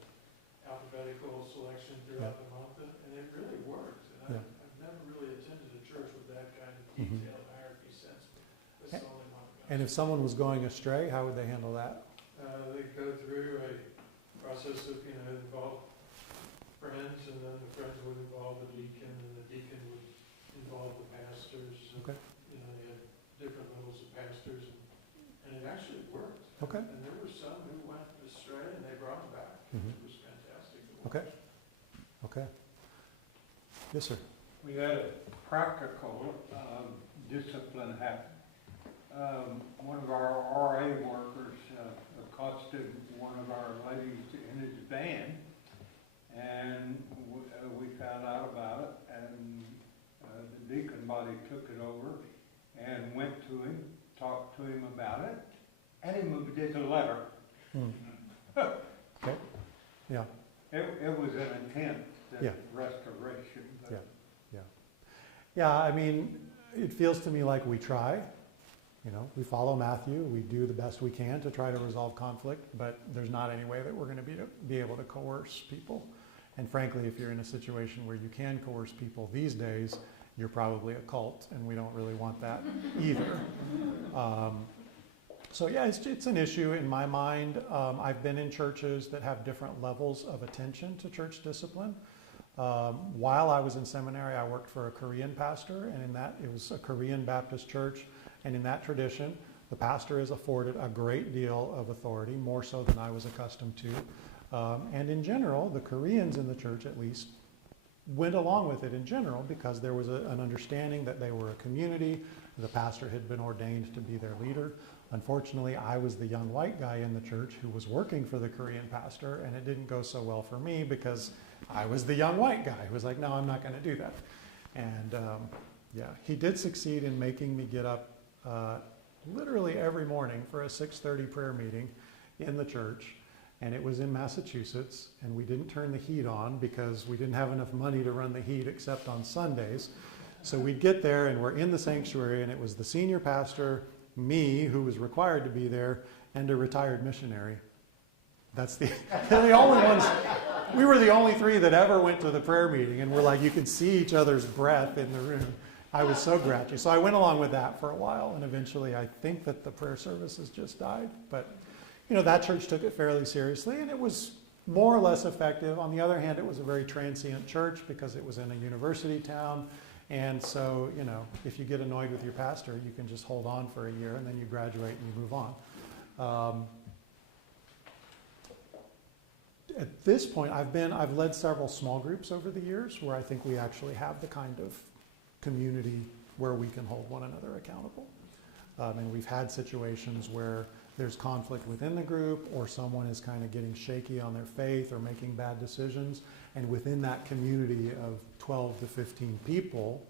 alphabetical selection throughout the month, and it really worked. And I've never really attended a church with that kind of detailed hierarchy sense, but that's the only one. And if someone was going astray, how would they handle that? They go through a process of, involve friends, and then the friends would involve the deacon, and the deacon would involve the pastors. Okay. They had different levels of pastors, and it actually worked. Okay. And there were some who went astray, and they brought them back. Mhm. It was fantastic. Okay. Okay. Yes, sir. We had a practical discipline happen. One of our RA workers accosted one of our ladies in his van, and we found out about it, and the deacon body took it over and went to him, talked to him about it, and he moved it to letter. Okay. Yeah. It was an attempt at Yeah. restoration. But Yeah, I mean, it feels to me like we try. We follow Matthew. We do the best we can to try to resolve conflict, but there's not any way that we're going to be able to coerce people. And frankly, if you're in a situation where you can coerce people these days, you're probably a cult, and we don't really want that either. So yeah, it's an issue in my mind. I've been in churches that have different levels of attention to church discipline. While I was in seminary, I worked for a Korean pastor, and in that, it was a Korean Baptist church. And in that tradition, the pastor is afforded a great deal of authority, more so than I was accustomed to. And in general, the Koreans in the church, at least, went along with it in general because there was an understanding that they were a community. The pastor had been ordained to be their leader. Unfortunately, I was the young white guy in the church who was working for the Korean pastor, and it didn't go so well for me because I was the young white guy who was like, no, I'm not going to do that. And he did succeed in making me get up literally every morning for a 6:30 prayer meeting in the church, and it was in Massachusetts, and we didn't turn the heat on because we didn't have enough money to run the heat except on Sundays. So we'd get there, and we're in the sanctuary, and it was the senior pastor, me, who was required to be there, and a retired missionary. They're the only ones. We were the only three that ever went to the prayer meeting, and we're like, you could see each other's breath in the room. I was so grouchy. So I went along with that for a while, and eventually I think that the prayer services just died. But, that church took it fairly seriously, and it was more or less effective. On the other hand, it was a very transient church because it was in a university town. And so, if you get annoyed with your pastor, you can just hold on for a year, and then you graduate and you move on. At this point, I've led several small groups over the years where I think we actually have the kind of community where we can hold one another accountable. And we've had situations where there's conflict within the group, or someone is kind of getting shaky on their faith or making bad decisions. And within that community of 12 to 15 people,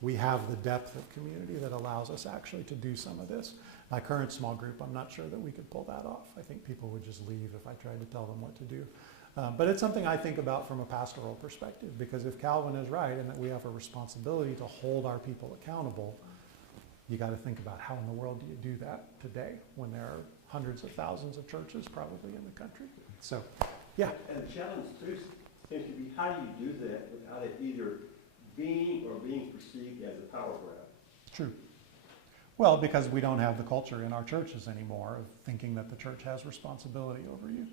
we have the depth of community that allows us actually to do some of this. My current small group, I'm not sure that we could pull that off. I think people would just leave if I tried to tell them what to do. But it's something I think about from a pastoral perspective, because if Calvin is right and that we have a responsibility to hold our people accountable, you got to think about how in the world do you do that today when there are hundreds of thousands of churches probably in the country. So, yeah. And the challenge too seems to be, how do you do that without it either being perceived as a power grab? True. Well, because we don't have the culture in our churches anymore of thinking that the church has responsibility over you.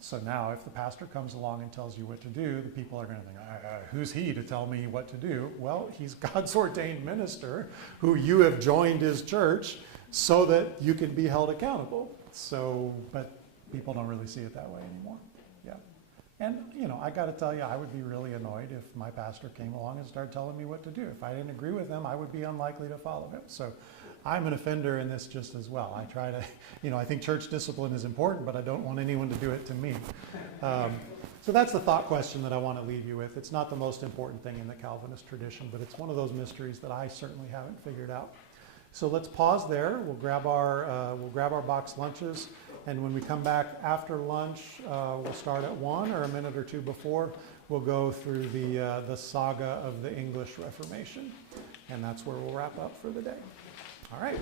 So now if the pastor comes along and tells you what to do, the people are going to think, who's he to tell me what to do? Well, he's God's ordained minister who you have joined his church so that you can be held accountable. So, but people don't really see it that way anymore. Yeah. And, I got to tell you, I would be really annoyed if my pastor came along and started telling me what to do. If I didn't agree with him, I would be unlikely to follow him. So I'm an offender in this just as well. I try to, I think church discipline is important, but I don't want anyone to do it to me. So that's the thought question that I want to leave you with. It's not the most important thing in the Calvinist tradition, but it's one of those mysteries that I certainly haven't figured out. So let's pause there. We'll grab our box lunches. And when we come back after lunch, we'll start at 1 or a minute or two before. We'll go through the saga of the English Reformation. And that's where we'll wrap up for the day. All right,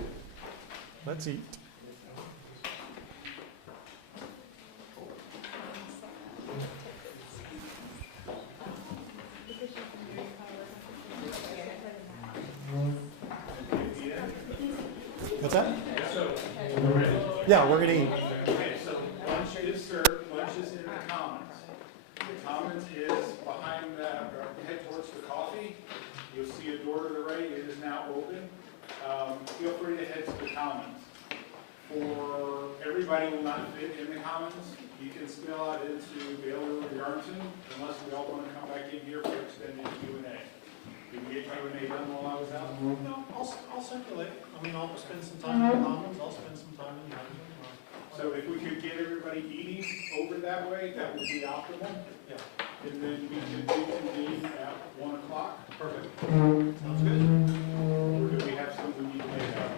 let's eat. What's that? Yeah, we're going to eat. Okay, so lunch is served, lunch is in the commons. The commons is behind the, head towards the coffee. You'll see a door to the right, it is now open. Feel free to head to the commons. For everybody who will not fit in the commons, you can spill out into Baylor or Yarmington, unless we all want to come back in here for extended Q&A. Did we get Q&A done while I was out? No, I'll circulate. I'll spend some time in the commons. I'll spend some time in the commons. So if we could get everybody eating over that way, that would be optimal. Yeah. And then we can reconvene at 1 o'clock. Perfect. Sounds good. Or do we have something we need to make up?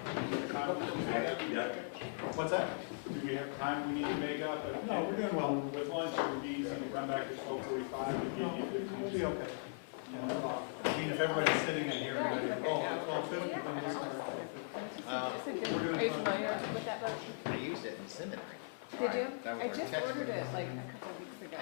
What's that? Do we have time we need to make up? No, we're doing well. With lunch, it would be easy to run back to 12:45 and give you 15. We'll be okay. I mean, if everybody's sitting in here, at 12:50, then we'll start. It's a good, are you familiar with that book? I used it in seminary. Did you? That was I our just textbook. ordered it like a couple of weeks ago.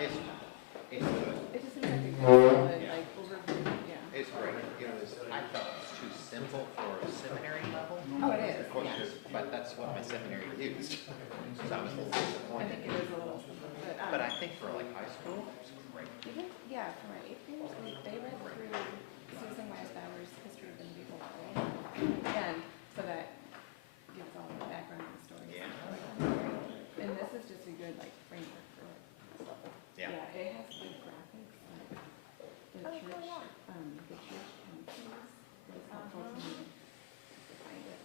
It's good. It just seems like a good solid, like overview, yeah. It's great. I thought it was too simple for a seminary level. Oh, it is, Of course, yeah. but that's what my seminary used. So I was a little I disappointed. think it is a little simple, But I think for like high school, it's great. even, yeah, for my 8th graders, they read through Susan Weisbauer's History of the Medieval World. And so that gives all the background of the story. Yeah. And this is just a good like framework for it. Yeah. Yeah, it has good graphics, like the church, the church councils. It's helpful to me to find it.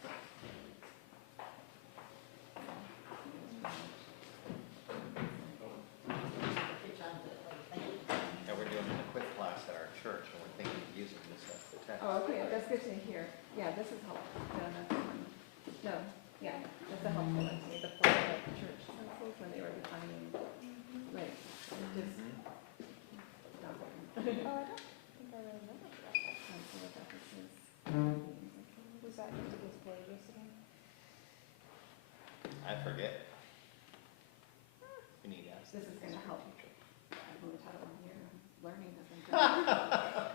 Yeah, we're doing a quick class at our church, and we're thinking of using this as the text. Oh, okay, that's good to hear. Yeah, this is helpful. No, that's one. No, yeah, that's a helpful one to me. The four church councils when they were defining, like, just. Oh, I don't think I really remember that. Council of Ephesus. Was that just a display yesterday? I forget. We need to ask. This is gonna help. I will tell them you're learning as I'm going. That's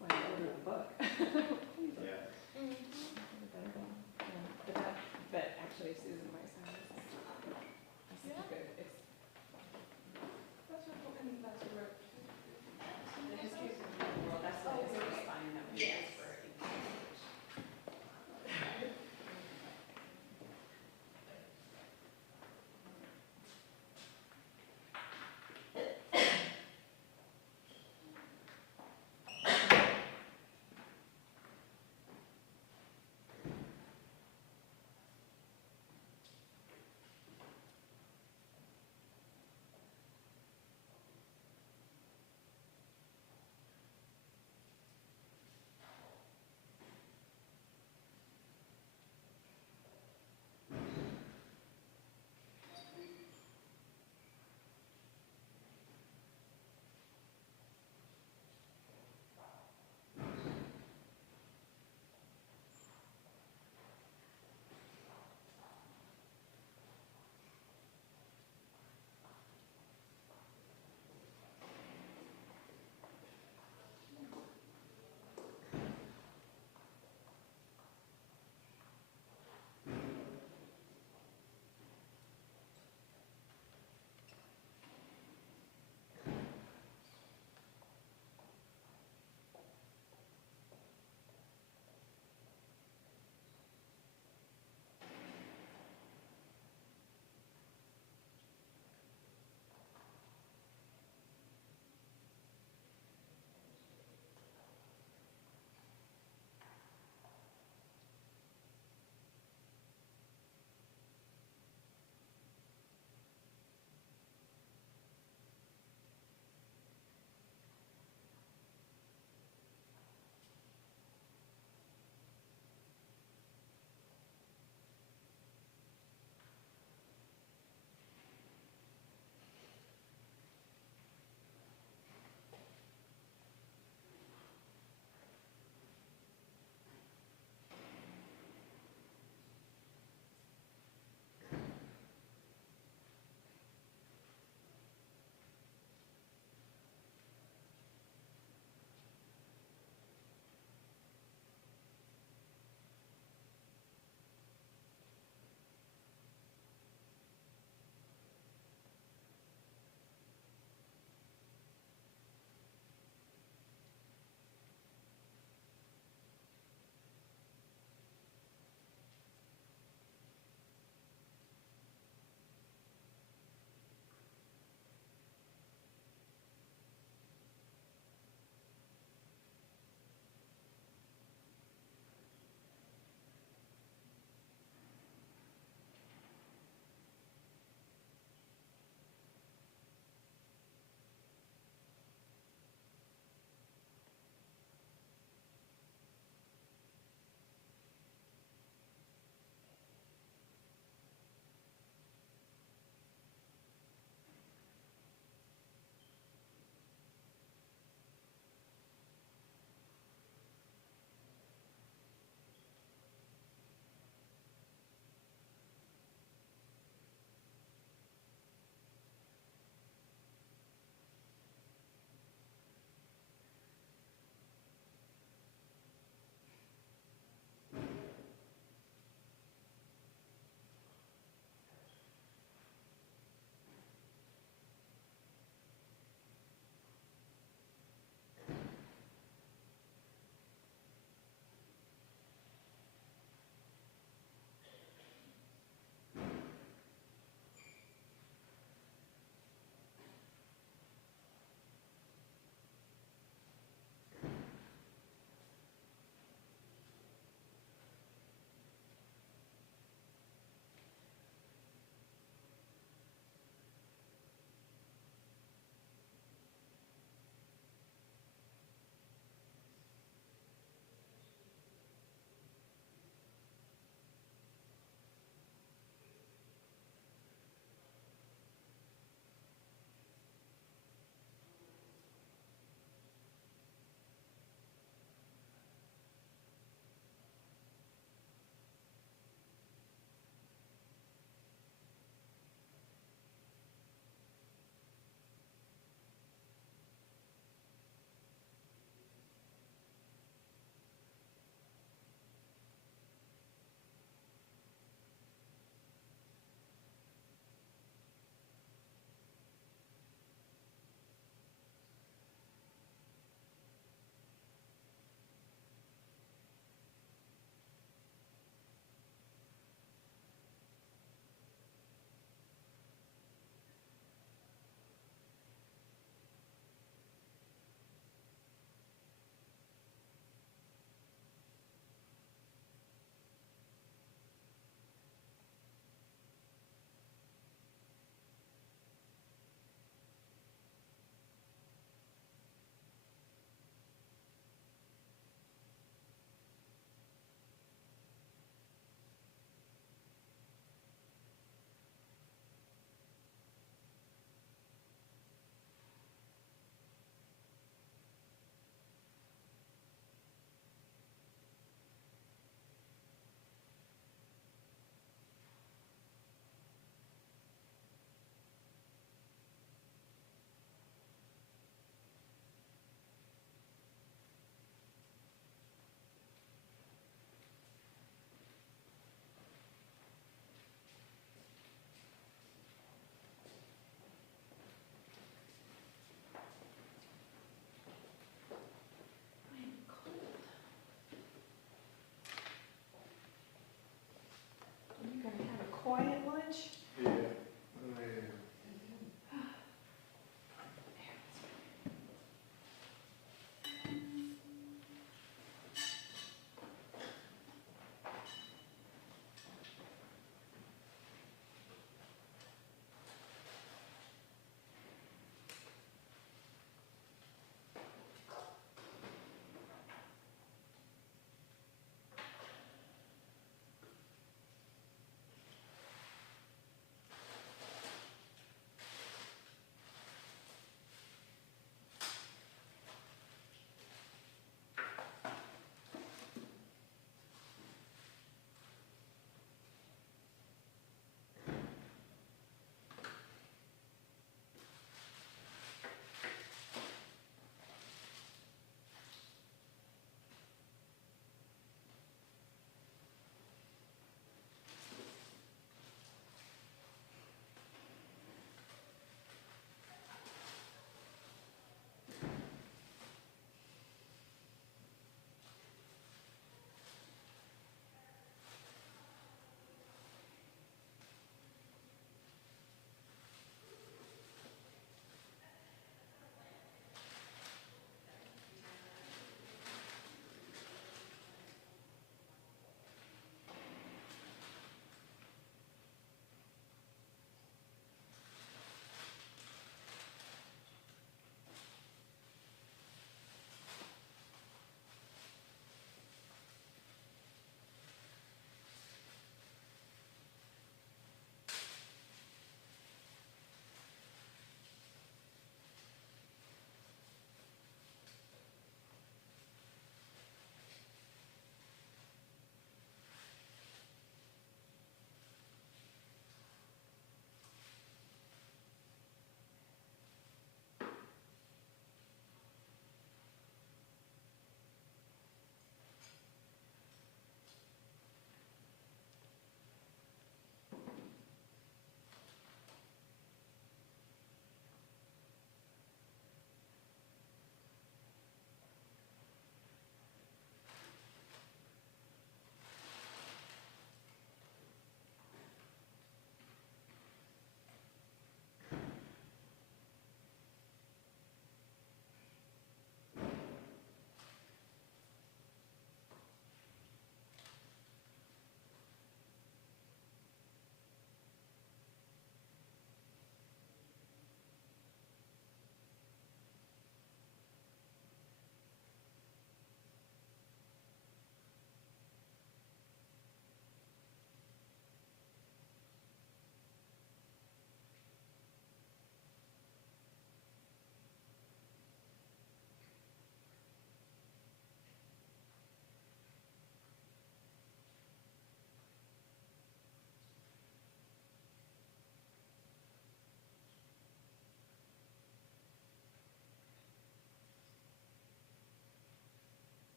why I ordered the book. Yeah. But actually Susan Weisbauer is such a good, it's. That's what, I mean, that's where, The history of the medieval world, that's the history spine that we use for English.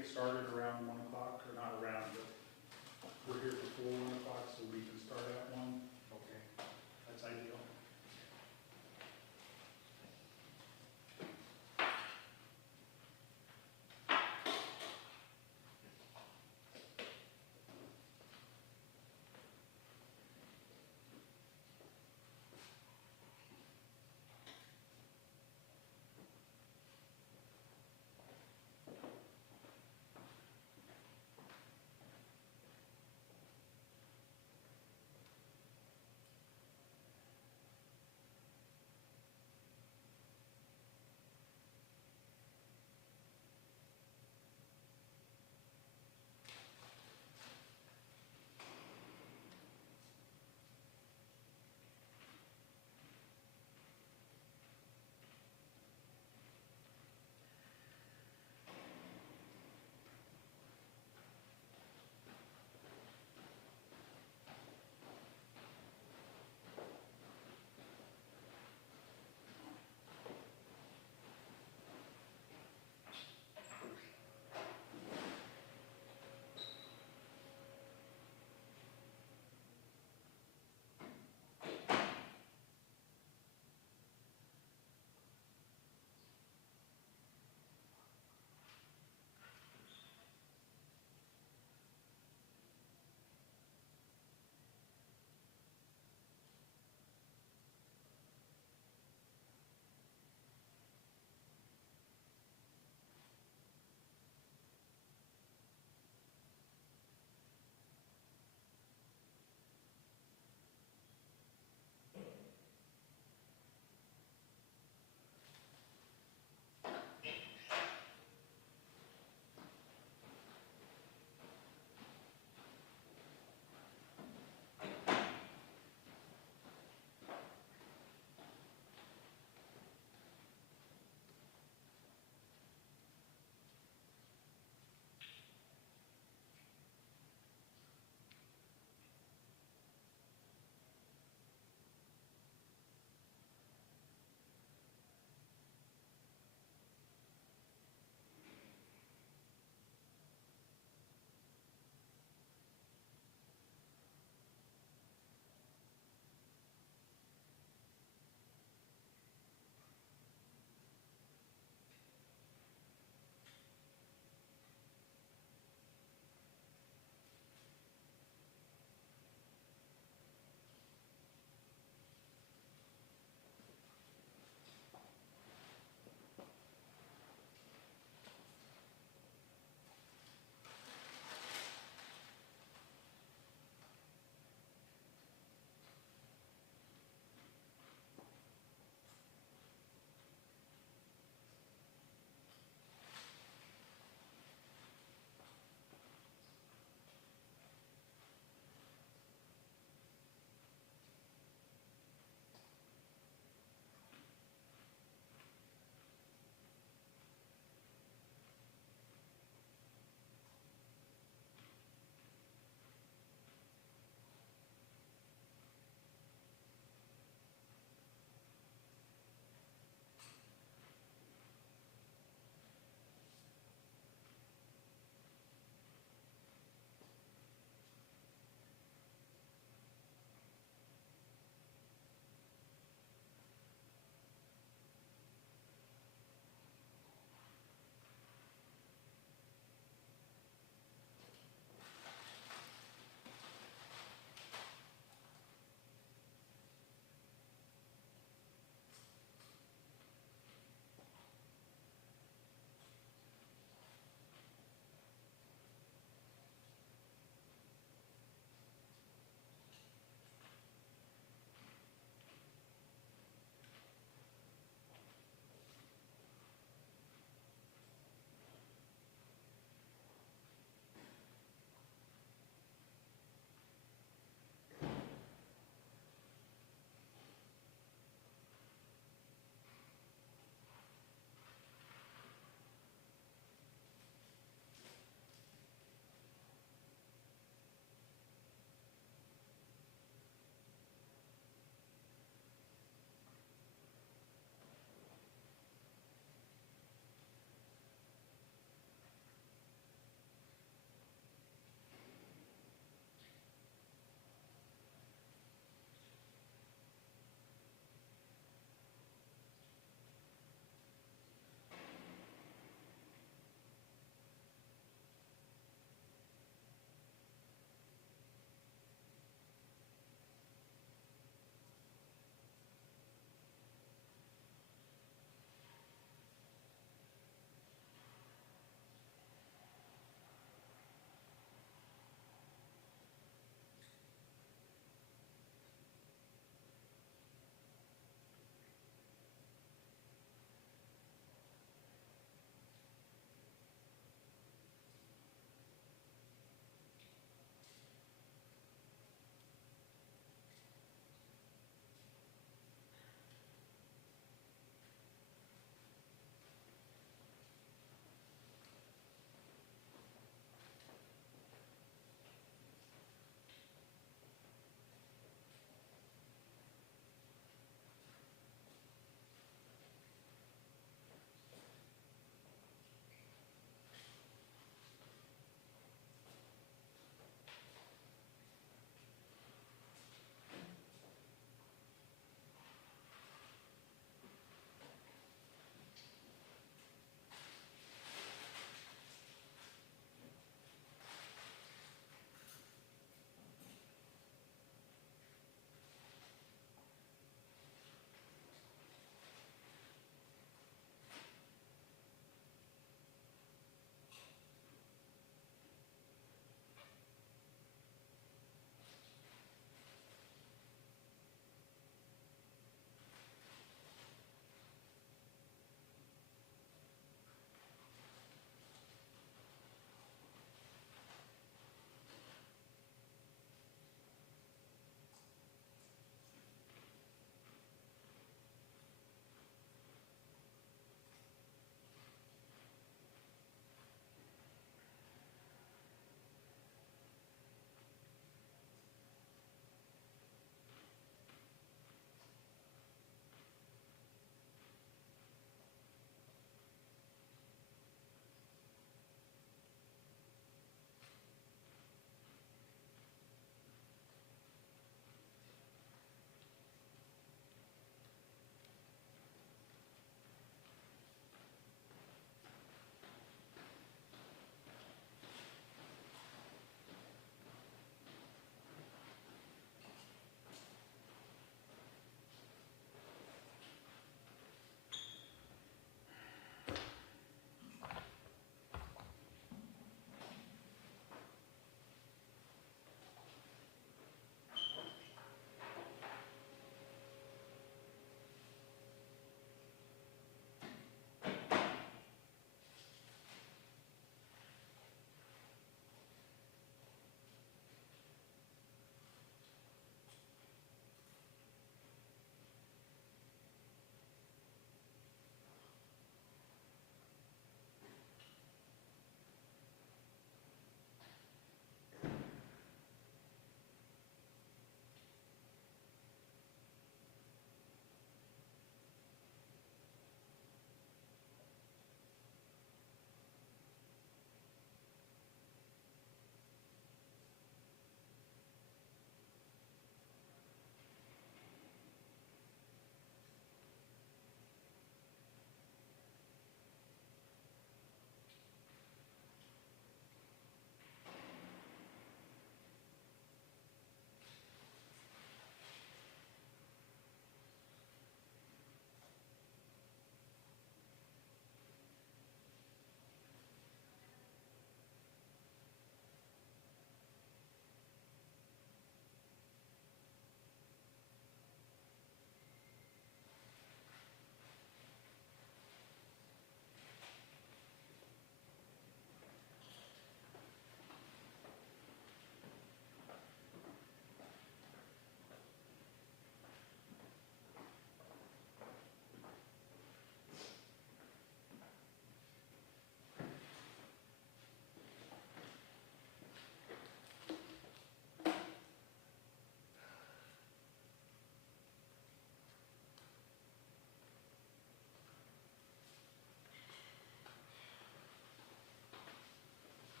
get started around 1 o'clock, or not around, but we're here before 1 o'clock, so we can start at 1. Okay. That's ideal.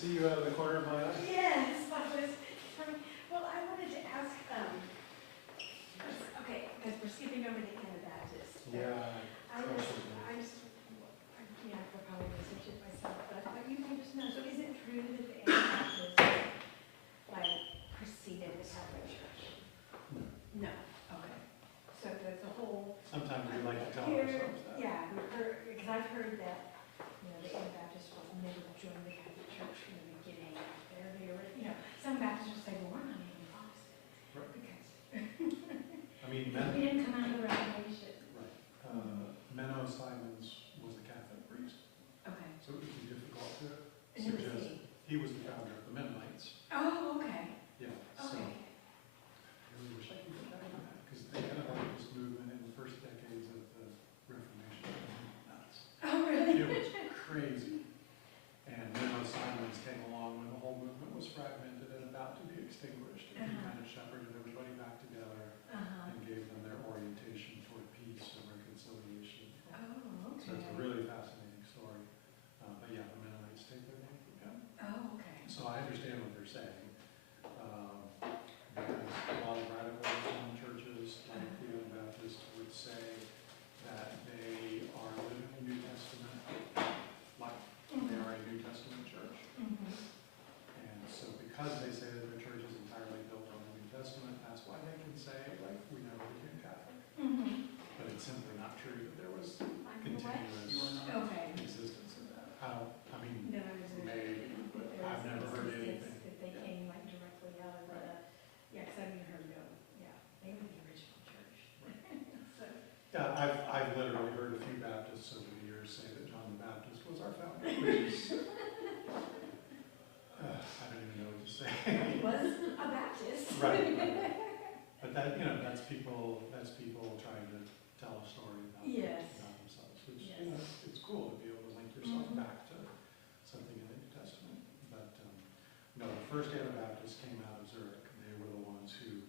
see you out of the corner of my eye. Yes, I was, well, I wanted to ask, okay, because we're skipping over to Anabaptist. Yeah. I probably researched it myself, but I thought you may just know, so is it true that the Anabaptists, like, preceded the Catholic Church? No, okay. So there's a whole. Sometimes we like to tell Here, ourselves that. yeah, we've heard, because I've heard that, the Anabaptists will never join the Catholic Church from the beginning. Some Baptists will say, well, we're not even Protestant. Right. Because I mean, we didn't come out of the Reformation. right. Menno Simons was a Catholic priest, Okay. so it would be difficult to And who was suggest. He was the founder of the Mennonites. Oh, okay, Yeah. So okay. I really wish I could get that in that, because the Anabaptist movement in the first decades of the Reformation was nuts. Oh, really? It was crazy. And Menno Simons came along when the whole movement was fragmented and about to be extinguished. And he kind of shepherded everybody back together Uh-huh. and gave them their orientation toward peace and reconciliation. Oh, okay. So it's a really fascinating story. But yeah, the Mennonites take their name from him. Oh, okay. So I understand what they're saying. Because a lot of radical Reformed churches, like the Anabaptists, would say that they are living a New Testament life. They are a New Testament church. Mm-hmm. And so because they say that their church is entirely built on the New Testament, that's why they can say, like, we never became Catholic. Mm-hmm. But it's simply not true that there was Like what? continuous Okay. existence of that. I mean, No, is it? maybe, but I've never heard anything. That they came like directly out of the, yeah, because I've even heard go, yeah, they were the original church. So, Yeah, I've literally heard a few Baptists over the years say that John the Baptist was our founder, which is, I don't even know what to say. he was a Baptist. Right. But that, that's people trying to tell a story about, Yes. about themselves, which, Yes. it's cool to be able to link yourself Mhm. back to something in the New Testament. But, no, the first Anabaptists came out of Zurich. They were the ones who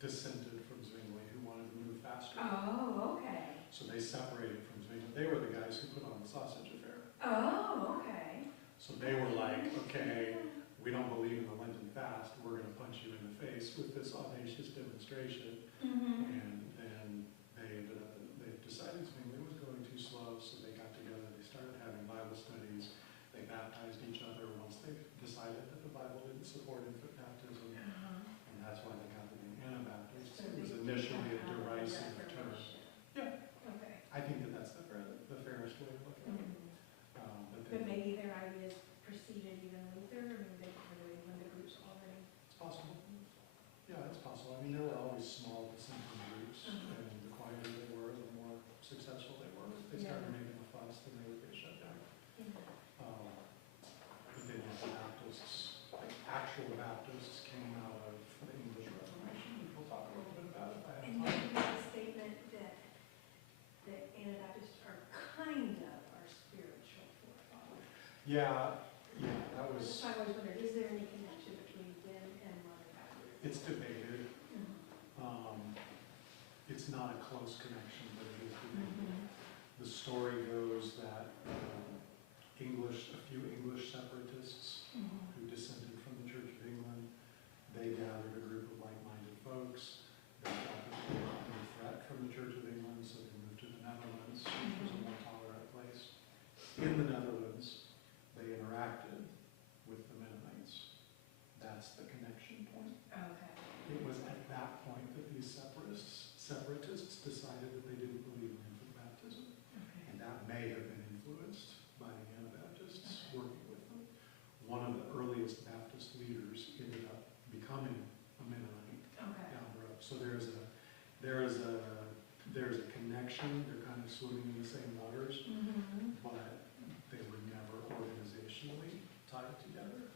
dissented from Zwingli, who wanted to move faster. Oh, okay. So they separated from Zwingli. They were the guys who put on the sausage affair. Oh, okay. So they were like, okay, we don't believe in the Lenten fast. We're going to punch you in the face with this audacious demonstration. Mm-hmm. And then they decided Zwingli was going too slow, so they got together. They started having Bible studies. They baptized each other once they decided that the Bible didn't support infant baptism. And that's why they got the name Anabaptist. So It was they initially a came out of the derisive term. Reformation. Yeah. Okay. I think that that's the fairest way to look at it. Mhm. But But then maybe their ideas preceded even Luther, or maybe they were when the groups already. it's possible. Yeah, it's possible. I mean, there were always small dissenting groups, Uh-huh. and the quieter they were, the more successful they were. If they started making a fuss, then they would get shut down. But then the Baptists, like actual Baptists, came out of the English Reformation. We'll talk a little bit about it if I have And you time. made the statement that Anabaptists are kind of our spiritual forefathers. Yeah, that was, So I always wondered, is there any connection between them and modern Baptists? it's debated. Mhm. It's not a close connection, but it is debated. Mhm. The story goes that a few English separatists Mhm. who dissented from the Church of England, they gathered a group of like-minded folks. They thought that they were under threat from the Church of England, so they moved to the Netherlands, which was a more tolerant place. In the Netherlands, they interacted with the Mennonites. That's the connection point. Okay. It was at that point that these separatists decided that they didn't believe in infant baptism. Okay. And that may have been influenced by the Anabaptists working with them. One of the earliest Baptist leaders ended up becoming a Mennonite Okay. down the road. So there is a connection. They're kind of swimming in the same waters, Mhm. but they were never organizationally tied together.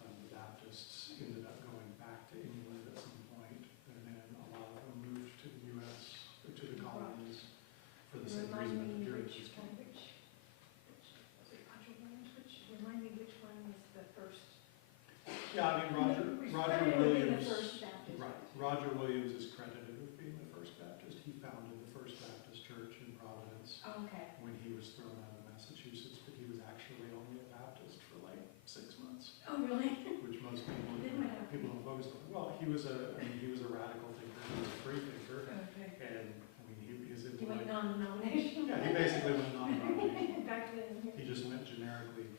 The Baptists ended up going back to England at some point, and then a lot of them moved to the U.S., or to the colonies, for the same reason that the Puritans came. Remind me which one was the first. Yeah, I mean, Roger Credited with being Williams. the first Baptist. Right, Roger Williams is credited with being the first Baptist. He founded the First Baptist Church in Providence Okay. when he was thrown out of Massachusetts, but he was actually only a Baptist for like 6 was a radical thinker, he was a free thinker, Okay. and, I mean, he is into You went like, non-denominational? yeah, he basically went non-denominational. Back then. He just went generically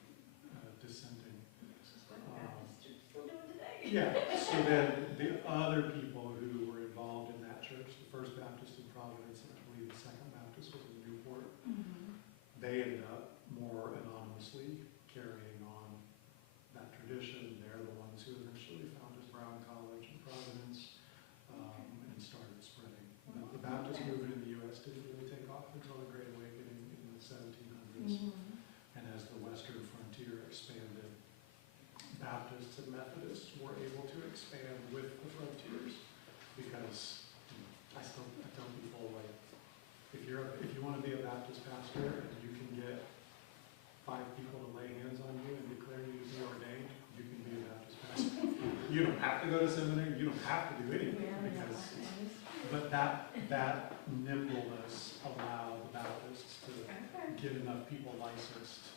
dissenting. Still doing today. Yeah, so then the other people who were involved in that church, the First Baptist in Providence, and I believe the Second Baptist was in Newport, they ended up more anonymously carrying on that tradition. They're the ones who eventually founded Brown College in Providence, and started spreading. The Baptist movement in the U.S. didn't really take off until the Great Awakening in the 1700s. And as the western frontier expanded, Baptists and Methodists were able to expand with the frontiers, because I tell people, like, if you want to be a Baptist pastor and you can get 5 people to lay hands on you and declare you to be ordained, you can be a Baptist pastor. You don't have to go to seminary, you don't have to do anything, but that nimbleness allowed the Baptists to get enough people licensed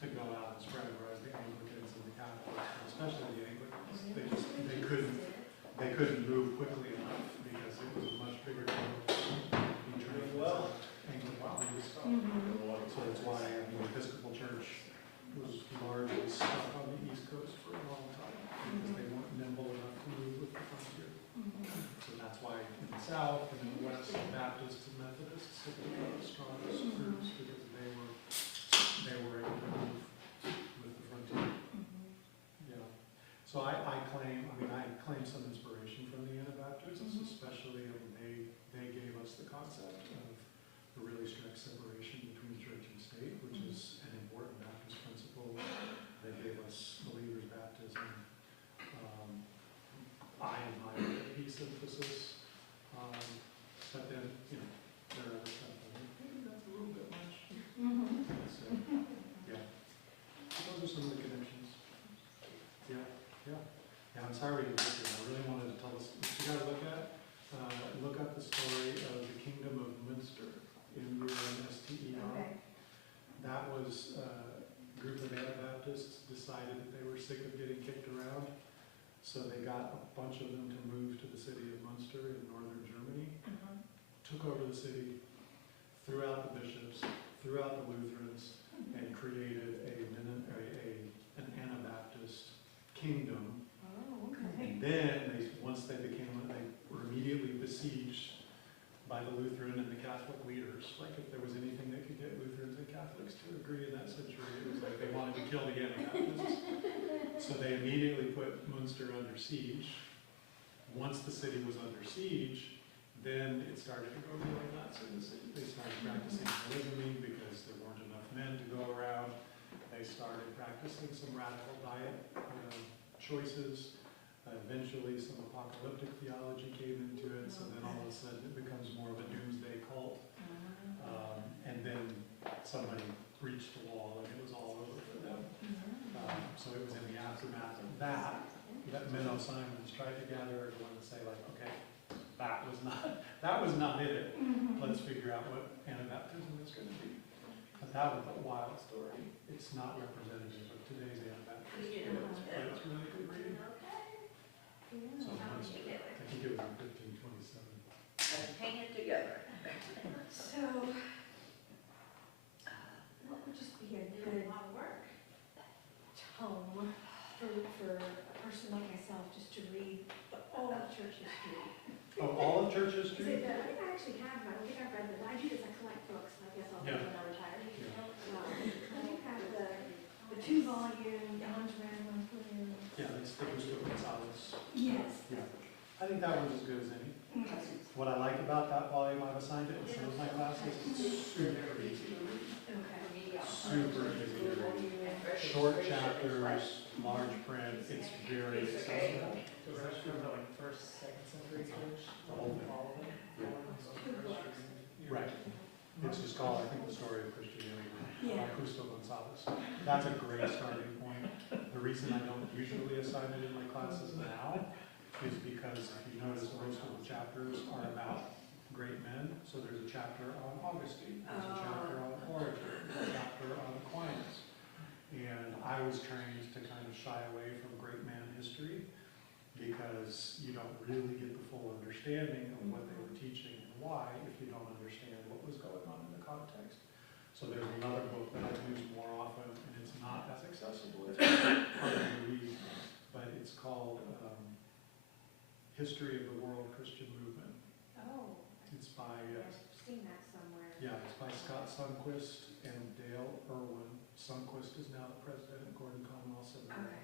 to go out and spread, whereas the Anglicans and the Catholics, especially the Anglicans, they couldn't move quickly enough because it was a much bigger deal to be trained as Anglican. So that's why the Episcopal Church was largely stuck on the East Coast for a long time, because they weren't nimble enough to move with the frontier. So that's why in the South and in the West, Baptists and Methodists have become the strongest groups, because they were able to move with the frontier. Yeah. So I claim some inspiration from the Anabaptists, especially when they gave us the concept of the really strict separation between church and state, which is an important Baptist principle. They gave us believers' baptism. I admire the peace emphasis. But then, there are other stuff I think maybe that's a little bit much. So, yeah. Those are some of the connections. Yeah. I'm sorry we didn't get there. I really wanted to tell us what you got to look at. Look up the story of the Kingdom of Munster, M-U-N-S-T-E-R. Okay. That was a group of Anabaptists decided that they were sick of getting kicked around, so they got a bunch of them to move to the city of Munster in northern Germany, took over the city, threw out the bishops, threw out the Lutherans, and created an Anabaptist kingdom. Oh, okay. And then, once they were immediately besieged by the Lutheran and the Catholic leaders. Like, if there was anything that could get Lutherans and Catholics to agree in that century, it was like they wanted to kill the Anabaptists. So they immediately put Munster under siege. Once the city was under siege, then it started to go really nuts in the city. They started practicing polygamy because there weren't enough men to go around. They started practicing some radical diet choices. Eventually, some apocalyptic theology came into it, so then all of a sudden it becomes more of a doomsday cult. And then somebody breached the wall and it was all over for them. So it was in the aftermath of that Menno Simons tried to gather everyone and say, like, okay, that was not it. Let's figure out what Anabaptism is going to be. But that was a wild story. It's not representative of today's Anabaptism, but it's really good reading. So Munster, I think it was in 1527. Hang it together. So, what would just be a good tone for a person like myself, just to read all of church history? Oh, all of church Is history? it, I think I actually have, I don't think I've read them. I do this, I collect books, and I guess I'll do it when I retire. I think I have the 2-volume, John's Rambling Through. Yeah, that's the Gusto Gonzalez. Yes. Yeah. I think that one's as good as any. Okay. What I like about that volume, I've assigned it in some of my classes, it's super easy to read. Super easy to read. Short chapters, large print, it's very accessible. The rest of them like first, second century church, The whole thing. all of them. Right. It's just called, I think, The Story of Christianity by Gusto Gonzalez. That's a great starting point. The reason I don't usually assign it in my classes now is because if you notice, most of the chapters are about great men. So there's a chapter on Augustine, there's a chapter on Origen, there's a chapter on Aquinas. And I was trained to kind of shy away from great man history because you don't understanding of what they were teaching and why if you don't understand what was going on in the context. So there's another book that I've used more often, and it's not as accessible. It's hard to read, but it's called History of the World Christian Movement. Oh, It's by, I've seen that somewhere. yeah, it's by Scott Sundquist and Dale Irwin. Sundquist is now the president of Gordon Commonwealth Seminary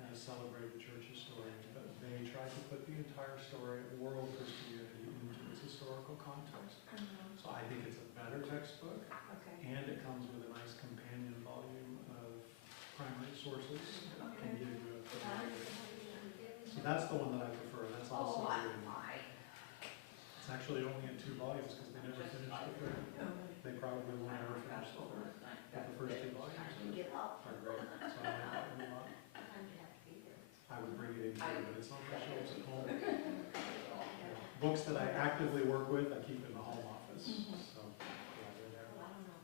and a celebrated church historian. But they tried to put the entire story of world Christianity into its historical context. So I think it's a better textbook, Okay. and it comes with a nice companion volume of primary sources that can give you a So that's the one that I prefer. That's also Oh, in, it's actually only in 2 volumes because they never finished the third. They probably won't ever finish the third. But the first 2 volumes are great. So I like that one a lot. I would bring it in here, but it's on my shelves at home. Books that I actively work with, I keep in the home office. So, yeah, they're there.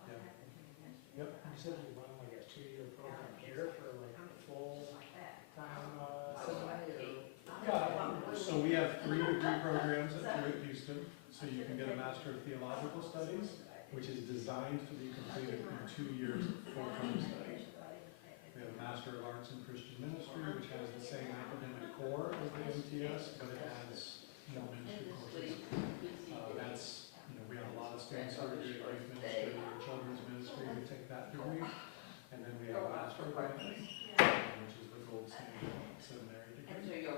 Yeah. Yep. You said you run like a 2-year program here for like a full-time seminary or? Yeah, so we have 3 degree programs at Houston. So you can get a Master of Theological Studies, which is designed to be completed in 2 years of full-time study. We have a Master of Arts in Christian Ministry, which has the same academic core as the MTS, but it adds more ministry courses. That's, we have a lot of students who are doing youth ministry or children's ministry who take that degree. And then we have a Master of Arts, which is the gold standard seminary degree.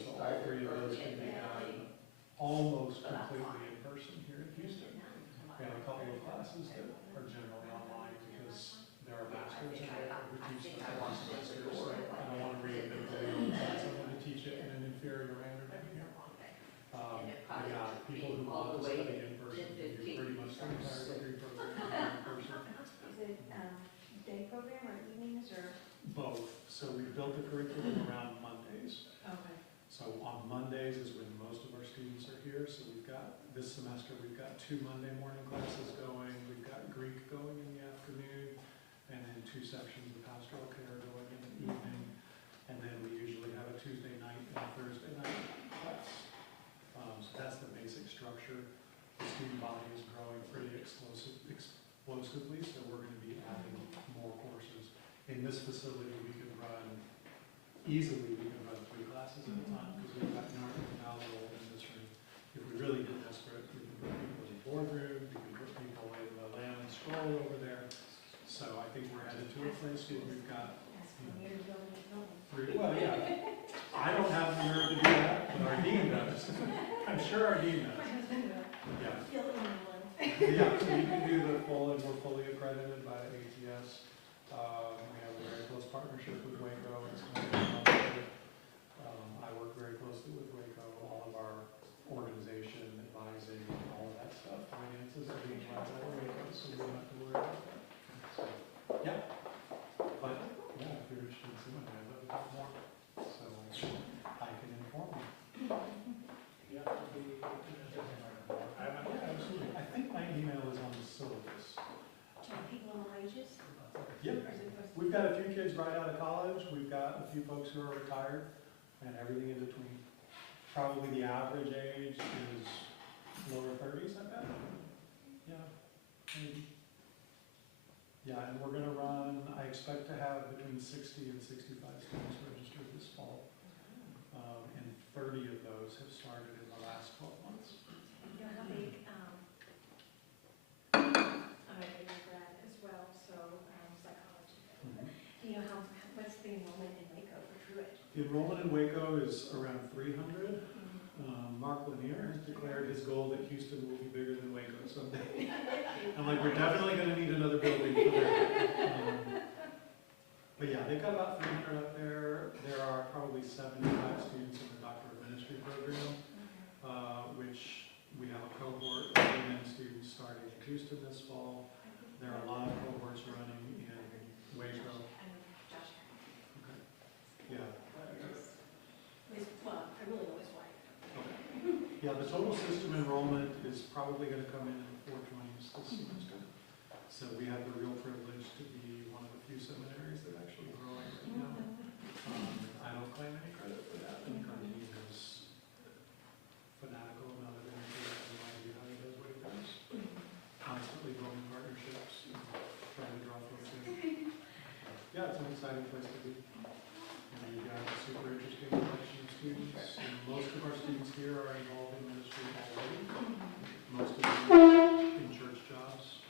So all 3 of those can be done almost completely in person here in Houston. We have a couple of classes that are generally online because there are masters in there who teach the first semester. So I don't want to reinvent the wheel. I want to teach it in an inferior manner than here. But yeah, people who want to study in person can do pretty much the entire degree program in person. Is it day program or evenings or? Both. So we built the curriculum around Mondays. Okay. So on Mondays is when most of our students are here. So we've got, this semester, we've got 2 Monday morning classes going. We've got Greek going in the afternoon, and then 2 sections of pastoral care going in the evening. And then we usually have a Tuesday night and a Thursday night class. So that's the basic structure. The student body is growing pretty explosively, so we're going to be adding more courses. In this facility, we can run easily, we can run 3 classes at a time because we've got Norton and Alvaro in this room. If we really get desperate, we can put people in the boardroom, we can put people in the lamb and scroll over there. So I think we're headed to a place where we've got 3, well, yeah. I don't have the nerve to do that, but our dean does. I'm sure our dean does. Yeah. Yeah, so we can do the full, and we're fully accredited by the ATS. We have a very close partnership with Waco. It's kind of a partnership. I work very closely with Waco. All of our organization, advising, all of that stuff, finances are being run by Waco, so we don't have to worry about that. So, yeah. But, yeah, if you're interested in seeing it, I'd love to talk more. So I can inform you. Yeah, Absolutely. I think my email is on the syllabus. People on the wages? Yep. We've got a few kids right out of college. We've got a few folks who are retired and everything in between. Probably the average age is lower 30s, I bet. Yeah, maybe. Yeah, and we're going to run, I expect to have between 60 and 65 students registered this fall. And 30 of those have started in the last 12 months. You know how big, I'm a grad as well, so psychology. Do you know what's the enrollment in Waco for Truett? The enrollment in Waco is around 300. Mark Lanier has declared his goal that Houston will be bigger than Waco someday. I'm like, we're definitely going to need another building for that. But yeah, they've got about 300 up there. There are probably 75 students in the Doctor of Ministry program, which we have a cohort of women students starting in Houston this fall. There are a lot of cohorts running in Waco. Okay. Yeah. Well, I really know his wife. Okay. Yeah, the total system enrollment is probably going to come in the 420s this semester. So we have the real privilege to be one of the few seminaries that are actually growing right now. I don't claim any credit for that. I think our team is fanatical exciting place to be. And you got a super interesting collection of students. And most of our students here are involved in ministry already. Most of them in church jobs.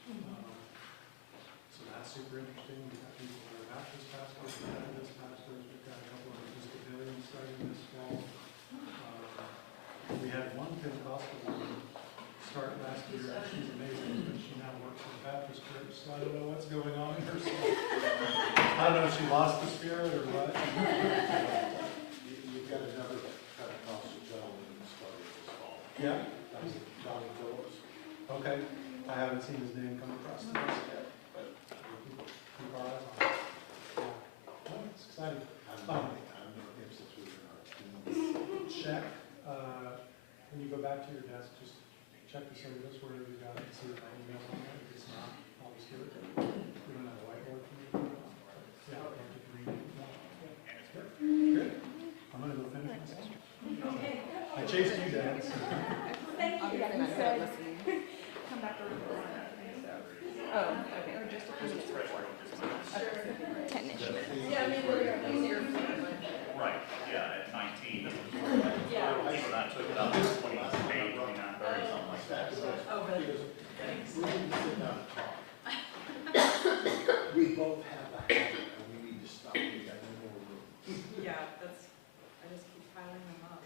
So that's super interesting. We've got people that are Baptist pastors, Methodist pastors. We've got a couple of Episcopalians starting this fall. We had one Pentecostal woman start last year. She's amazing, but she now works at the Baptist church, so I don't know what's going on in her soul. I don't know if she lost the spirit or what. You've got another Pentecostal gentleman who started this fall. Yeah, That's Johnny Phillips. okay. I haven't seen his name come across the list yet, but keep our eyes on it. Yeah. Oh, it's exciting. I've known him since we were in our team. Check, when you go back to your desk, just check the service, wherever you got it, see if my email's on there. If it's not, I'll just give it to you. We don't have a whiteboard for you. Yeah, I'll have to read it. Good. I'm gonna go finish my session. I chased you, Dan. Thank I'll be you. getting that good listening. Come back around. Oh, okay. Or just a few minutes before. Okay. 10-ish minutes. Yeah, I mean, we're easier. Right, yeah, at 19. Yeah. So that took about 28, 29, 30, something like that. So. Oh, really? We need to sit down and talk. We both have a habit and we need to stop. We got no more room. Yeah, that's, I just keep piling them up.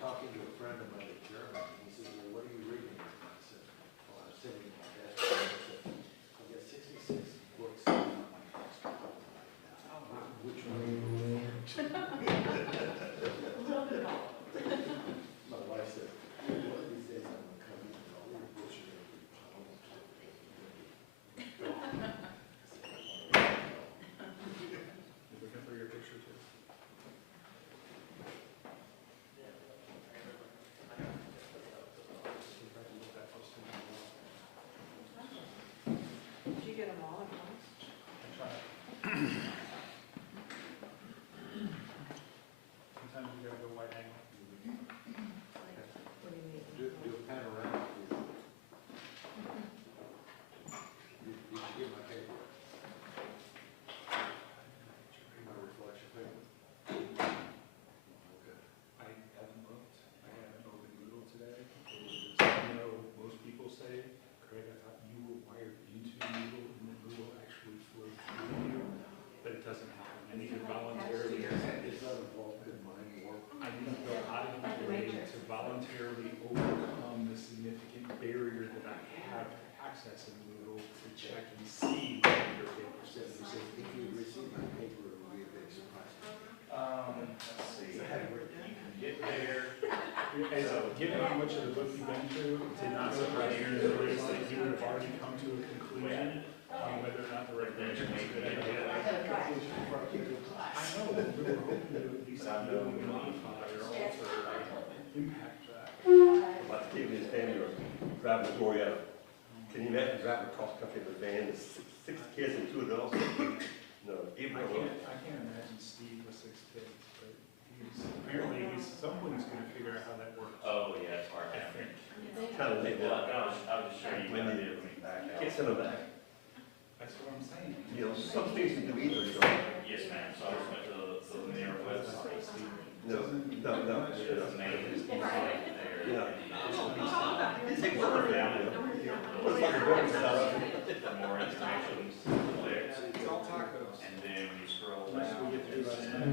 Talking to a friend of mine in Germany, he said, well, what are you reading? I said, well, I'm sitting in my desk. I said, I've got 66 books on my desk right now. Which one are you reading? My wife said, one of these days I'm going to come in and all your books are going to be piled up. Looking for your picture too. Did you get them all at once? I tried. Sometimes you gotta go wide angle. What do you mean? Do a panorama. Did you get my paper? My reflection paper? Okay. I haven't looked, I haven't opened Google today. I know most people say, Craig, I thought you were wired into Google and then Google actually flowed through you, but it doesn't happen. I need to voluntarily, It's not involved in mind work. I need to go out of my way to voluntarily overcome the significant barrier that I have to accessing Google to check and see your paper Said, says. you said, if you receive my paper, it will be a big surprise. Let's see. You can get there. As given how much of the book you've been through, it did not surprise me that you would have already come to a conclusion on whether or not the Reformation was a good idea. I had a conclusion before I came to class. I know, but we were hoping to at least modify or alter or impact that. My Steve and his family were driving to Florida. Can you imagine driving across country in a van with six kids and 2 adults? No, even I can't imagine Steve with 6 kids, but apparently someone is gonna figure out how that works. Oh, yeah, it's hard. I think. kind of late. Well, I'll just show you what I did when we back out. Can't send them back. That's what I'm saying. You know, some things you do either, you know. Yes, ma'am, so I just went to the near website. No, no. There's a name that's right there. Yeah. It's Take one for down. you know. It's like a book stuff. For more information, click, It's all tacos. and then when you scroll Once down, we get through it last says- night.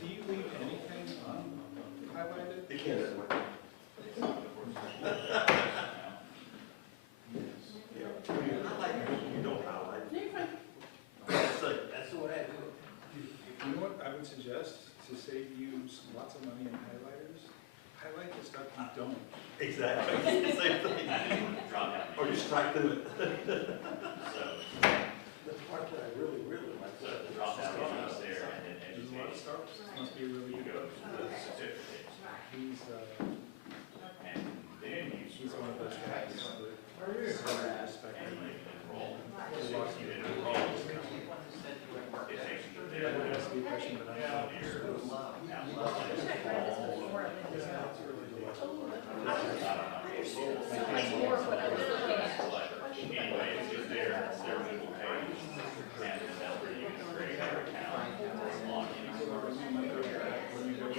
Do you leave anything highlighted? They can't, that's what. Yeah. You don't highlight. That's the way I do it. You know what I would suggest to save you lots of money in highlighters? Highlight the stuff you don't. Exactly. Same thing. Drop down. Or just strike through it. So, The part that I really, really like. so the drop down is there, and then There's a lot of education, stuff. Must be really you good. go to the certificates, He's, and then you he's scroll one of those down. guys that How are you? respect And him. you enroll. So once you enroll, it takes you to Yeah, there. that's the impression that I have. That's more what I was looking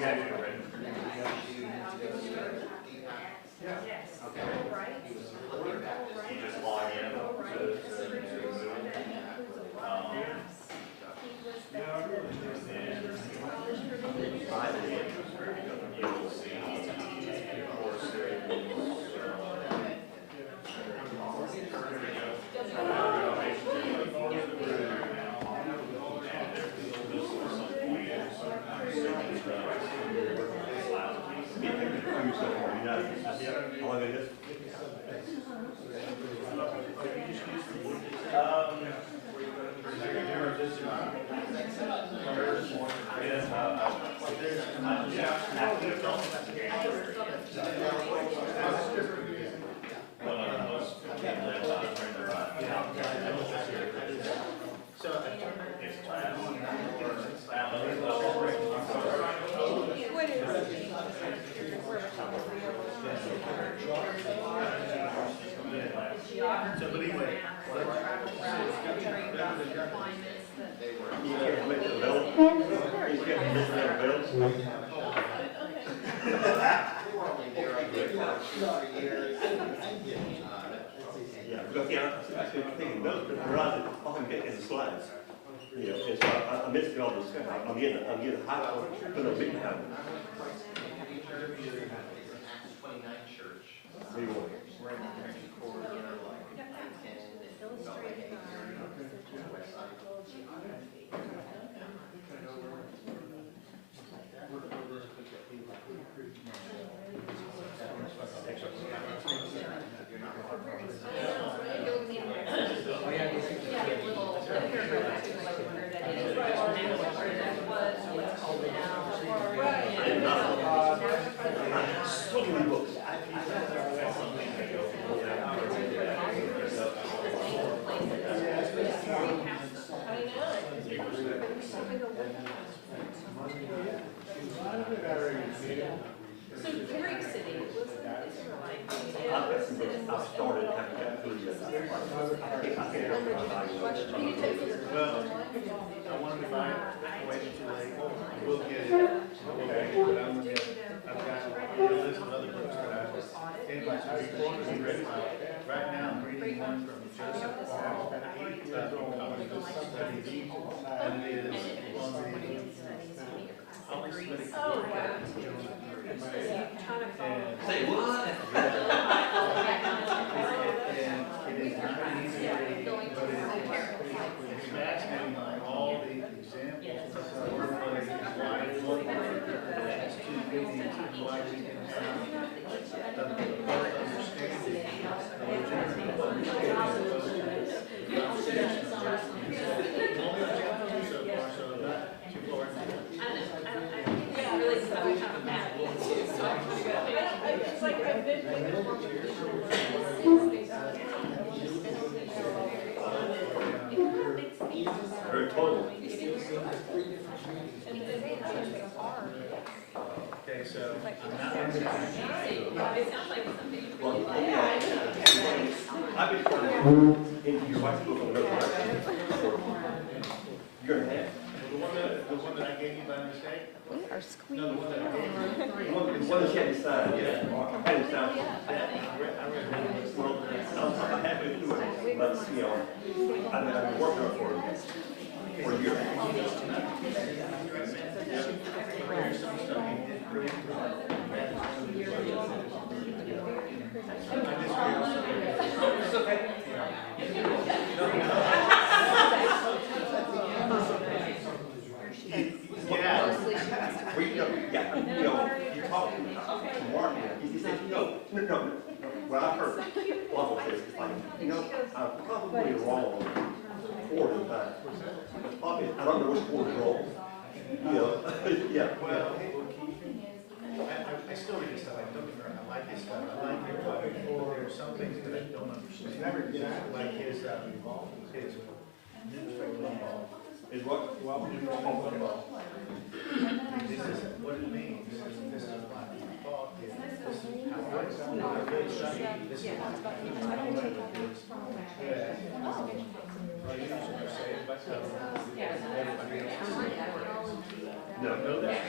You just log in to you'll see course I missed all this. I'm getting high on it, but I'm big now. Acts 29 church. They will. We're in the country corridor, like, So many books. So Greek city, was it Israelite? I've got some books I've started, haven't got through yet. I can't Well, I wanted to buy it, waiting too late. We'll get it. Okay, but I'm gonna I've got a list of other books that I, in my report is ready. Right now, I'm reading one from Joseph Paul, and it is on the, Oh, wow. say what? and it is not easy, but it's fascinating on all the examples of the workplace, why it's that's two things, and why we can have both understanding, legitimate understanding of both conversations. Only example so far, so not too far. Really, so I'm kind of mad. It's like I've been with Very total. Okay, so I'm not. It sounds like something you Well, really like. yeah. I've been trying to into your wife's book on Revelation for a year and a half. The one that I gave you by mistake? We are No, the squeezing. one that I gave you. The one that she had to sign, yeah. I had to sign. I read it. Well, I'm halfway through it, but, you know, I've been working on it for a year. Yeah. Well, you talk to Mark, he says, no. What I've heard, Waffle says, it's like, I'm probably wrong 4 times. Probably, I don't know which one is wrong. Yeah. Well, I still read this stuff, I don't, I like this stuff, I like it, but there are some things that I don't understand. Like his Is what? This is what it means, this is my thought, this is how I really study, this is how I live this. No. Know that.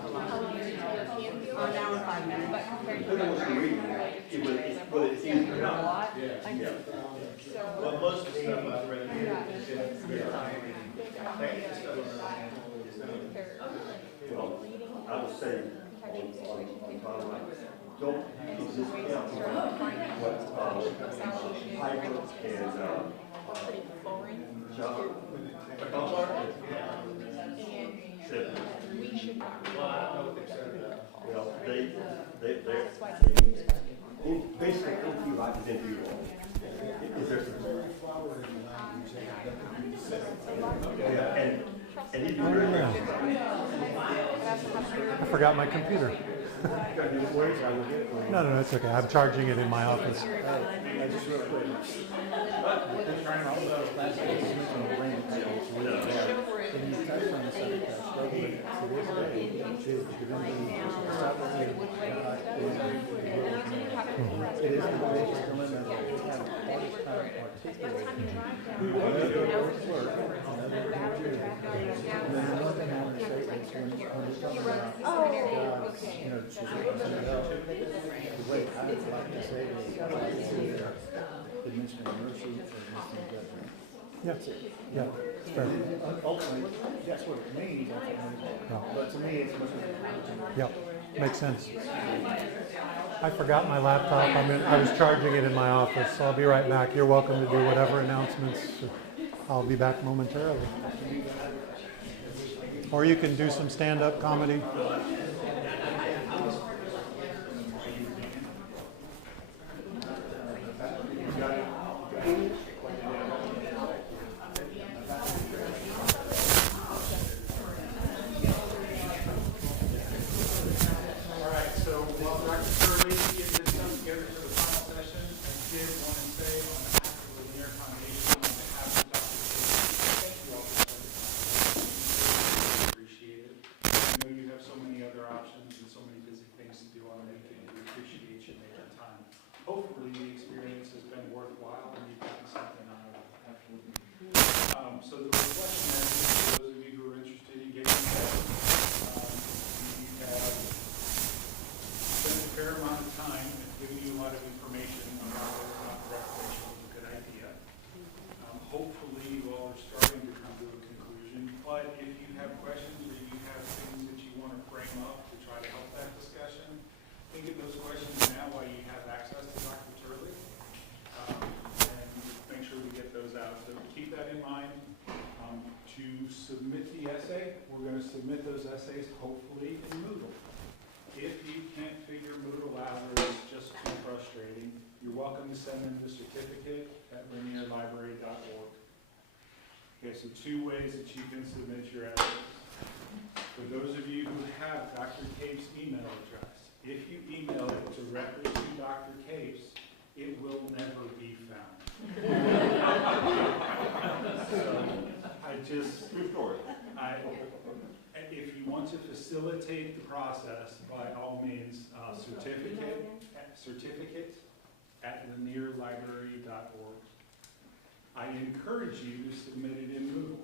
how long until your can feel? An hour and 5 minutes. But compared to Depending on what you're reading, whether it's easy or not. Yeah. so. Well, most of the stuff I've read is very tiring. Thank you, stuff Well, I would say on bottom line, don't discount what Piper and Pretty boring. John said. We should not read. Well, they're basically NQ life is NQ law. Is there some? And if you really I forgot my computer. No, it's okay. I'm charging it in my office. Just real quick. And you touched on the subject of struggling to this day to it is a religious dilemma that we have always tried to articulate. One of the work, another religion. And then another thing I want to say is when we talk about God, the way I would like to say it is God is either administering mercy or administering judgment. Yeah, yeah, it's fair. Ultimately, that's what it means, but to me, it's much more. Yeah, makes sense. I forgot my laptop. I was charging it in my office, so I'll be right back. You're welcome to do whatever announcements. I'll be back momentarily. Or you can do some stand-up comedy. Hopefully the experience has been worthwhile and you've gotten something out of it. So the reflection is, for those of you who are interested in getting involved, we have spent a fair amount of time giving you a lot of information about whether or not the Reformation was a good idea. Hopefully you all are starting to come to a conclusion, but if you have questions or you have things that you want to frame up to try to help that discussion, think of those questions now while you have access to Dr. Turley, and make sure we get those out. So keep that in mind. To submit the essay, we're going to submit those essays hopefully in Moodle. If you can't figure Moodle out or it's just too frustrating, you're welcome to send them the certificate at linearlibrary.org. Okay, so 2 ways that you can submit your essays. For those of you who have Dr. Cape's email address, if you email it directly to Dr. Capes, it will never be found. So true story. If you want to facilitate the process, by all means, certificate at linearlibrary.org. I encourage you to submit it in Moodle.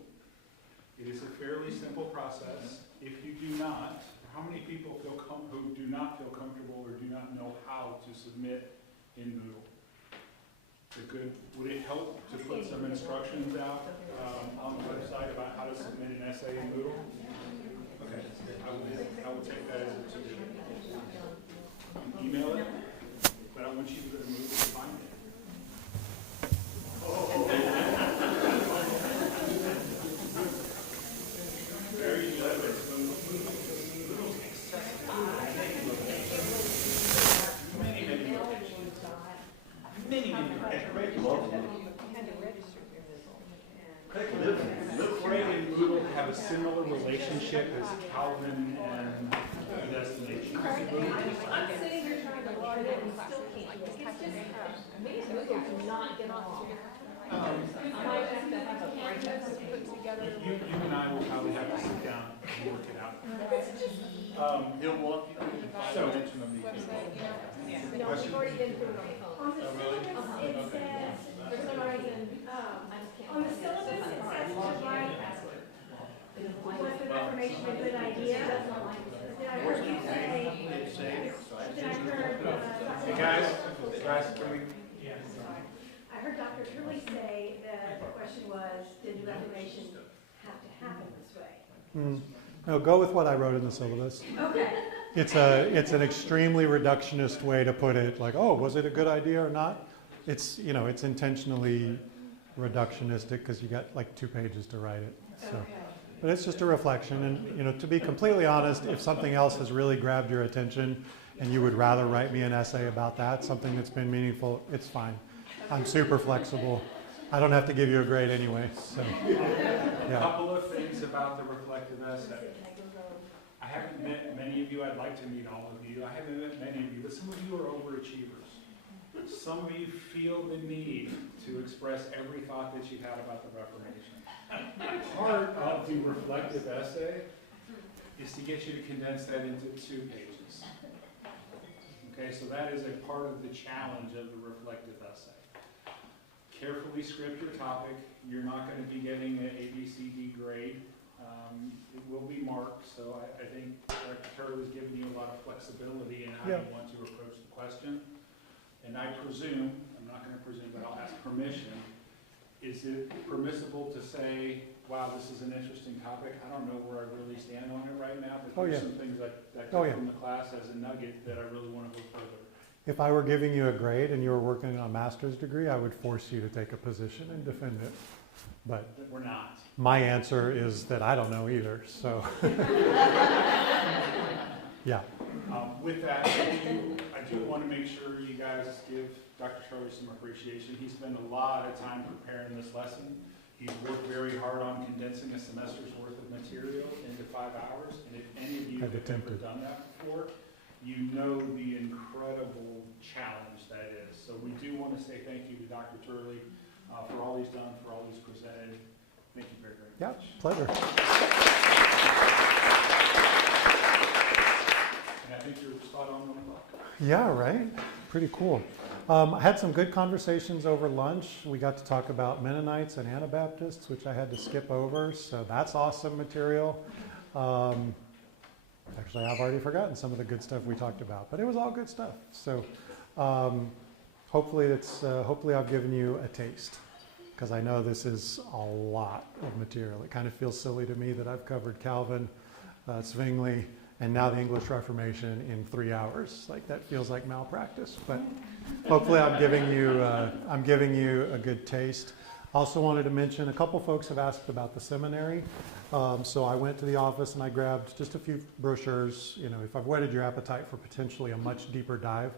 It is a fairly simple process. If you do not, how many people who do not feel comfortable or do not know how to submit in Moodle? Would it help to put some instructions out on the website about how to submit an essay in Moodle? Okay, I will take that as a to-do. Email it, but I want you to go to Moodle to find it. Very good. Moodle's accessible. Many locations. Many Craig and Moodle have a similar relationship as Calvin and Destination. I'm sitting here trying to log in and still can't. It's just, me and Google do not get along. I might have to have a break. You and I will probably have to sit down and work it out. He'll walk you through the 5 minutes from the meeting. No, we've already been through it on the phone. On the syllabus, it says, for some reason, on the syllabus, it says to write, was the Reformation a good idea? Did I the Reformation have to happen this way? No, go with what I wrote in the syllabus. Okay. It's an extremely reductionist way to put it. Like, oh, was it a good idea or not? It's it's intentionally reductionistic because you got like 2 pages to write it. So, Okay. but it's just a reflection. And to be completely honest, if something else has really grabbed your attention and you would rather write me an essay about that, something that's been meaningful, it's fine. I'm super flexible. I don't have to give you a grade anyway. So, A yeah. couple of things about the reflective essay. I haven't met many of you. I'd like to meet all of you. I haven't met many of you, but some of you are overachievers. Some of you feel the need to express every thought that you've had about the Reformation. Part of the reflective essay is to get you to condense that into 2 pages. Okay, so that is a part of the challenge of the reflective essay. Carefully script your topic. You're not going to be getting an A, B, C, D grade. It will be marked, so I think Dr. Turtle has given you a lot of flexibility in how you want to approach the question. And I presume, I'm not going to presume, but I'll ask permission, is it permissible to say, wow, this is an interesting topic, I don't know where I really stand on it right now, but there's some things that come from the class as a nugget that I really want to go further. If I were giving you a grade and you were working on a master's degree, I would force you to take a position and defend it. But we're not. My answer is that I don't know either, so. Yeah. With that, I do want to make sure you guys give Dr. Charlie some appreciation. He spent a lot of time preparing this lesson. He's worked very hard on condensing a semester's worth of material into 5 hours. And if any of you have ever done that before, you know the incredible challenge that is. So we do want to say thank you to Dr. Turley for all he's done, for all he's presented. Thank you very, very much. Yeah, pleasure. And I think you're spot on 1 o'clock. Yeah, right? Pretty cool. I had some good conversations over lunch. We got to talk about Mennonites and Anabaptists, which I had to skip over, so that's awesome material. Actually, I've already forgotten some of the good stuff we talked about, but it was all good stuff. So hopefully I've given you a taste, because I know this is a lot of material. It kind of feels silly to me that I've covered Calvin, Zwingli, and now the English Reformation in 3 hours. Like, that feels like malpractice, but hopefully I'm giving you a good taste. Also wanted to mention, a couple folks have asked about the seminary. So I went to the office and I grabbed just a few brochures. If I've whetted your appetite for potentially a much deeper dive,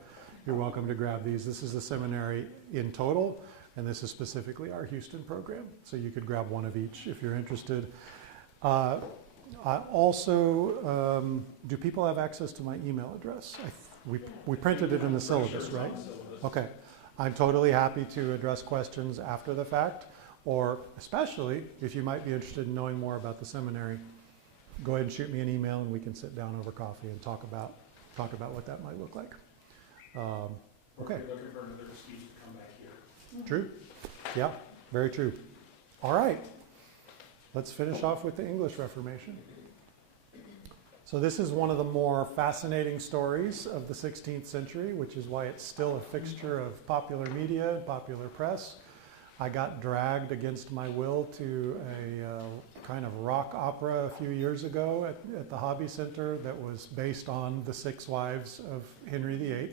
you're welcome to grab these. This is the seminary in total, and this is specifically our Houston program. So you could grab one of each if you're interested. Do people have access to my email address? We printed it in the syllabus, right? Okay. I'm totally happy to address questions after the fact, or especially if you might be interested in knowing more about the seminary, go ahead and shoot me an email and we can sit down over coffee and talk about what that might look like. Okay. We're looking for another excuse to come back here. True. Yeah, very true. All right. Let's finish off with the English Reformation. So this is one of the more fascinating stories of the 16th century, which is why it's still a fixture of popular media, popular press. I got dragged against my will to a kind of rock opera a few years ago at the Hobby Center that was based on the 6 wives of Henry VIII.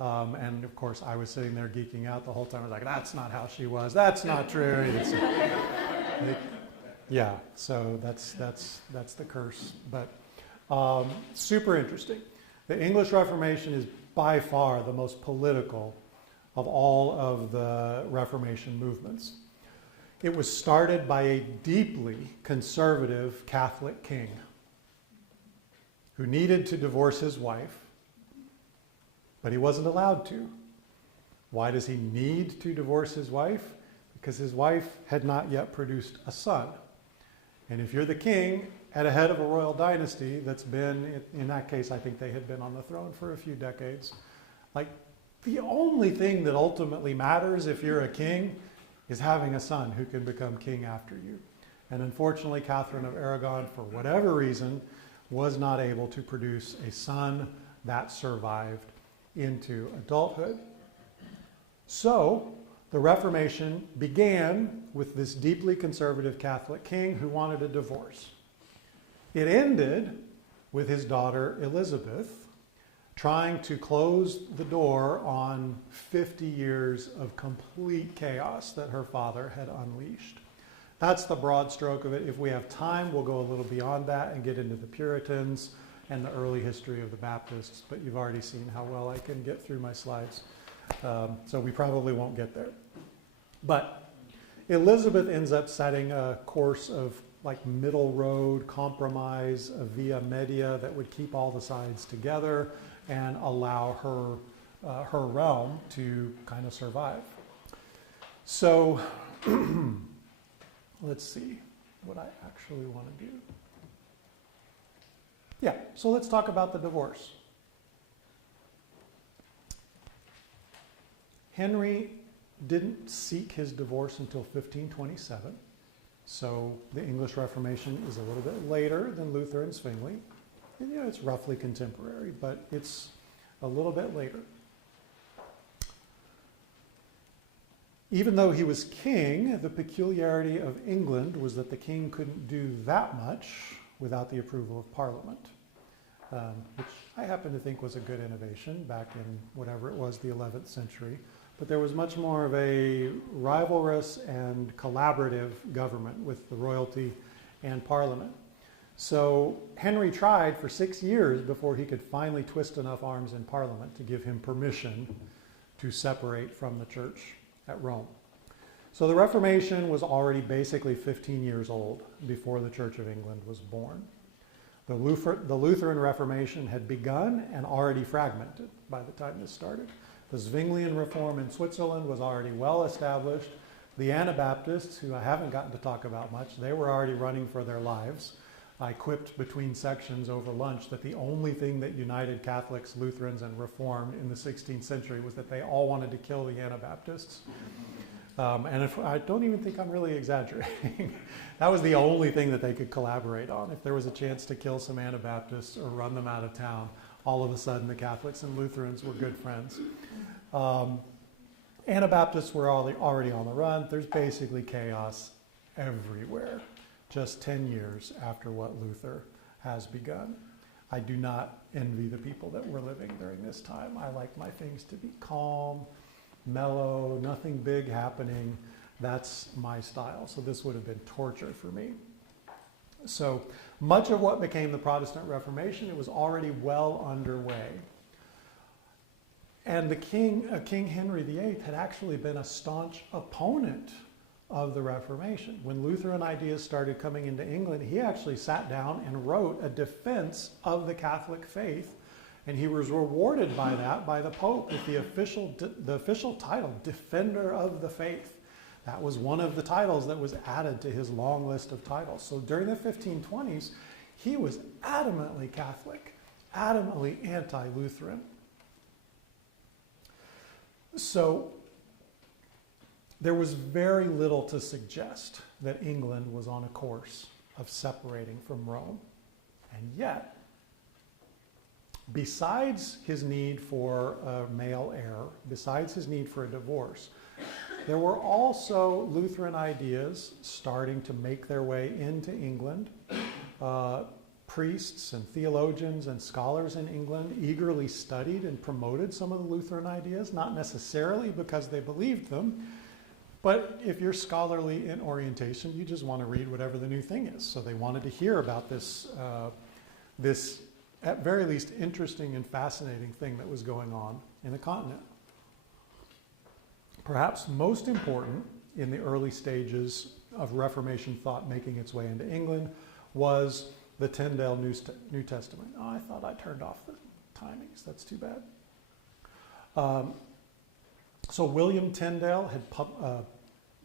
And of course, I was sitting there geeking out the whole time. I was like, that's not how she was. That's not true. Yeah, so that's the curse. But super interesting. The English Reformation is by far the most political of all of the Reformation movements. It was started by a deeply conservative Catholic king who needed to divorce his wife, but he wasn't allowed to. Why does he need to divorce his wife? Because his wife had not yet produced a son. And if you're the king at a head of a royal dynasty that's been, in that case, I think they had been on the throne for a few decades, like, the only thing that ultimately matters if you're a king is having a son who can become king after you. And unfortunately, Catherine of Aragon, for whatever reason, was not able to produce a son that survived into adulthood. So the Reformation began with this deeply conservative Catholic king who wanted a divorce. It ended with his daughter Elizabeth trying to close the door on 50 years of complete chaos that her father had unleashed. That's the broad stroke of it. If we have time, we'll go a little beyond that and get into the Puritans and the early history of the Baptists, but you've already seen how well I can get through my slides. So we probably won't get there. But Elizabeth ends up setting a course of like middle road compromise, a via media that would keep all the sides together and allow her realm to kind of survive. So let's see what I actually want to do. Yeah, so let's talk about the divorce. Henry didn't seek his divorce until 1527, so the English Reformation is a little bit later than Luther and Zwingli. And, you know, it's roughly contemporary, but it's a little bit later. Even though he was king, the peculiarity of England was that the king couldn't do that much without the approval of Parliament, which I happen to think was a good innovation back in whatever it was, the 11th century. But there was much more of a rivalrous and collaborative government with the royalty and Parliament. So Henry tried for 6 years before he could finally twist enough arms in Parliament to give him permission to separate from the church at Rome. So the Reformation was already basically 15 years old before the Church of England was born. The Lutheran Reformation had begun and already fragmented by the time this started. The Zwinglian Reform in Switzerland was already well established. The Anabaptists, who I haven't gotten to talk about much, they were already running for their lives. I quipped between sections over lunch that the only thing that united Catholics, Lutherans, and Reformed in the 16th century was that they all wanted to kill the Anabaptists. And I don't even think I'm really exaggerating. That was the only thing that they could collaborate on. If there was a chance to kill some Anabaptists or run them out of town, all of a sudden the Catholics and Lutherans were good friends. Anabaptists were already on the run. There's basically chaos everywhere, just 10 years after what Luther has begun. I do not envy the people that were living during this time. I like my things to be calm, mellow, nothing big happening. That's my style. So this would have been torture for me. So much of what became the Protestant Reformation, it was already well underway. And the King Henry VIII had actually been a staunch opponent of the Reformation. When Lutheran ideas started coming into England, he actually sat down and wrote a defense of the Catholic faith, and he was rewarded by that by the Pope with the official title, Defender of the Faith. That was one of the titles that was added to his long list of titles. So during the 1520s, he was adamantly Catholic, adamantly anti-Lutheran. So there was very little to suggest that England was on a course of separating from Rome. And yet, besides his need for a male heir, besides his need for a divorce, there were also Lutheran ideas starting to make their way into England. Priests and theologians and scholars in England eagerly studied and promoted some of the Lutheran ideas, not necessarily because they believed them, but if you're scholarly in orientation, you just want to read whatever the new thing is. So they wanted to hear about this, at very least, interesting and fascinating thing that was going on in the continent. Perhaps most important in the early stages of Reformation thought making its way into England was the Tyndale New Testament. Oh, I thought I turned off the timings. That's too bad. So William Tyndale had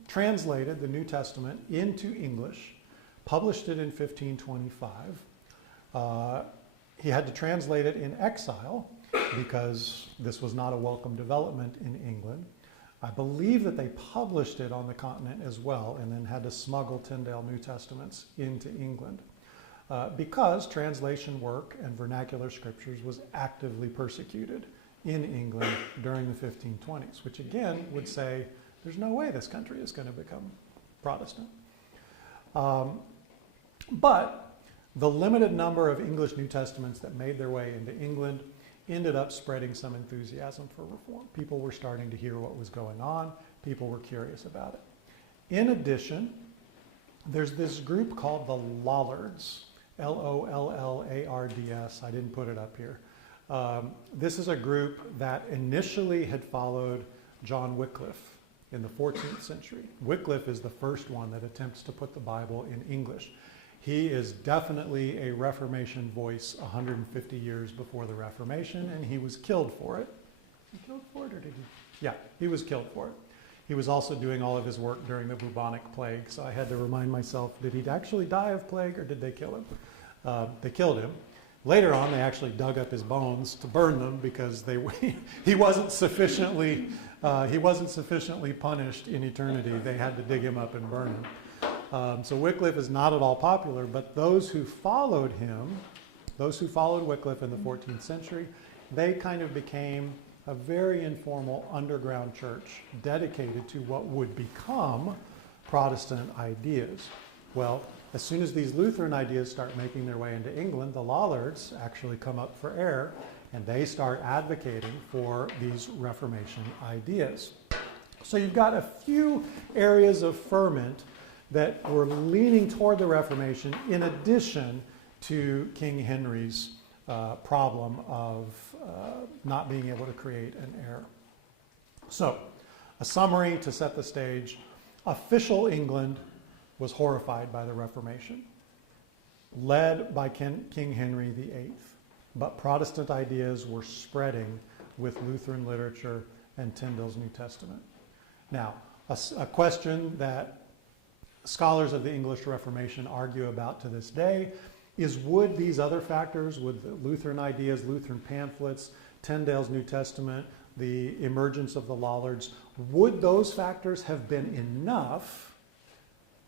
translated the New Testament into English, published it in 1525. He had to translate it in exile because this was not a welcome development in England. I believe that they published it on the continent as well and then had to smuggle Tyndale New Testaments into England because translation work and vernacular scriptures was actively persecuted in England during the 1520s, which again would say There's no way this country is going to become Protestant. But the limited number of English New Testaments that made their way into England ended up spreading some enthusiasm for reform. People were starting to hear what was going on. People were curious about it. In addition, there's this group called the Lollards, Lollards. I didn't put it up here. This is a group that initially had followed John Wycliffe in the 14th century. Wycliffe is the first one that attempts to put the Bible in English. He is definitely a Reformation voice 150 years before the Reformation, and he was killed for it. He killed for it, or did he? Yeah, he was killed for it. He was also doing all of his work during the bubonic plague, so I had to remind myself, did he actually die of plague, or did they kill him? They killed him. Later on, they actually dug up his bones to burn them because he wasn't sufficiently punished in eternity. They had to dig him up and burn him. So Wycliffe is not at all popular, but those who followed him, those who followed Wycliffe in the 14th century, they kind of became a very informal underground church dedicated to what would become Protestant ideas. Well, as soon as these Lutheran ideas start making their way into England, the Lollards actually come up for air, and they start advocating for these Reformation ideas. So you've got a few areas of ferment that were leaning toward the Reformation in addition to King Henry's problem of not being able to create an heir. So, a summary to set the stage. Official England was horrified by the Reformation, led by King Henry VIII. But Protestant ideas were spreading with Lutheran literature and Tyndale's New Testament. Now, a question that scholars of the English Reformation argue about to this day is, would these other factors, would the Lutheran ideas, Lutheran pamphlets, Tyndale's New Testament, the emergence of the Lollards, would those factors have been enough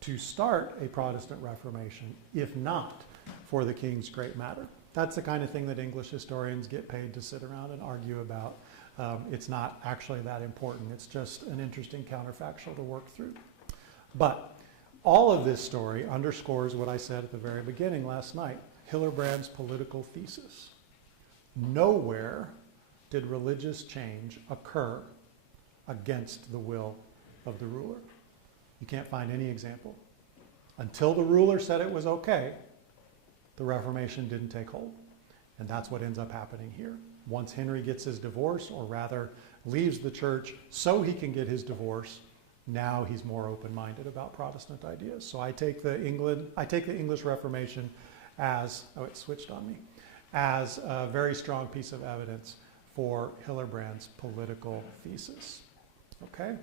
to start a Protestant Reformation, if not for the King's great matter? That's the kind of thing that English historians get paid to sit around and argue about. It's not actually that important. It's just an interesting counterfactual to work through. But all of this story underscores what I said at the very beginning last night, Hillerbrand's political thesis. Nowhere did religious change occur against the will of the ruler. You can't find any example. Until the ruler said it was okay, the Reformation didn't take hold. And that's what ends up happening here. Once Henry gets his divorce, or rather leaves the church so he can get his divorce, now he's more open-minded about Protestant ideas. So I take the English Reformation as, it switched on me, as a very strong piece of evidence for Hillerbrand's political thesis. Okay?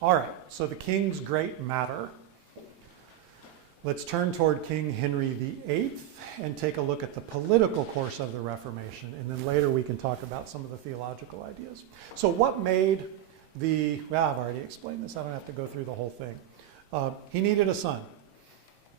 All right, so the King's great matter. Let's turn toward King Henry VIII and take a look at the political course of the Reformation, and then later we can talk about some of the theological ideas. So what made I've already explained this, I don't have to go through the whole thing. He needed a son,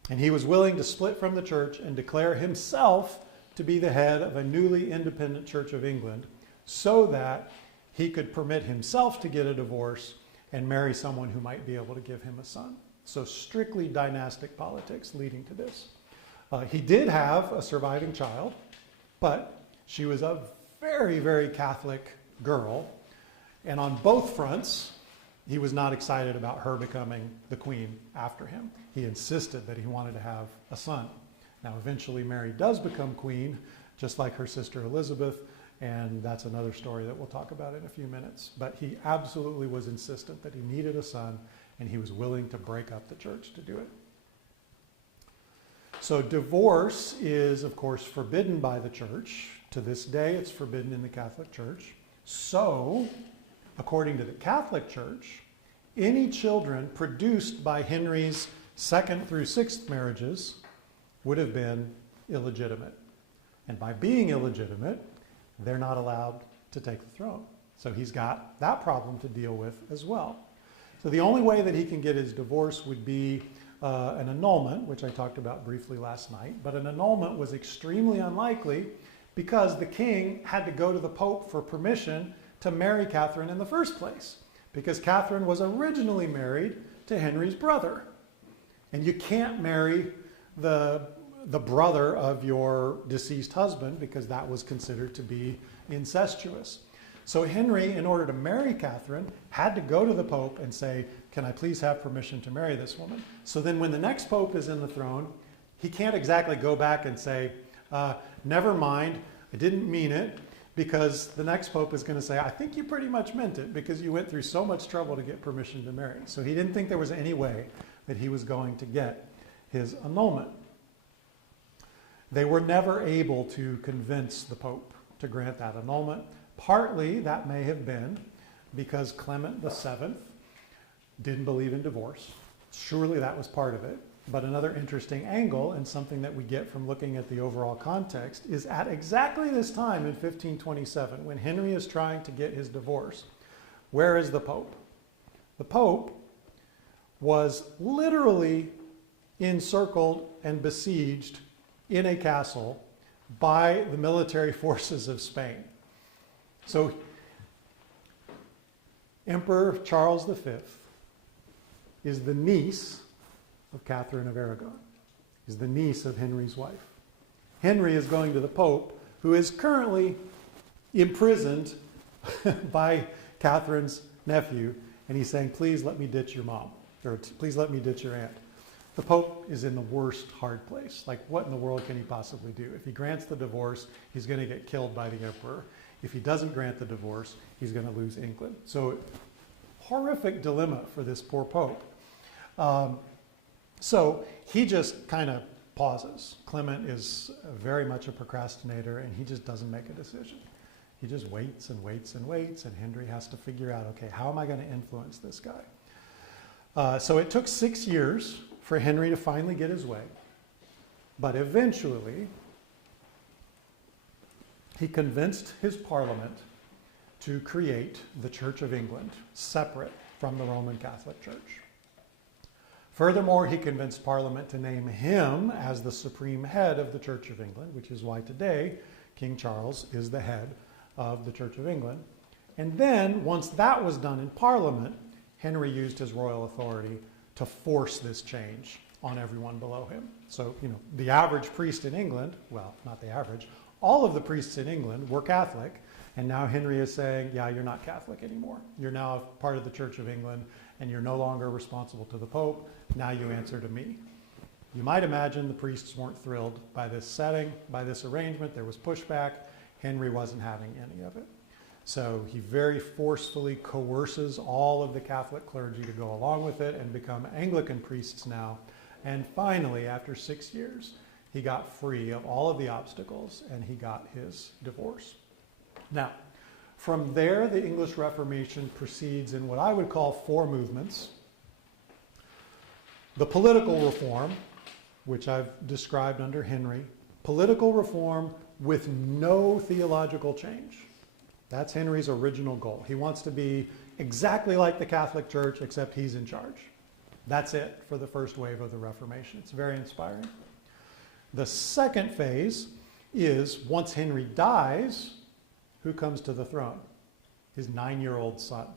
and he was willing to split from the church and declare himself to be the head of a newly independent Church of England so that he could permit himself to get a divorce and marry someone who might be able to give him a son. So strictly dynastic politics leading to this. He did have a surviving child, but she was a very, very Catholic girl. And on both fronts, he was not excited about her becoming the queen after him. He insisted that he wanted to have a son. Now, eventually, Mary does become queen, just like her sister Elizabeth, and that's another story that we'll talk about in a few minutes. But he absolutely was insistent that he needed a son, and he was willing to break up the church to do it. So divorce is, of course, forbidden by the church. To this day, it's forbidden in the Catholic Church. So, according to the Catholic Church, any children produced by Henry's 2nd through 6th marriages would have been illegitimate. And by being illegitimate, they're not allowed to take the throne. So he's got that problem to deal with as well. So the only way that he can get his divorce would be an annulment, which I talked about briefly last night. But an annulment was extremely unlikely because the king had to go to the Pope for permission to marry Catherine in the first place. because Catherine was originally married to Henry's brother. And you can't marry the brother of your deceased husband because that was considered to be incestuous. So Henry, in order to marry Catherine, had to go to the Pope and say, can I please have permission to marry this woman? So then when the next Pope is in the throne, he can't exactly go back and say, never mind, I didn't mean it, because the next Pope is going to say, I think you pretty much meant it because you went through so much trouble to get permission to marry. So he didn't think there was any way that he was going to get his annulment. They were never able to convince the Pope to grant that annulment. Partly that may have been because Clement VII didn't believe in divorce. Surely that was part of it. But another interesting angle, and something that we get from looking at the overall context, is at exactly this time in 1527, when Henry is trying to get his divorce, where is the Pope? The Pope was literally encircled and besieged in a castle by the military forces of Spain. So Emperor Charles V is the niece of Catherine of Aragon, is the niece of Henry's wife. Henry is going to the Pope, who is currently imprisoned by Catherine's nephew, and he's saying, please let me ditch your mom, or please let me ditch your aunt. The Pope is in the worst hard place. Like, what in the world can he possibly do? If he grants the divorce, he's going to get killed by the emperor. If he doesn't grant the divorce, he's going to lose England. So, horrific dilemma for this poor Pope. So he just kind of pauses. Clement is very much a procrastinator, and he just doesn't make a decision. He just waits and waits and waits, and Henry has to figure out, okay, how am I going to influence this guy? So it took 6 years for Henry to finally get his way. But eventually, he convinced his parliament to create the Church of England, separate from the Roman Catholic Church. Furthermore, he convinced Parliament to name him as the supreme head of the Church of England, which is why today King Charles is the head of the Church of England. And then, once that was done in Parliament, Henry used his royal authority to force this change on everyone below him. So, the average priest in England, well, not the average, all of the priests in England were Catholic, and now Henry is saying, yeah, you're not Catholic anymore. You're now part of the Church of England, and you're no longer responsible to the Pope. Now you answer to me. You might imagine the priests weren't thrilled by this setting, by this arrangement. There was pushback. Henry wasn't having any of it. So he very forcefully coerces all of the Catholic clergy to go along with it and become Anglican priests now. And finally, after 6 years, he got free of all of the obstacles and he got his divorce. Now, from there, the English Reformation proceeds in what I would call 4 movements. The political reform, which I've described under Henry, political reform with no theological change. That's Henry's original goal. He wants to be exactly like the Catholic Church, except he's in charge. That's it for the first wave of the Reformation. It's very inspiring. The second phase is, once Henry dies, who comes to the throne? His 9-year-old son.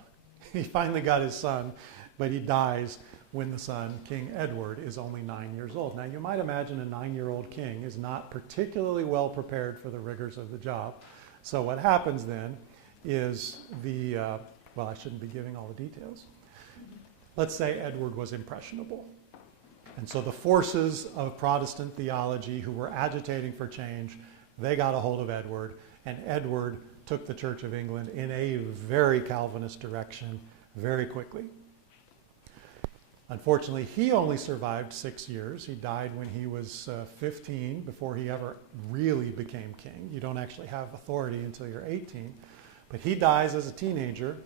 He finally got his son, but he dies when the son, King Edward, is only 9 years old. Now, you might imagine a 9-year-old king is not particularly well prepared for the rigors of the job. So what happens then is well, I shouldn't be giving all the details. Let's say Edward was impressionable. And so the forces of Protestant theology who were agitating for change, they got a hold of Edward, and Edward took the Church of England in a very Calvinist direction very quickly. Unfortunately, he only survived 6 years. He died when he was 15, before he ever really became king. You don't actually have authority until you're 18. But he dies as a teenager,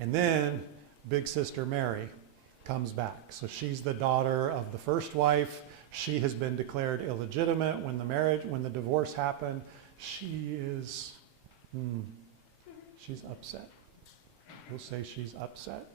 and then big sister Mary comes back. So she's the daughter of the first wife. She has been declared illegitimate when the divorce happened. She's upset. We'll say she's upset.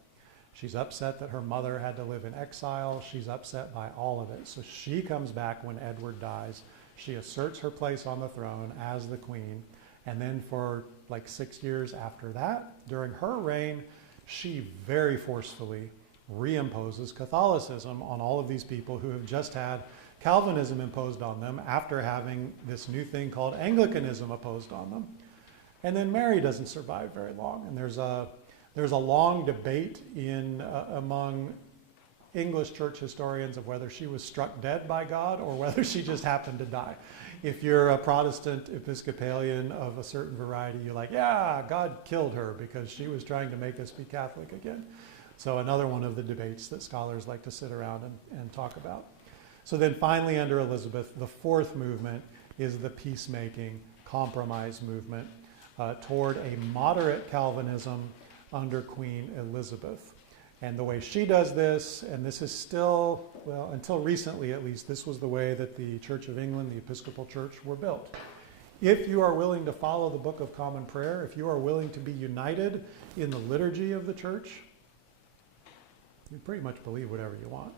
She's upset that her mother had to live in exile. She's upset by all of it. So she comes back when Edward dies. She asserts her place on the throne as the queen. And then for like 6 years after that, during her reign, she very forcefully reimposes Catholicism on all of these people who have just had Calvinism imposed on them after having this new thing called Anglicanism imposed on them. And then Mary doesn't survive very long. And there's a long debate among English church historians of whether she was struck dead by God or whether she just happened to die. If you're a Protestant Episcopalian of a certain variety, you're like, yeah, God killed her because she was trying to make us be Catholic again. So another one of the debates that scholars like to sit around and talk about. So then finally under Elizabeth, the fourth movement is the peacemaking, compromise movement toward a moderate Calvinism under Queen Elizabeth. And the way she does this, and this is still, well, until recently at least, this was the way that the Church of England, the Episcopal Church, were built. If you are willing to follow the Book of Common Prayer, if you are willing to be united in the liturgy of the church, you pretty much believe whatever you want.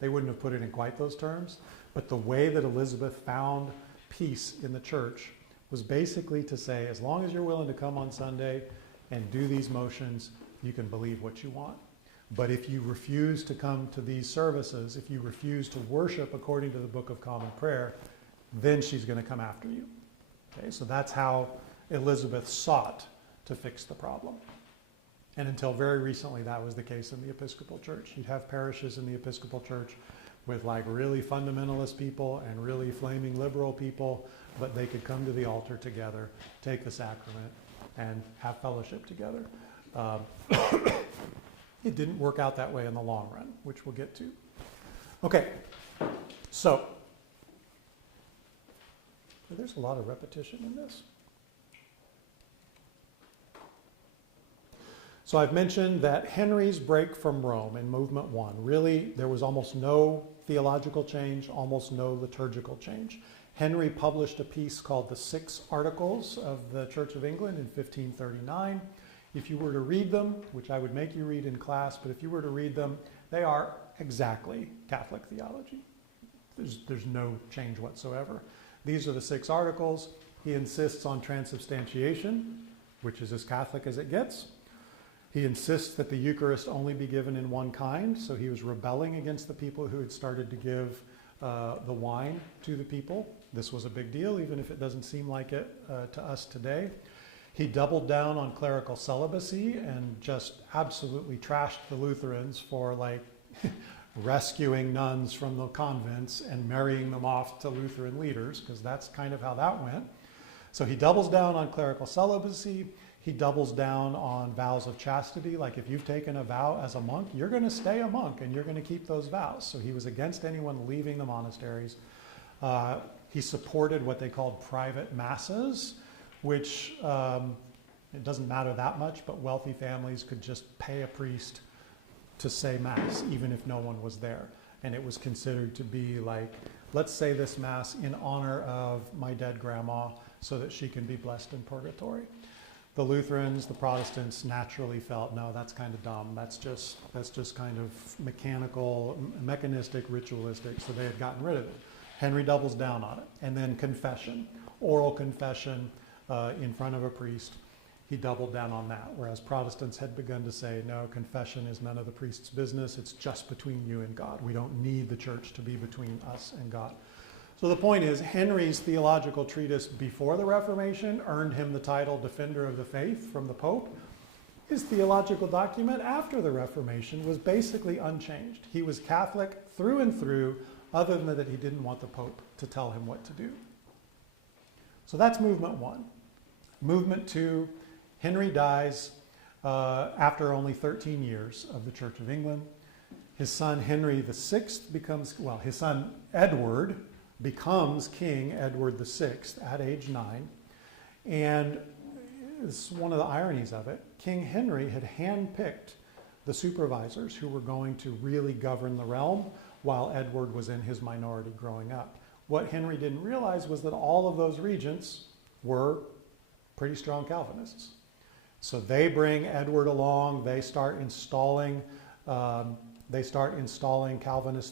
They wouldn't have put it in quite those terms, but the way that Elizabeth found peace in the church was basically to say, as long as you're willing to come on Sunday and do these motions, you can believe what you want. But if you refuse to come to these services, if you refuse to worship according to the Book of Common Prayer, then she's going to come after you. Okay, so that's how Elizabeth sought to fix the problem. And until very recently, that was the case in the Episcopal Church. You'd have parishes in the Episcopal Church with like really fundamentalist people and really flaming liberal people, but they could come to the altar together, take the sacrament, and have fellowship together. It didn't work out that way in the long run, which we'll get to. Okay, so there's a lot of repetition in this. So I've mentioned that Henry's break from Rome in Movement 1, really there was almost no theological change, almost no liturgical change. Henry published a piece called the 6 Articles of the Church of England in 1539. If you were to read them, which I would make you read in class, but if you were to read them, they are exactly Catholic theology. There's no change whatsoever. These are the 6 Articles. He insists on transubstantiation, which is as Catholic as it gets. He insists that the Eucharist only be given in one kind, so he was rebelling against the people who had started to give the wine to the people. This was a big deal, even if it doesn't seem like it to us today. He doubled down on clerical celibacy and just absolutely trashed the Lutherans for like rescuing nuns from the convents and marrying them off to Lutheran leaders, because that's kind of how that went. So he doubles down on clerical celibacy. He doubles down on vows of chastity. Like if you've taken a vow as a monk, you're going to stay a monk and you're going to keep those vows. So he was against anyone leaving the monasteries. He supported what they called private masses, which it doesn't matter that much, but wealthy families could just pay a priest to say mass, even if no one was there. And it was considered to be like, let's say this mass in honor of my dead grandma so that she can be blessed in purgatory. The Lutherans, the Protestants naturally felt, no, that's kind of dumb. That's just kind of mechanical, mechanistic, ritualistic, so they had gotten rid of it. Henry doubles down on it. And then confession, oral confession in front of a priest. He doubled down on that, whereas Protestants had begun to say, no, confession is none of the priest's business. It's just between you and God. We don't need the church to be between us and God. So the point is, Henry's theological treatise before the Reformation earned him the title Defender of the Faith from the Pope. His theological document after the Reformation was basically unchanged. He was Catholic through and through, other than that he didn't want the Pope to tell him what to do. So that's movement 1. Movement 2, Henry dies after only 13 years of the Church of England. His son Henry VI his son Edward becomes King Edward VI at age 9. And it's one of the ironies of it. King Henry had handpicked the supervisors who were going to really govern the realm while Edward was in his minority growing up. What Henry didn't realize was that all of those regents were pretty strong Calvinists. So they bring Edward along, they start installing Calvinist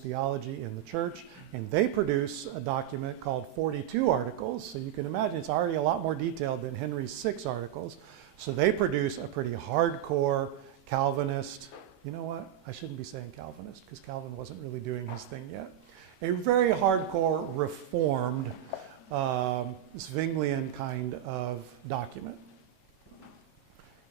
theology in the church, and they produce a document called 42 Articles. So you can imagine it's already a lot more detailed than Henry's 6 Articles, So they produce a pretty hardcore Calvinist, you know what? I shouldn't be saying Calvinist because Calvin wasn't really doing his thing yet. A very hardcore Reformed Zwinglian kind of document.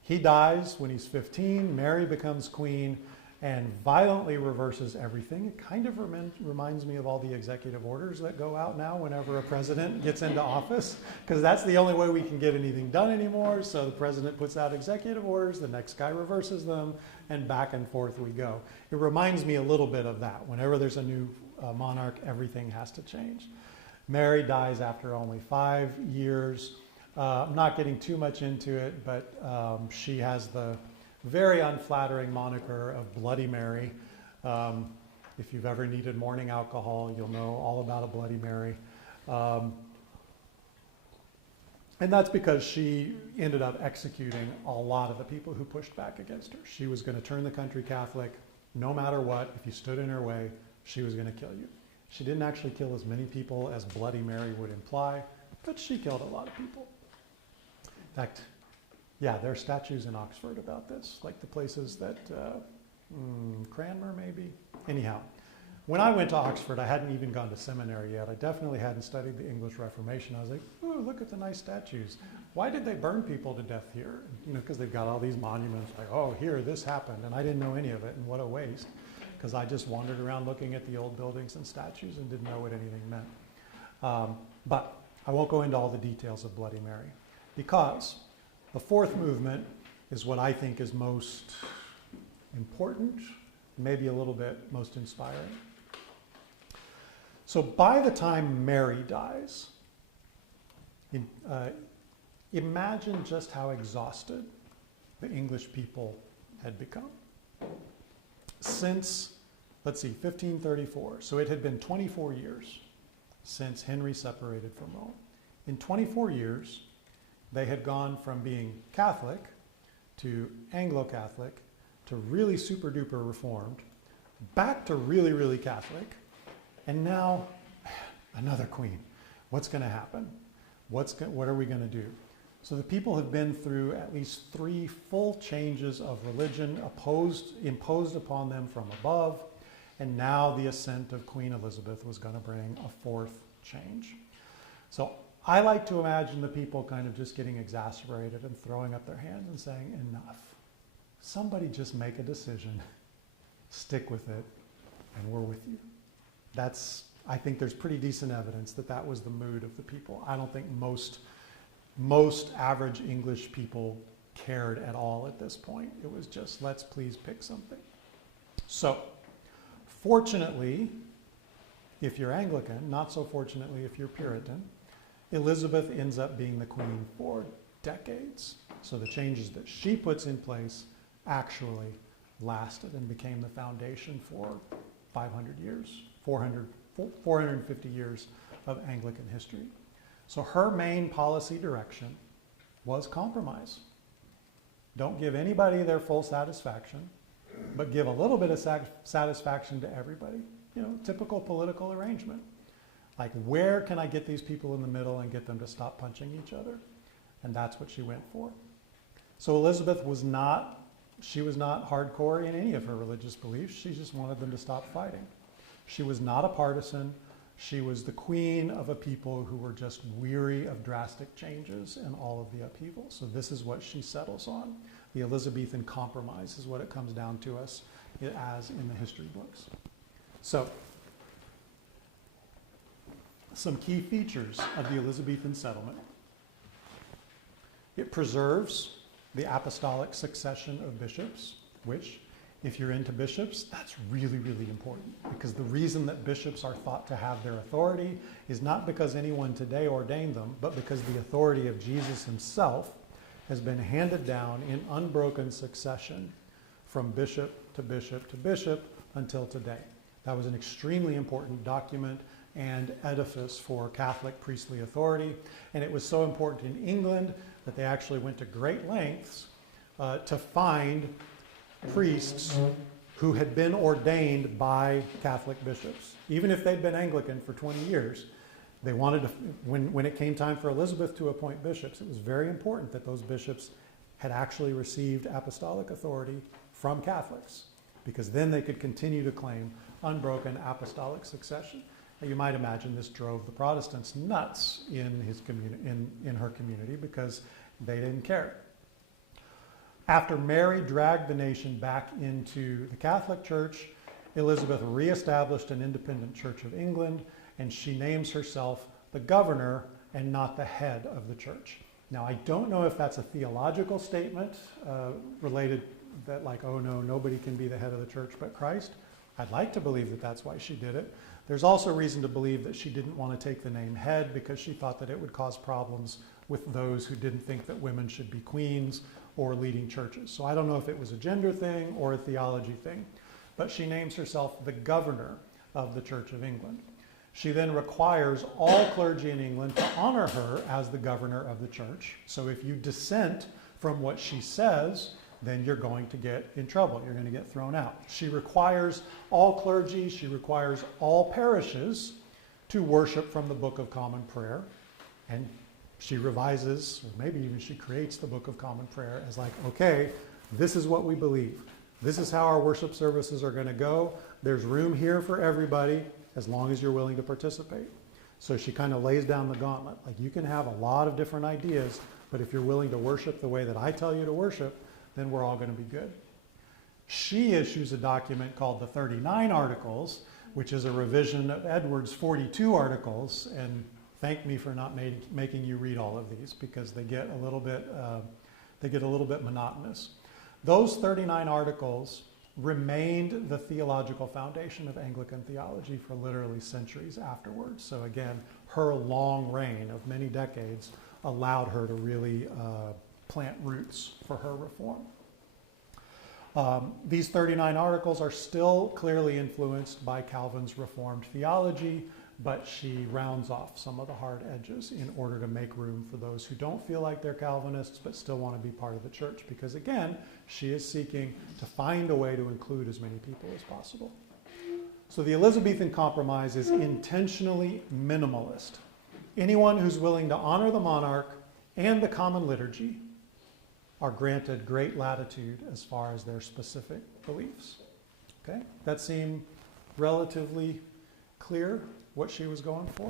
He dies when he's 15, Mary becomes queen, and violently reverses everything. It kind of reminds me of all the executive orders that go out now whenever a president gets into office, because that's the only way we can get anything done anymore. So the president puts out executive orders, the next guy reverses them, and back and forth we go. It reminds me a little bit of that. Whenever there's a new monarch, everything has to change. Mary dies after only 5 years. I'm not getting too much into it, but she has the very unflattering moniker of Bloody Mary. If you've ever needed morning alcohol, you'll know all about a Bloody Mary. And that's because she ended up executing a lot of the people who pushed back against her. She was going to turn the country Catholic no matter what. If you stood in her way, she was going to kill you. She didn't actually kill as many people as Bloody Mary would imply, but she killed a lot of people. In fact, yeah, there are statues in Oxford about this, like the places that, Cranmer maybe? Anyhow, when I went to Oxford, I hadn't even gone to seminary yet. I definitely hadn't studied the English Reformation. I was like, ooh, look at the nice statues. Why did they burn people to death here? You know, because they've got all these monuments, like, oh, here, this happened, and I didn't know any of it, and what a waste, because I just wandered around looking at the old buildings and statues and didn't know what anything meant. But I won't go into all the details of Bloody Mary, because the fourth movement is what I think is most important, maybe a little bit most inspiring. So by the time Mary dies, imagine just how exhausted the English people had become. Since, let's see, 1534, so it had been 24 years since Henry separated from Rome. In 24 years, they had gone from being Catholic to Anglo-Catholic to really super duper Reformed, back to really, really Catholic, and now another queen. What's going to happen? What are we going to do? So the people have been through at least 3 full changes of religion imposed upon them from above, and now the ascent of Queen Elizabeth was going to bring a 4th change. So I like to imagine the people kind of just getting exasperated and throwing up their hands and saying, enough. Somebody just make a decision, stick with it, and we're with you. I think there's pretty decent evidence that that was the mood of the people. I don't think most average English people cared at all at this point. It was just, let's please pick something. So, fortunately, if you're Anglican, not so fortunately if you're Puritan, Elizabeth ends up being the queen for decades. So the changes that she puts in place actually lasted and became the foundation for 500 years, 450 years of Anglican history. So her main policy direction was compromise. Don't give anybody their full satisfaction, but give a little bit of satisfaction to everybody. You know, typical political arrangement. Like, where can I get these people in the middle and get them to stop punching each other? And that's what she went for. So Elizabeth was not hardcore in any of her religious beliefs. She just wanted them to stop fighting. She was not a partisan. She was the queen of a people who were just weary of drastic changes and all of the upheaval. So this is what she settles on. The Elizabethan compromise is what it comes down to us as in the history books. So, some key features of the Elizabethan settlement. It preserves the apostolic succession of bishops, which, if you're into bishops, that's really, really important, because the reason that bishops are thought to have their authority is not because anyone today ordained them, but because the authority of Jesus himself has been handed down in unbroken succession from bishop to bishop to bishop until today. That was an extremely important document and edifice for Catholic priestly authority, and it was so important in England that they actually went to great lengths to find priests who had been ordained by Catholic bishops. Even if they'd been Anglican for 20 years, they wanted to, when it came time for Elizabeth to appoint bishops, it was very important that those bishops had actually received apostolic authority from Catholics, because then they could continue to claim unbroken apostolic succession. Now, you might imagine this drove the Protestants nuts in her community, because they didn't care. After Mary dragged the nation back into the Catholic Church, Elizabeth reestablished an independent Church of England, and she names herself the governor and not the head of the church. Now, I don't know if that's a theological statement related that, like, oh no, nobody can be the head of the church but Christ. I'd like to believe that that's why she did it. There's also reason to believe that she didn't want to take the name head because she thought that it would cause problems with those who didn't think that women should be queens or leading churches. So I don't know if it was a gender thing or a theology thing, but she names herself the governor of the Church of England. She then requires all clergy in England to honor her as the governor of the church. So if you dissent from what she says, then you're going to get in trouble. You're going to get thrown out. She requires all clergy, she requires all parishes to worship from the Book of Common Prayer. And she revises, or maybe even she creates the Book of Common Prayer as like, okay, this is what we believe. This is how our worship services are going to go. There's room here for everybody as long as you're willing to participate. So she kind of lays down the gauntlet. Like, you can have a lot of different ideas, but if you're willing to worship the way that I tell you to worship, then we're all going to be good. She issues a document called the 39 Articles, which is a revision of Edward's 42 Articles, and thank me for not making you read all of these, because they get a little bit monotonous. Those 39 Articles remained the theological foundation of Anglican theology for literally centuries afterwards. So again, her long reign of many decades allowed her to really plant roots for her reform. These 39 Articles are still clearly influenced by Calvin's Reformed theology, but she rounds off some of the hard edges in order to make room for those who don't feel like they're Calvinists but still want to be part of the church, because again, she is seeking to find a way to include as many people as possible. So the Elizabethan compromise is intentionally minimalist. Anyone who's willing to honor the monarch and the common liturgy are granted great latitude as far as their specific beliefs. Okay? That seemed relatively clear what she was going for.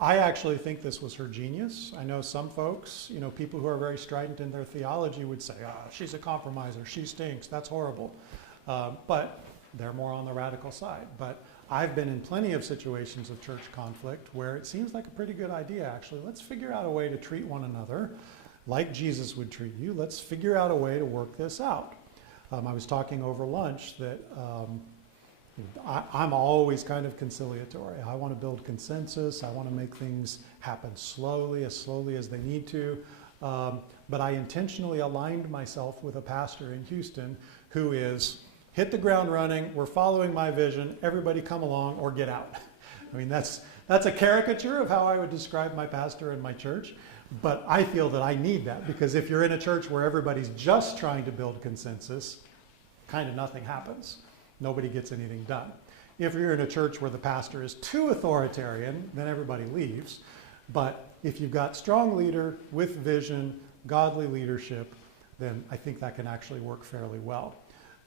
I actually think this was her genius. I know some folks, people who are very strident in their theology would say, she's a compromiser, she stinks, that's horrible. But they're more on the radical side. But I've been in plenty of situations of church conflict where it seems like a pretty good idea, actually. Let's figure out a way to treat one another like Jesus would treat you. Let's figure out a way to work this out. I was talking over lunch that I'm always kind of conciliatory. I want to build consensus. I want to make things happen slowly as they need to. But I intentionally aligned myself with a pastor in Houston who is, hit the ground running, we're following my vision, everybody come along or get out. I mean, that's a caricature of how I would describe my pastor and my church, but I feel that I need that, because if you're in a church where everybody's just trying to build consensus, kind of nothing happens. Nobody gets anything done. If you're in a church where the pastor is too authoritarian, then everybody leaves. But if you've got strong leader with vision, godly leadership, then I think that can actually work fairly well.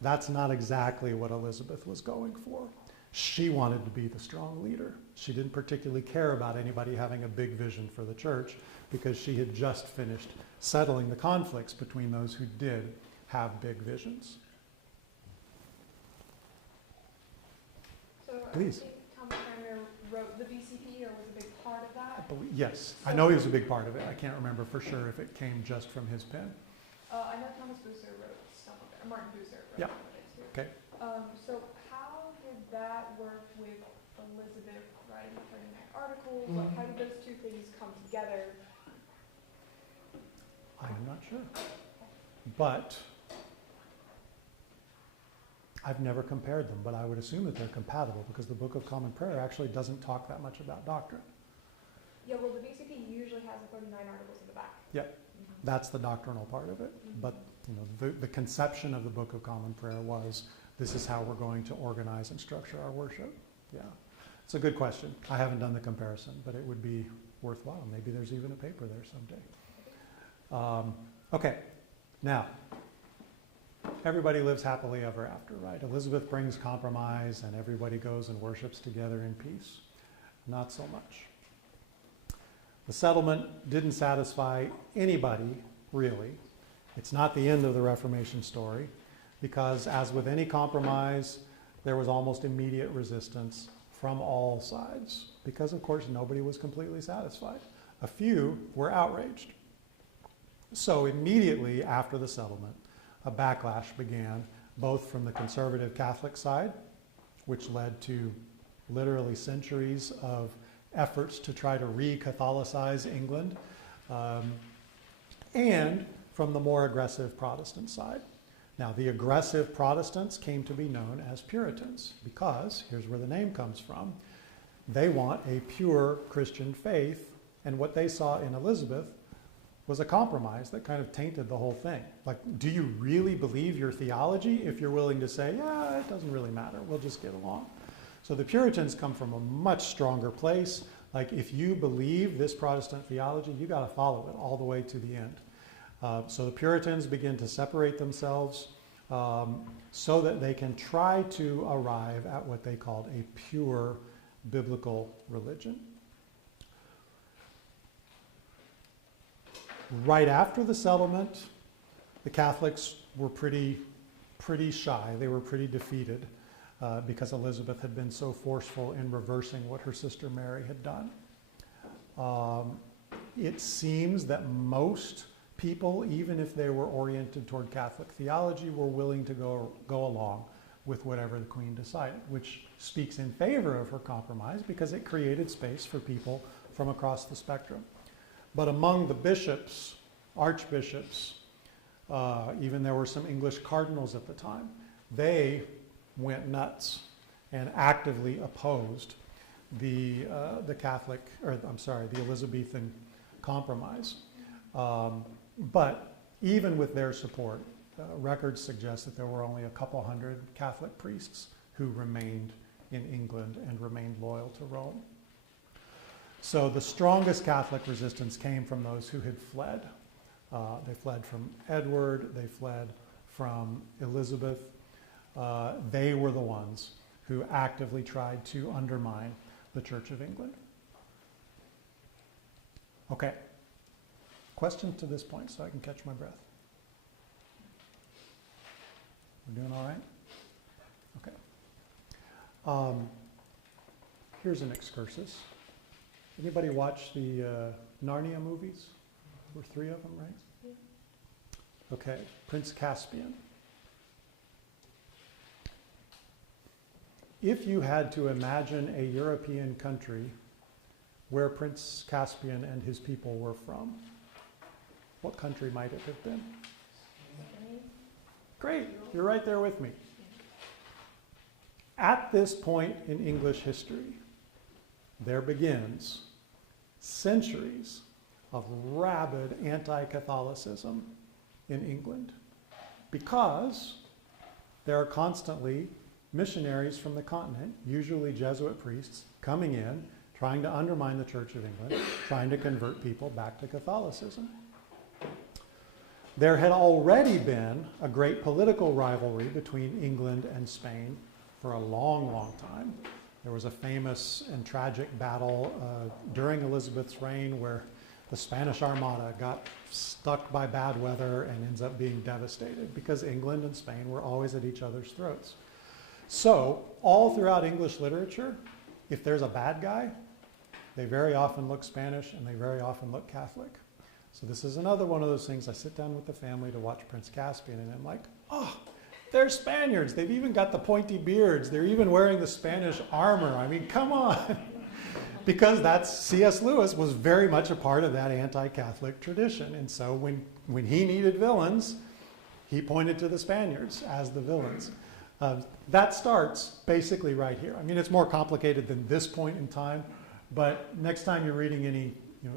That's not exactly what Elizabeth was going for. She wanted to be the strong leader. She didn't particularly care about anybody having a big vision for the church, because she had just finished settling the conflicts between those who did have big visions. So Please. I think Thomas Cranmer wrote the BCP, or was a big part of that? Yes, I know he was a big part of it. I can't remember for sure if it came just from his pen. I know Thomas Bucer wrote some of it, or Martin Bucer wrote Yeah. some of it too. Okay. So how did that work with Elizabeth writing the 39 Articles? Like, how did those two things come together? I'm not sure. But I've never compared them, but I would assume that they're compatible, because the Book of Common Prayer actually doesn't talk that much about doctrine. Yeah, well, the BCP usually has the 39 Articles in the back. Yeah, that's the doctrinal part of it. But the conception of the Book of Common Prayer was, this is how we're going to organize and structure our worship. Yeah, it's a good question. I haven't done the comparison, but it would be worthwhile. Maybe there's even a paper there someday. Okay, now, everybody lives happily ever after, right? Elizabeth brings compromise and everybody goes and worships together in peace. Not so much. The settlement didn't satisfy anybody, really. It's not the end of the Reformation story, because as with any compromise, there was almost immediate resistance from all sides, because of course nobody was completely satisfied. A few were outraged. So immediately after the settlement, a backlash began, both from the conservative Catholic side, which led to literally centuries of efforts to try to re-Catholicize England, and from the more aggressive Protestant side. Now, the aggressive Protestants came to be known as Puritans because, here's where the name comes from, they want a pure Christian faith, and what they saw in Elizabeth was a compromise that kind of tainted the whole thing. Like, do you really believe your theology if you're willing to say, yeah, it doesn't really matter, we'll just get along? So the Puritans come from a much stronger place. Like, if you believe this Protestant theology, you got to follow it all the way to the end. So the Puritans begin to separate themselves so that they can try to arrive at what they called a pure biblical religion. Right after the settlement, the Catholics were pretty shy. They were pretty defeated because Elizabeth had been so forceful in reversing what her sister Mary had done. It seems that most people, even if they were oriented toward Catholic theology, were willing to go along with whatever the Queen decided, which speaks in favor of her compromise because it created space for people from across the spectrum. But among the bishops, archbishops, even there were some English cardinals at the time, they went nuts and actively opposed the Elizabethan compromise. But even with their support, records suggest that there were only a couple hundred Catholic priests who remained in England and remained loyal to Rome. So the strongest Catholic resistance came from those who had fled. They fled from Edward, they fled from Elizabeth. They were the ones who actively tried to undermine the Church of England. Okay. Questions to this point so I can catch my breath? We're doing all right? Okay. Here's an excursus. Anybody watch the Narnia movies? There were 3 of them, right? Yeah. Okay. Prince Caspian. If you had to imagine a European country where Prince Caspian and his people were from, what country might it have been? Great, you're right there with me. At this point in English history, there begins centuries of rabid anti-Catholicism in England because there are constantly missionaries from the continent, usually Jesuit priests, coming in, trying to undermine the Church of England, trying to convert people back to Catholicism. There had already been a great political rivalry between England and Spain for a long, long time. There was a famous and tragic battle during Elizabeth's reign where the Spanish Armada got stuck by bad weather and ends up being devastated because England and Spain were always at each other's throats. So, all throughout English literature, if there's a bad guy, they very often look Spanish and they very often look Catholic. So this is another one of those things. I sit down with the family to watch Prince Caspian and I'm like, oh, they're Spaniards. They've even got the pointy beards. They're even wearing the Spanish armor. I mean, come on. Because that's C.S. Lewis was very much a part of that anti-Catholic tradition. And so when he needed villains, he pointed to the Spaniards as the villains. That starts basically right here. I mean, it's more complicated than this point in time, but next time you're reading any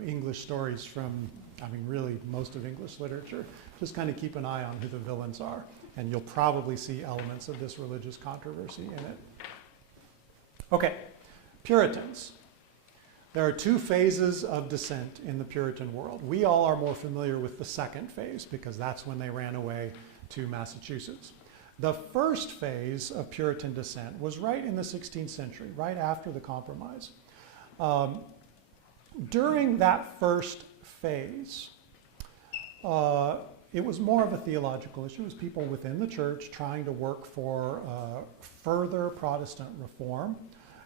English stories from, I mean, really most of English literature, just kind of keep an eye on who the villains are, and you'll probably see elements of this religious controversy in it. Okay, Puritans. There are two phases of dissent in the Puritan world. We all are more familiar with the second phase because that's when they ran away to Massachusetts. The first phase of Puritan dissent was right in the 16th century, right after the Compromise. During that first phase, it was more of a theological issue. It was people within the church trying to work for further Protestant reform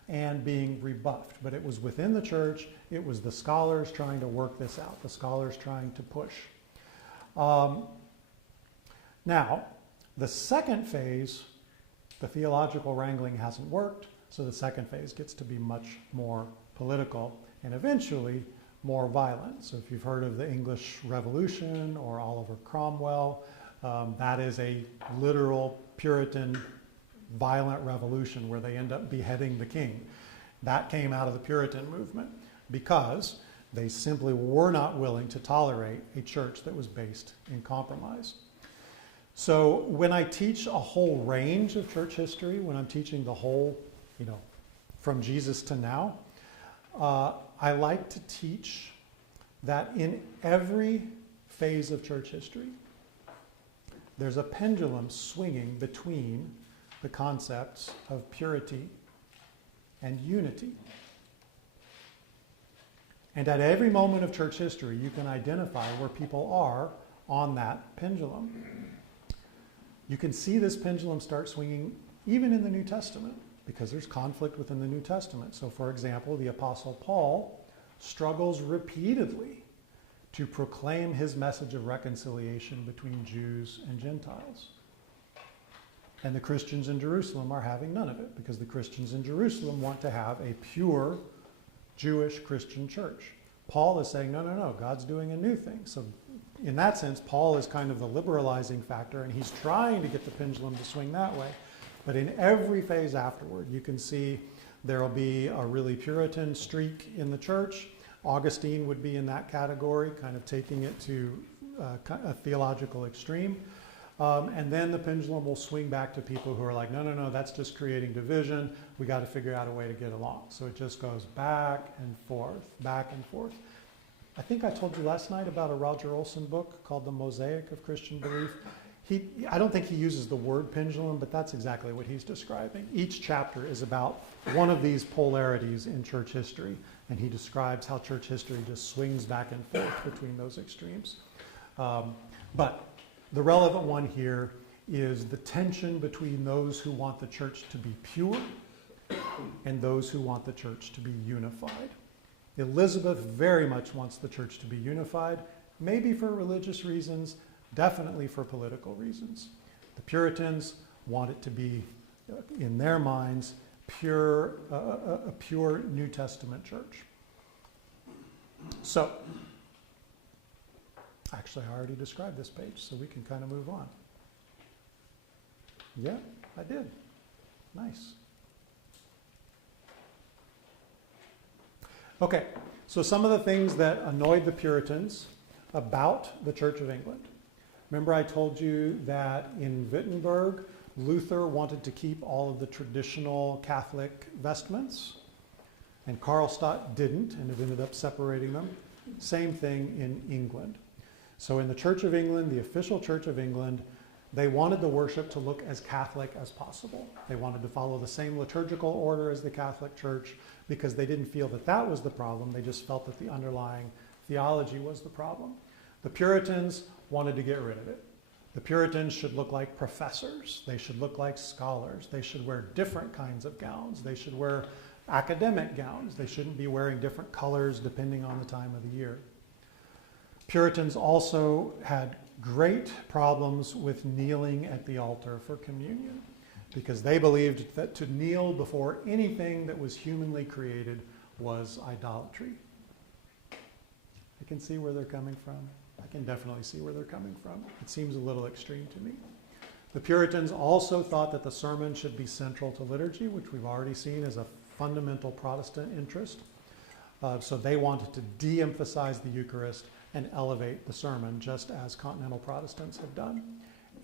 and being rebuffed. But it was within the church. It was the scholars trying to work this out, the scholars trying to push. Now, the second phase, the theological wrangling hasn't worked, so the second phase gets to be much more political and eventually more violent. So if you've heard of the English Revolution or Oliver Cromwell, that is a literal Puritan violent revolution where they end up beheading the king. That came out of the Puritan movement because they simply were not willing to tolerate a church that was based in compromise. So when I teach a whole range of church history, when I'm teaching the whole, from Jesus to now, I like to teach that in every phase of church history, there's a pendulum swinging between the concepts of purity and unity. And at every moment of church history, you can identify where people are on that pendulum. You can see this pendulum start swinging even in the New Testament because there's conflict within the New Testament. So, for example, the Apostle Paul struggles repeatedly to proclaim his message of reconciliation between Jews and Gentiles. And the Christians in Jerusalem are having none of it because the Christians in Jerusalem want to have a pure Jewish Christian church. Paul is saying, no, God's doing a new thing. So in that sense, Paul is kind of the liberalizing factor, and he's trying to get the pendulum to swing that way. But in every phase afterward, you can see there will be a really Puritan streak in the church. Augustine would be in that category, kind of taking it to a theological extreme. And then the pendulum will swing back to people who are like, no, that's just creating division. We got to figure out a way to get along. So it just goes back and forth, back and forth. I think I told you last night about a Roger Olson book called The Mosaic of Christian Belief. I don't think he uses the word pendulum, but that's exactly what he's describing. Each chapter is about one of these polarities in church history, and he describes how church history just swings back and forth between those extremes. But the relevant one here is the tension between those who want the church to be pure and those who want the church to be unified. Elizabeth very much wants the church to be unified, maybe for religious reasons, definitely for political reasons. The Puritans want it to be, in their minds, a pure New Testament church. So, actually, I already described this page, so we can kind of move on. Yeah, I did. Nice. Okay, so some of the things that annoyed the Puritans about the Church of England. Remember I told you that in Wittenberg, Luther wanted to keep all of the traditional Catholic vestments, and Karlstadt didn't, and it ended up separating them. Same thing in England. So in the Church of England, the official Church of England, they wanted the worship to look as Catholic as possible. They wanted to follow the same liturgical order as the Catholic Church because they didn't feel that that was the problem. They just felt that the underlying theology was the problem. The Puritans wanted to get rid of it. The Puritans should look like professors. They should look like scholars. They should wear different kinds of gowns. They should wear academic gowns. They shouldn't be wearing different colors depending on the time of the year. Puritans also had great problems with kneeling at the altar for communion because they believed that to kneel before anything that was humanly created was idolatry. I can see where they're coming from. I can definitely see where they're coming from. It seems a little extreme to me. The Puritans also thought that the sermon should be central to liturgy, which we've already seen as a fundamental Protestant interest. So they wanted to de-emphasize the Eucharist and elevate the sermon, just as continental Protestants have done.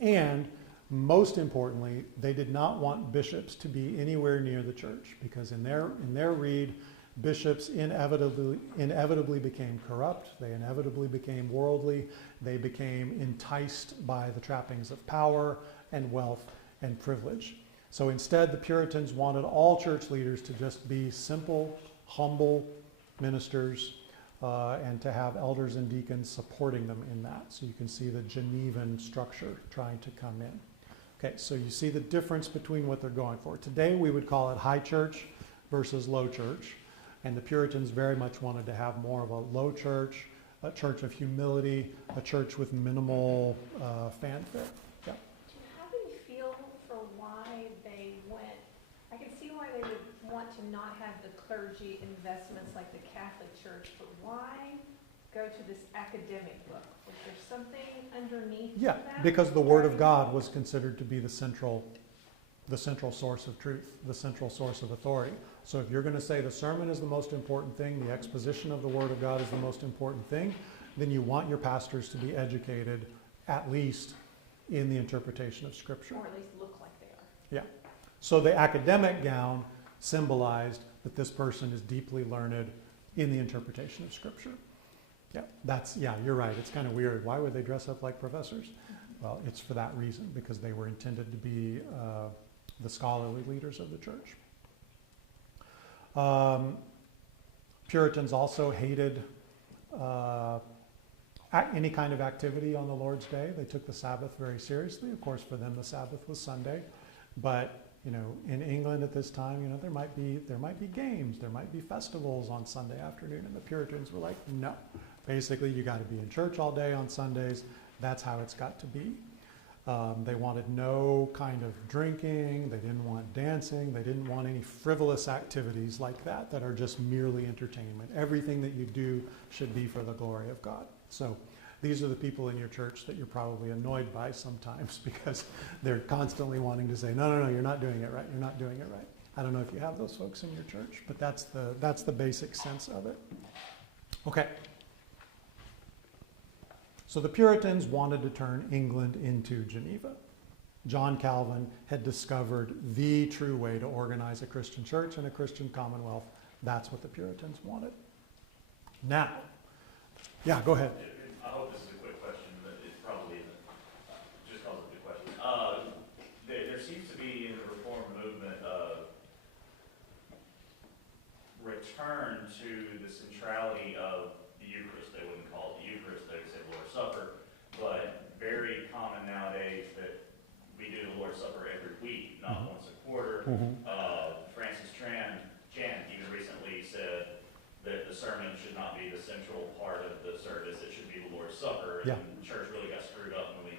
And most importantly, they did not want bishops to be anywhere near the church, because in their read, Bishops inevitably became corrupt. They inevitably became worldly. They became enticed by the trappings of power and wealth and privilege. So instead, the Puritans wanted all church leaders to just be simple, humble ministers, and to have elders and deacons supporting them in that. So you can see the Genevan structure trying to come in. Okay, so you see the difference between what they're going for. Today we would call it high church versus low church. And the Puritans very much wanted to have more of a low church, a church of humility, a church with minimal fanfare. Yeah. How do you feel for why they went? I can see why they would want to not have the clergy investments like the Catholic Church, but why go to this academic book? Was there something underneath Yeah, that? because the Word of God was considered to be the central source of truth, the central source of authority. So if you're going to say the sermon is the most important thing, the exposition of the Word of God is the most important thing, then you want your pastors to be educated at least in the interpretation of Scripture. Or at least look like they are. Yeah. So the academic gown symbolized that this person is deeply learned in the interpretation of Scripture. Yeah, you're right. It's kind of weird. Why would they dress up like professors? Well, it's for that reason, because they were intended to be the scholarly leaders of the church. Puritans also hated any kind of activity on the Lord's Day. They took the Sabbath very seriously. Of course, for them, the Sabbath was Sunday. But in England at this time, there might be games, there might be festivals on Sunday afternoon, and the Puritans were like, no. Basically, you got to be in church all day on Sundays. That's how it's got to be. They wanted no kind of drinking. They didn't want dancing. They didn't want any frivolous activities like that are just merely entertainment. Everything that you do should be for the glory of God. So these are the people in your church that you're probably annoyed by sometimes because they're constantly wanting to say, no, you're not doing it right. You're not doing it right. I don't know if you have those folks in your church, but that's the basic sense of it. Okay. So the Puritans wanted to turn England into Geneva. John Calvin had discovered the true way to organize a Christian church and a Christian commonwealth. That's what the Puritans wanted. Now, yeah, go ahead. I hope this is a quick question, but it probably isn't. Just call it a quick question. There seems to be in the Reform movement a return to the centrality of the Eucharist. They wouldn't call it the Eucharist, they would say Lord's Supper, but very common nowadays that we do the Lord's Supper every week, not once a quarter. Francis Chan even recently said that the sermon should not be the central part of the service, it should be the Lord's Supper. Yeah. And the church really got screwed up when we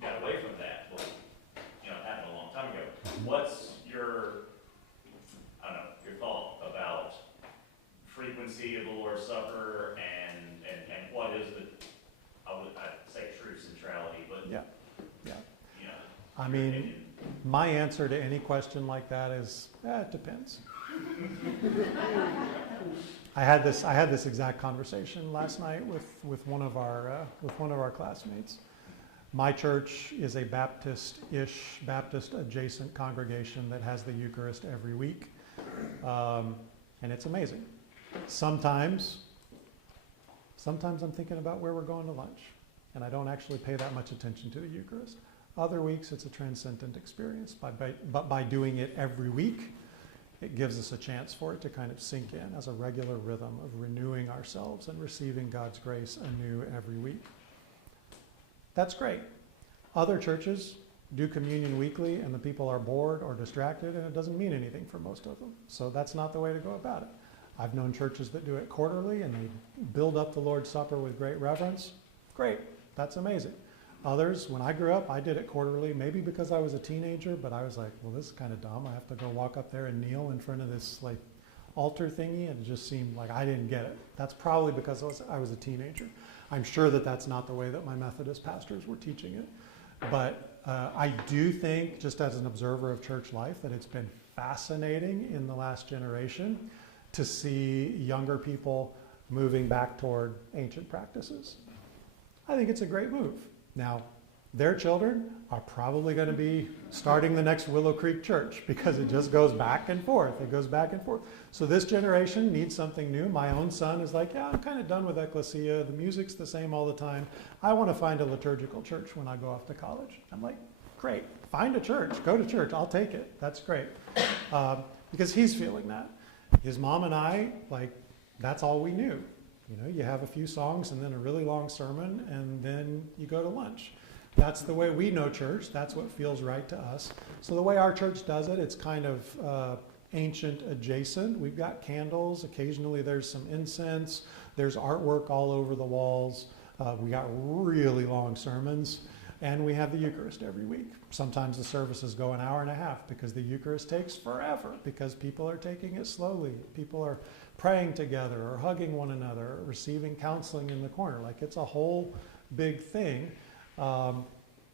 got away from that. Well, it happened a long time ago. What's your thought about frequency of the Lord's Supper and what is I'd say true centrality, but Yeah. I mean, my answer to any question like that is, it depends. I had this exact conversation last night with one of our classmates. My church is a Baptist-ish, Baptist-adjacent congregation that has the Eucharist every week, and it's amazing. Sometimes I'm thinking about where we're going to lunch, and I don't actually pay that much attention to the Eucharist. Other weeks, it's a transcendent experience. But by doing it every week, it gives us a chance for it to kind of sink in as a regular rhythm of renewing ourselves and receiving God's grace anew every week. That's great. Other churches do communion weekly, and the people are bored or distracted, and it doesn't mean anything for most of them. So that's not the way to go about it. I've known churches that do it quarterly, and they build up the Lord's Supper with great reverence. Great. That's amazing. Others, when I grew up, I did it quarterly, maybe because I was a teenager, but I was like, well, this is kind of dumb. I have to go walk up there and kneel in front of this altar thingy, and it just seemed like I didn't get it. That's probably because I was a teenager. I'm sure that that's not the way that my Methodist pastors were teaching it. But I do think, just as an observer of church life, that it's been fascinating in the last generation to see younger people moving back toward ancient practices. I think it's a great move. Now, their children are probably going to be starting the next Willow Creek Church because it just goes back and forth. It goes back and forth. So this generation needs something new. My own son is like, yeah, I'm kind of done with ecclesia. The music's the same all the time. I want to find a liturgical church when I go off to college. I'm like, great. Find a church. Go to church. I'll take it. That's great. Because he's feeling that. His mom and I, like, that's all we knew. You know, you have a few songs and then a really long sermon and then you go to lunch. That's the way we know church. That's what feels right to us. So the way our church does it, it's kind of ancient adjacent. We've got candles. Occasionally there's some incense. There's artwork all over the walls. We got really long sermons. And we have the Eucharist every week. Sometimes the services go an hour and a half because the Eucharist takes forever because people are taking it slowly. People are praying together or hugging one another or receiving counseling in the corner. Like, it's a whole big thing.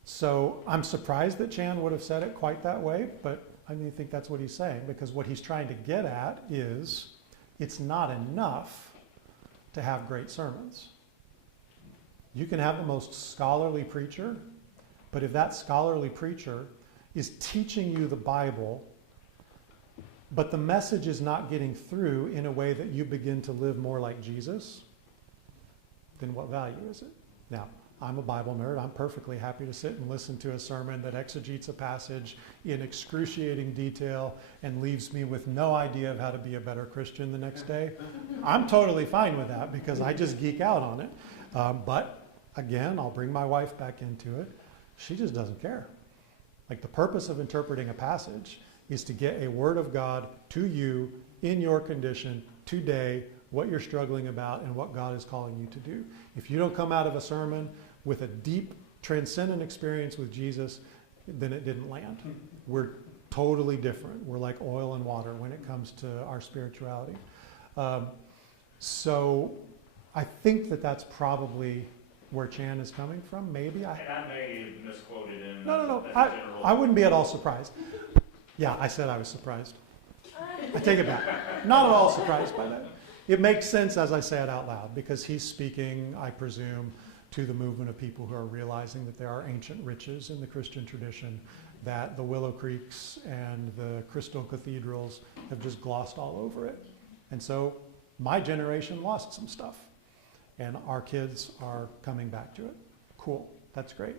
So I'm surprised that Chan would have said it quite that way, but I think that's what he's saying, because what he's trying to get at is it's not enough to have great sermons. You can have the most scholarly preacher, but if that scholarly preacher is teaching you the Bible, but the message is not getting through in a way that you begin to live more like Jesus, then what value is it? Now, I'm a Bible nerd. I'm perfectly happy to sit and listen to a sermon that exegetes a passage in excruciating detail and leaves me with no idea of how to be a better Christian the next day. I'm totally fine with that because I just geek out on it. But again, I'll bring my wife back into it. She just doesn't care. Like, the purpose of interpreting a passage is to get a word of God to you in your condition today, what you're struggling about and what God is calling you to do. If you don't come out of a sermon with a deep transcendent experience with Jesus, then it didn't land. We're totally different. We're like oil and water when it comes to our spirituality. So I think that that's probably where Chan is coming from, maybe. And I may have misquoted him. No. as a general. I wouldn't be at all surprised. Yeah, I said I was surprised. I take it back. Not at all surprised by that. It makes sense as I say it out loud, because he's speaking, I presume, to the movement of people who are realizing that there are ancient riches in the Christian tradition, that the Willow Creeks and the Crystal Cathedrals have just glossed all over it. And so my generation lost some stuff, and our kids are coming back to it. Cool, that's great.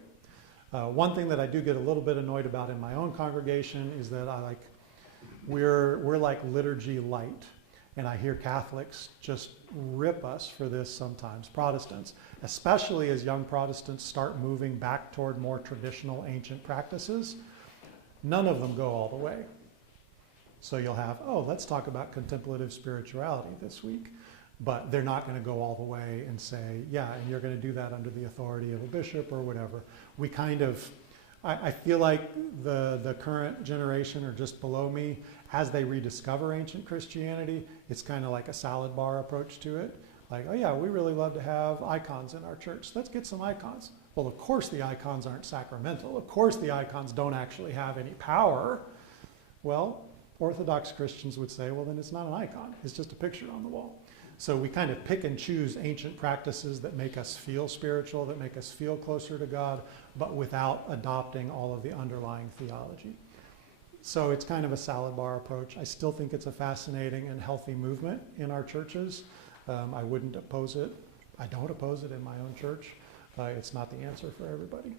One thing that I do get a little bit annoyed about in my own congregation is that we're like liturgy light. And I hear Catholics just rip us for this sometimes, Protestants, especially as young Protestants start moving back toward more traditional ancient practices. None of them go all the way. So you'll have, let's talk about contemplative spirituality this week. But they're not going to go all the way and say, yeah, and you're going to do that under the authority of a bishop or whatever. We kind of, I feel like the current generation or just below me, as they rediscover ancient Christianity, it's kind of like a salad bar approach to it. Like, oh yeah, we really love to have icons in our church. Let's get some icons. Well, of course the icons aren't sacramental. Of course the icons don't actually have any power. Well, Orthodox Christians would say, well, then it's not an icon. It's just a picture on the wall. So we kind of pick and choose ancient practices that make us feel spiritual, that make us feel closer to God, but without adopting all of the underlying theology. So it's kind of a salad bar approach. I still think it's a fascinating and healthy movement in our churches. I wouldn't oppose it. I don't oppose it in my own church. It's not the answer for everybody.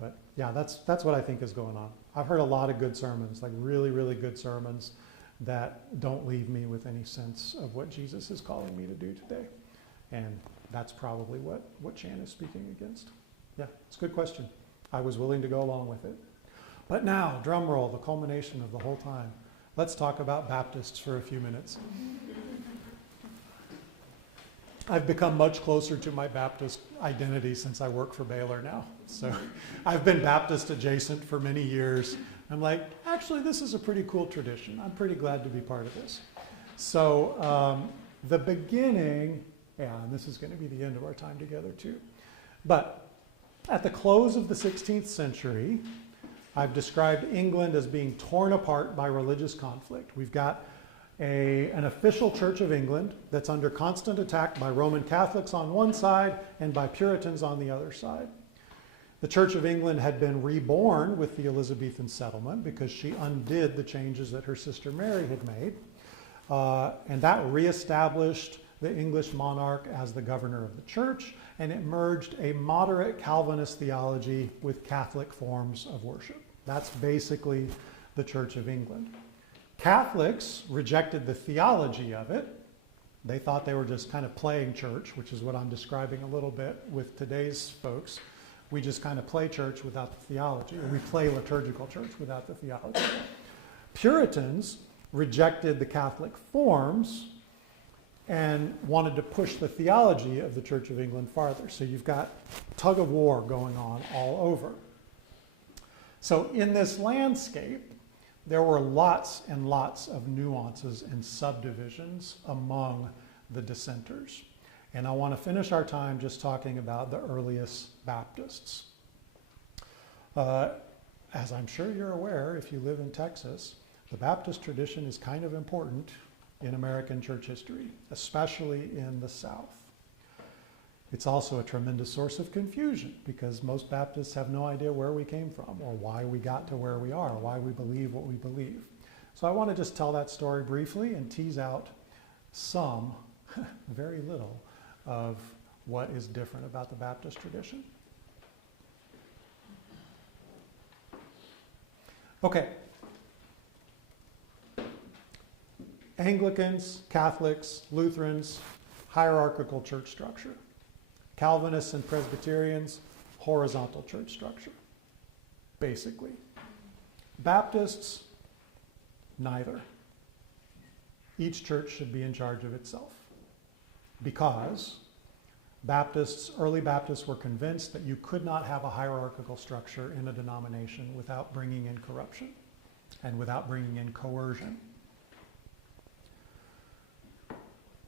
But yeah, that's what I think is going on. I've heard a lot of good sermons, like really, really good sermons that don't leave me with any sense of what Jesus is calling me to do today. And that's probably what Chan is speaking against. Yeah, it's a good question. I was willing to go along with it. But now, drum roll, the culmination of the whole time. Let's talk about Baptists for a few minutes. I've become much closer to my Baptist identity since I work for Baylor now. So I've been Baptist adjacent for many years. I'm like, actually, this is a pretty cool tradition. I'm pretty glad to be part of this. So the beginning, and this is going to be the end of our time together too. But at the close of the 16th century, I've described England as being torn apart by religious conflict. We've got an official Church of England that's under constant attack by Roman Catholics on one side and by Puritans on the other side. The Church of England had been reborn with the Elizabethan settlement because she undid the changes that her sister Mary had made. And that reestablished the English monarch as the governor of the church, and it merged a moderate Calvinist theology with Catholic forms of worship. That's basically the Church of England. Catholics rejected the theology of it. They thought they were just kind of playing church, which is what I'm describing a little bit with today's folks. We just kind of play church without the theology, or we play liturgical church without the theology. Puritans rejected the Catholic forms and wanted to push the theology of the Church of England farther. So you've got tug of war going on all over. So in this landscape, there were lots and lots of nuances and subdivisions among the dissenters. And I want to finish our time just talking about the earliest Baptists. As I'm sure you're aware, if you live in Texas, the Baptist tradition is kind of important in American church history, especially in the South. It's also a tremendous source of confusion because most Baptists have no idea where we came from or why we got to where we are, why we believe what we believe. So I want to just tell that story briefly and tease out some, very little, of what is different about the Baptist tradition. Okay. Anglicans, Catholics, Lutherans, hierarchical church structure. Calvinists and Presbyterians, horizontal church structure, basically. Baptists, neither. Each church should be in charge of itself because early Baptists were convinced that you could not have a hierarchical structure in a denomination without bringing in corruption and without bringing in coercion.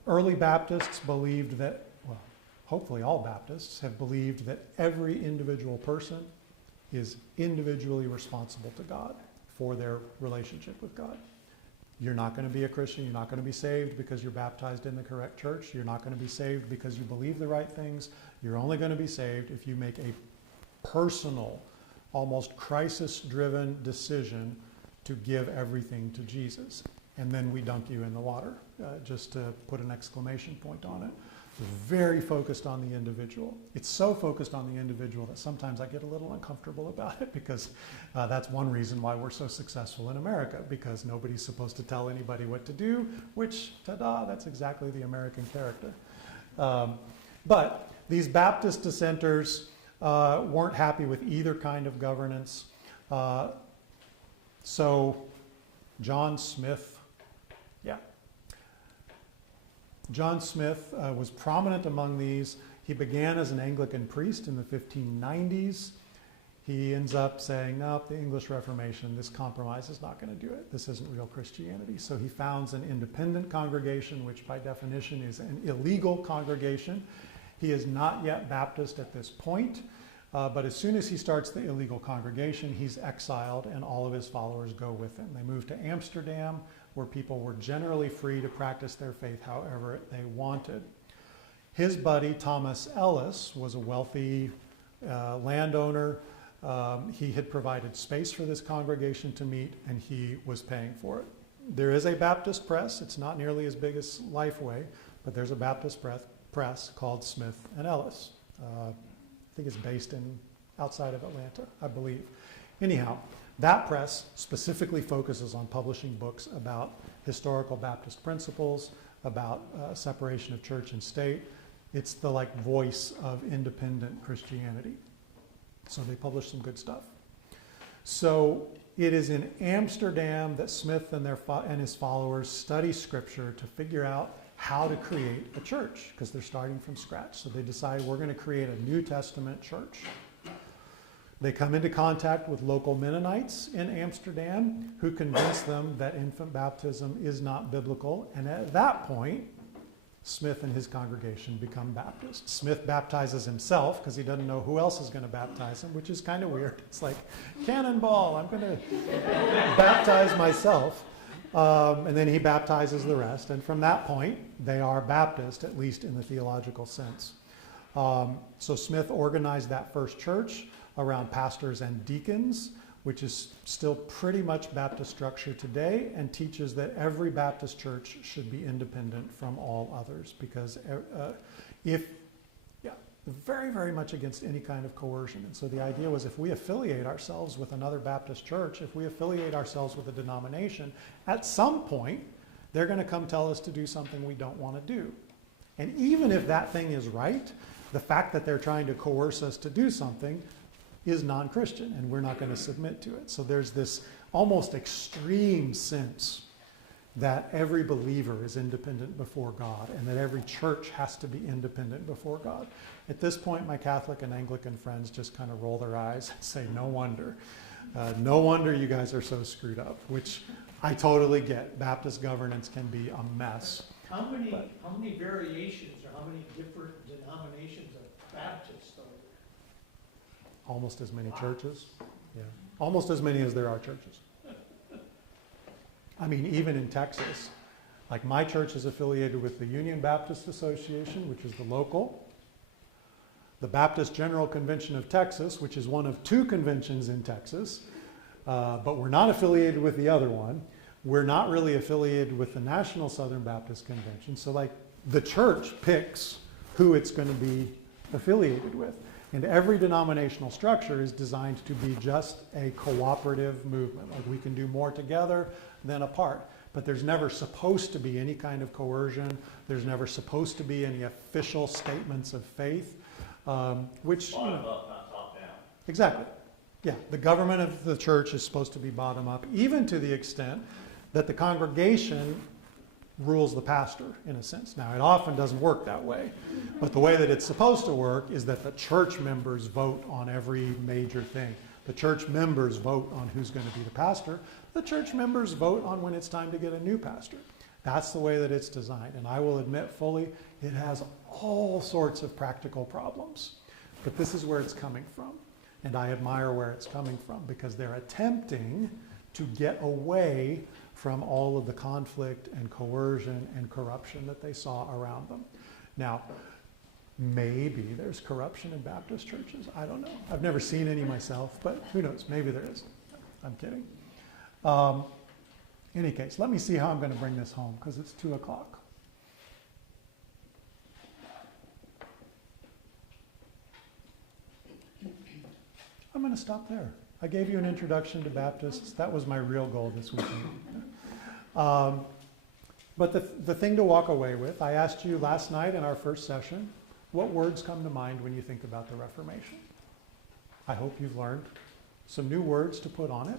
Early Baptists believed that, well, hopefully all Baptists have believed that every individual person is individually responsible to God for their relationship with God. You're not going to be a Christian, you're not going to be saved because you're baptized in the correct church, you're not going to be saved because you believe the right things, you're only going to be saved if you make a personal, almost crisis-driven decision to give everything to Jesus. And then we dunk you in the water, just to put an exclamation point on it. It's very focused on the individual. It's so focused on the individual that sometimes I get a little uncomfortable about it because that's one reason why we're so successful in America, because nobody's supposed to tell anybody what to do, which, ta-da, that's exactly the American character. But these Baptist dissenters weren't happy with either kind of governance. So John Smith was prominent among these. He began as an Anglican priest in the 1590s. He ends up saying, no, the English Reformation, this compromise is not going to do it. This isn't real Christianity. So he founds an independent congregation, which by definition is an illegal congregation. He is not yet Baptist at this point, but as soon as he starts the illegal congregation, he's exiled and all of his followers go with him. They move to Amsterdam, where people were generally free to practice their faith however they wanted. His buddy, Thomas Ellis, was a wealthy landowner. He had provided space for this congregation to meet, and he was paying for it. There is a Baptist press. It's not nearly as big as Lifeway, but there's a Baptist press called Smith and Ellis. I think it's based outside of Atlanta, I believe. Anyhow, that press specifically focuses on publishing books about historical Baptist principles, about separation of church and state. It's the voice of independent Christianity. So they publish some good stuff. So it is in Amsterdam that Smith and his followers study Scripture to figure out how to create a church, because they're starting from scratch. So they decide we're going to create a New Testament church. They come into contact with local Mennonites in Amsterdam who convince them that infant baptism is not biblical. And at that point, Smith and his congregation become Baptists. Smith baptizes himself because he doesn't know who else is going to baptize him, which is kind of weird. It's like, cannonball, I'm going to baptize myself. And then he baptizes the rest. And from that point, they are Baptist, at least in the theological sense. So Smith organized that first church. around pastors and deacons, which is still pretty much Baptist structure today, and teaches that every Baptist church should be independent from all others, because very, very much against any kind of coercion. And so the idea was, if we affiliate ourselves with another Baptist church, if we affiliate ourselves with a denomination, at some point, they're going to come tell us to do something we don't want to do. And even if that thing is right, the fact that they're trying to coerce us to do something is non-Christian, and we're not going to submit to it. So there's this almost extreme sense that every believer is independent before God, and that every church has to be independent before God. At this point, my Catholic and Anglican friends just kind of roll their eyes and say, no wonder. No wonder you guys are so screwed up, which I totally get. Baptist governance can be a mess. How many variations or how many different denominations of Baptists though? Almost as many churches. Yeah. Almost as many as there are churches. I mean, even in Texas, like my church is affiliated with the Union Baptist Association, which is the local, the Baptist General Convention of Texas, which is one of 2 conventions in Texas, but we're not affiliated with the other one. We're not really affiliated with the National Southern Baptist Convention. So like the church picks who it's going to be affiliated with. And every denominational structure is designed to be just a cooperative movement. Like we can do more together than apart. But there's never supposed to be any kind of coercion. There's never supposed to be any official statements of faith, which... Bottom up, not top down. Exactly. Yeah, the government of the church is supposed to be bottom up, even to the extent that the congregation rules the pastor, in a sense. Now, it often doesn't work that way, but the way that it's supposed to work is that the church members vote on every major thing. The church members vote on who's going to be the pastor. The church members vote on when it's time to get a new pastor. That's the way that it's designed. And I will admit fully, it has all sorts of practical problems. But this is where it's coming from. And I admire where it's coming from, because they're attempting to get away from all of the conflict and coercion and corruption that they saw around them. Now, maybe there's corruption in Baptist churches. I don't know. I've never seen any myself, but who knows? Maybe there is. I'm kidding. In any case, let me see how I'm going to bring this home, because it's 2 o'clock. I'm going to stop there. I gave you an introduction to Baptists. That was my real goal this weekend. But the thing to walk away with, I asked you last night in our first session, what words come to mind when you think about the Reformation? I hope you've learned some new words to put on it.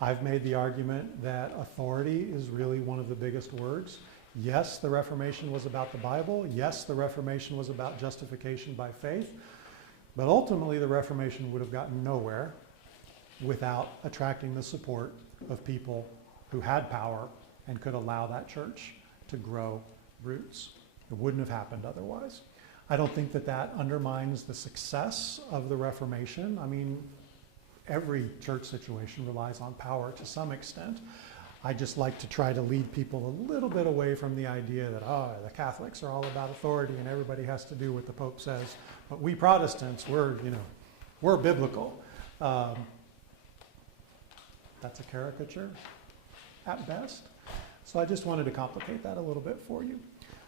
I've made the argument that authority is really one of the biggest words. Yes, the Reformation was about the Bible. Yes, the Reformation was about justification by faith. But ultimately, the Reformation would have gotten nowhere without attracting the support of people who had power and could allow that church to grow roots. It wouldn't have happened otherwise. I don't think that that undermines the success of the Reformation. I mean, every church situation relies on power to some extent. I just like to try to lead people a little bit away from the idea that, the Catholics are all about authority and everybody has to do what the Pope says. But we Protestants, we're biblical. That's a caricature at best. So I just wanted to complicate that a little bit for you.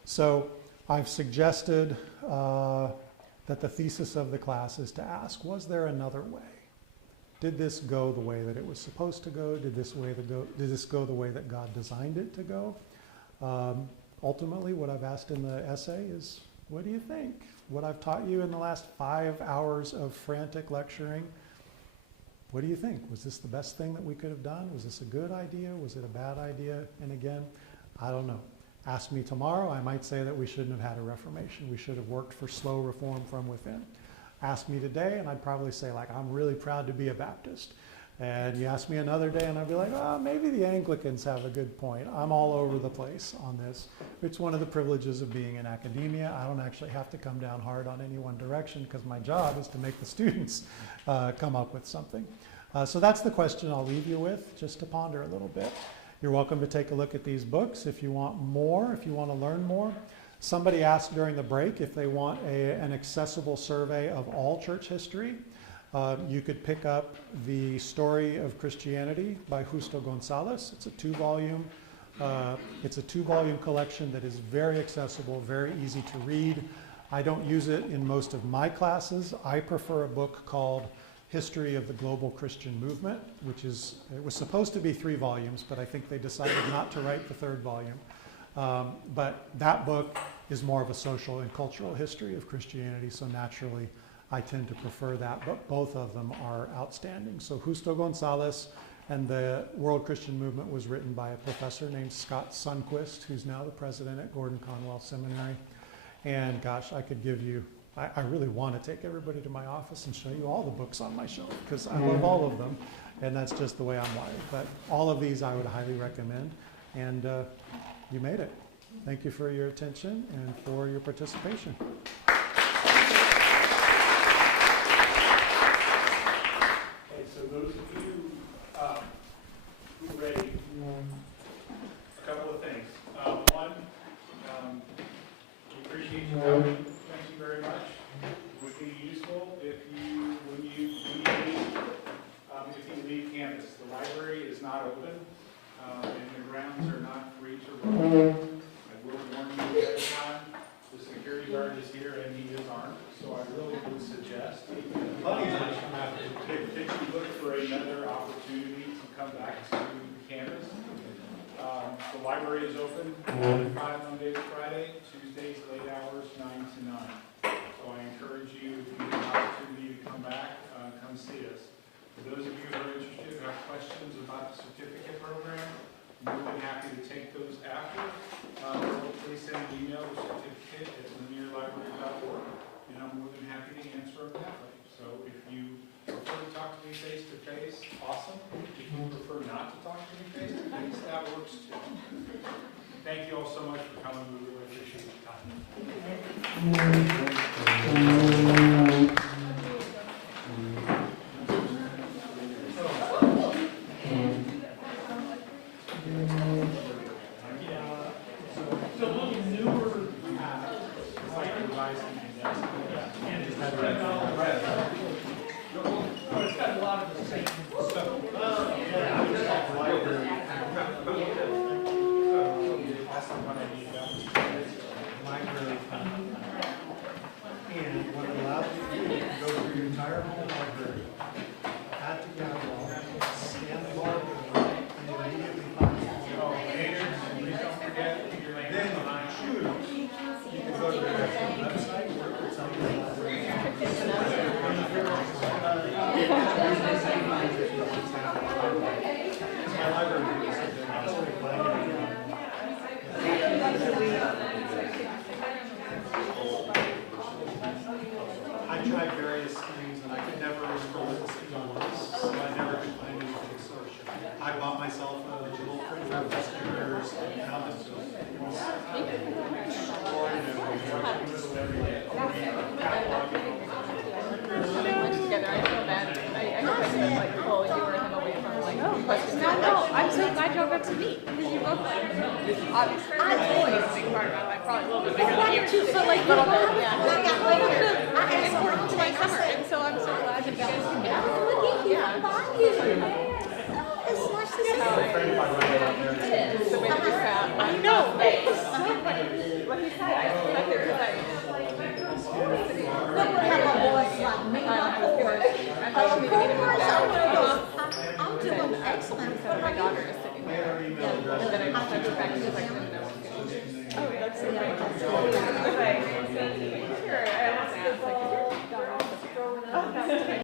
So I've suggested that the thesis of the class is to ask, was there another way? Did this go the way that it was supposed to go? Did this go the way that God designed it to go? Ultimately, what I've asked in the essay is, what do you think? What I've taught you in the last 5 hours of frantic lecturing, what do you think? Was this the best thing that we could have done? Was this a good idea? Was it a bad idea? And again, I don't know. Ask me tomorrow, I might say that we shouldn't have had a Reformation. We should have worked for slow reform from within. Ask me today, and I'd probably say, I'm really proud to be a Baptist. And you ask me another day, and I'd be like, maybe the Anglicans have a good point. I'm all over the place on this. It's one of the privileges of being in academia. I don't actually have to come down hard on any one direction, because my job is to make the students come up with something. So that's the question I'll leave you with, just to ponder a little bit. You're welcome to take a look at these books if you want more, if you want to learn more. Somebody asked during the break if they want an accessible survey of all church history. You could pick up The Story of Christianity by Justo Gonzalez. It's a two-volume collection that is very accessible, very easy to read. I don't use it in most of my classes. I prefer a book called History of the Global Christian Movement, it was supposed to be 3 volumes, but I think they decided not to write the 3rd volume. But that book is more of a social and cultural history of Christianity, so naturally I tend to prefer that, but both of them are outstanding. So Justo Gonzalez and the World Christian Movement was written by a professor named Scott Sundquist, who's now the president at Gordon Conwell Seminary. And gosh, I could give you, I really want to take everybody to my office and show you all the books on my shelf, because I love all of them, and that's just the way I'm wired. But all of these I would highly recommend, and you made it. Thank you for your attention and for your participation. Those of you who are ready, a couple of things. One, we appreciate you coming. Thank you very much. It would be useful if when you leave campus. The library is not open, and the grounds are not free to roam. I will warn you ahead of time. The security guard is here and he is armed, so I really would suggest that you look for another opportunity to come back to campus. The library is open 9 to 5 Monday to Friday, Tuesdays late hours 9 to 9. So I encourage you, if you have an opportunity to come back, come see us. For those of you who are interested, who have questions about the certificate program, I'm more than happy to take those after. Please send an email to certificate@linearlibrary.org, and I'm more than happy to answer them that way. So if you prefer to talk to me face to face, awesome. If you prefer not to talk to me face to face, that works too. Thank you all so much for coming. We really appreciate your time. My daughter is sitting there, and then I just sent her back to like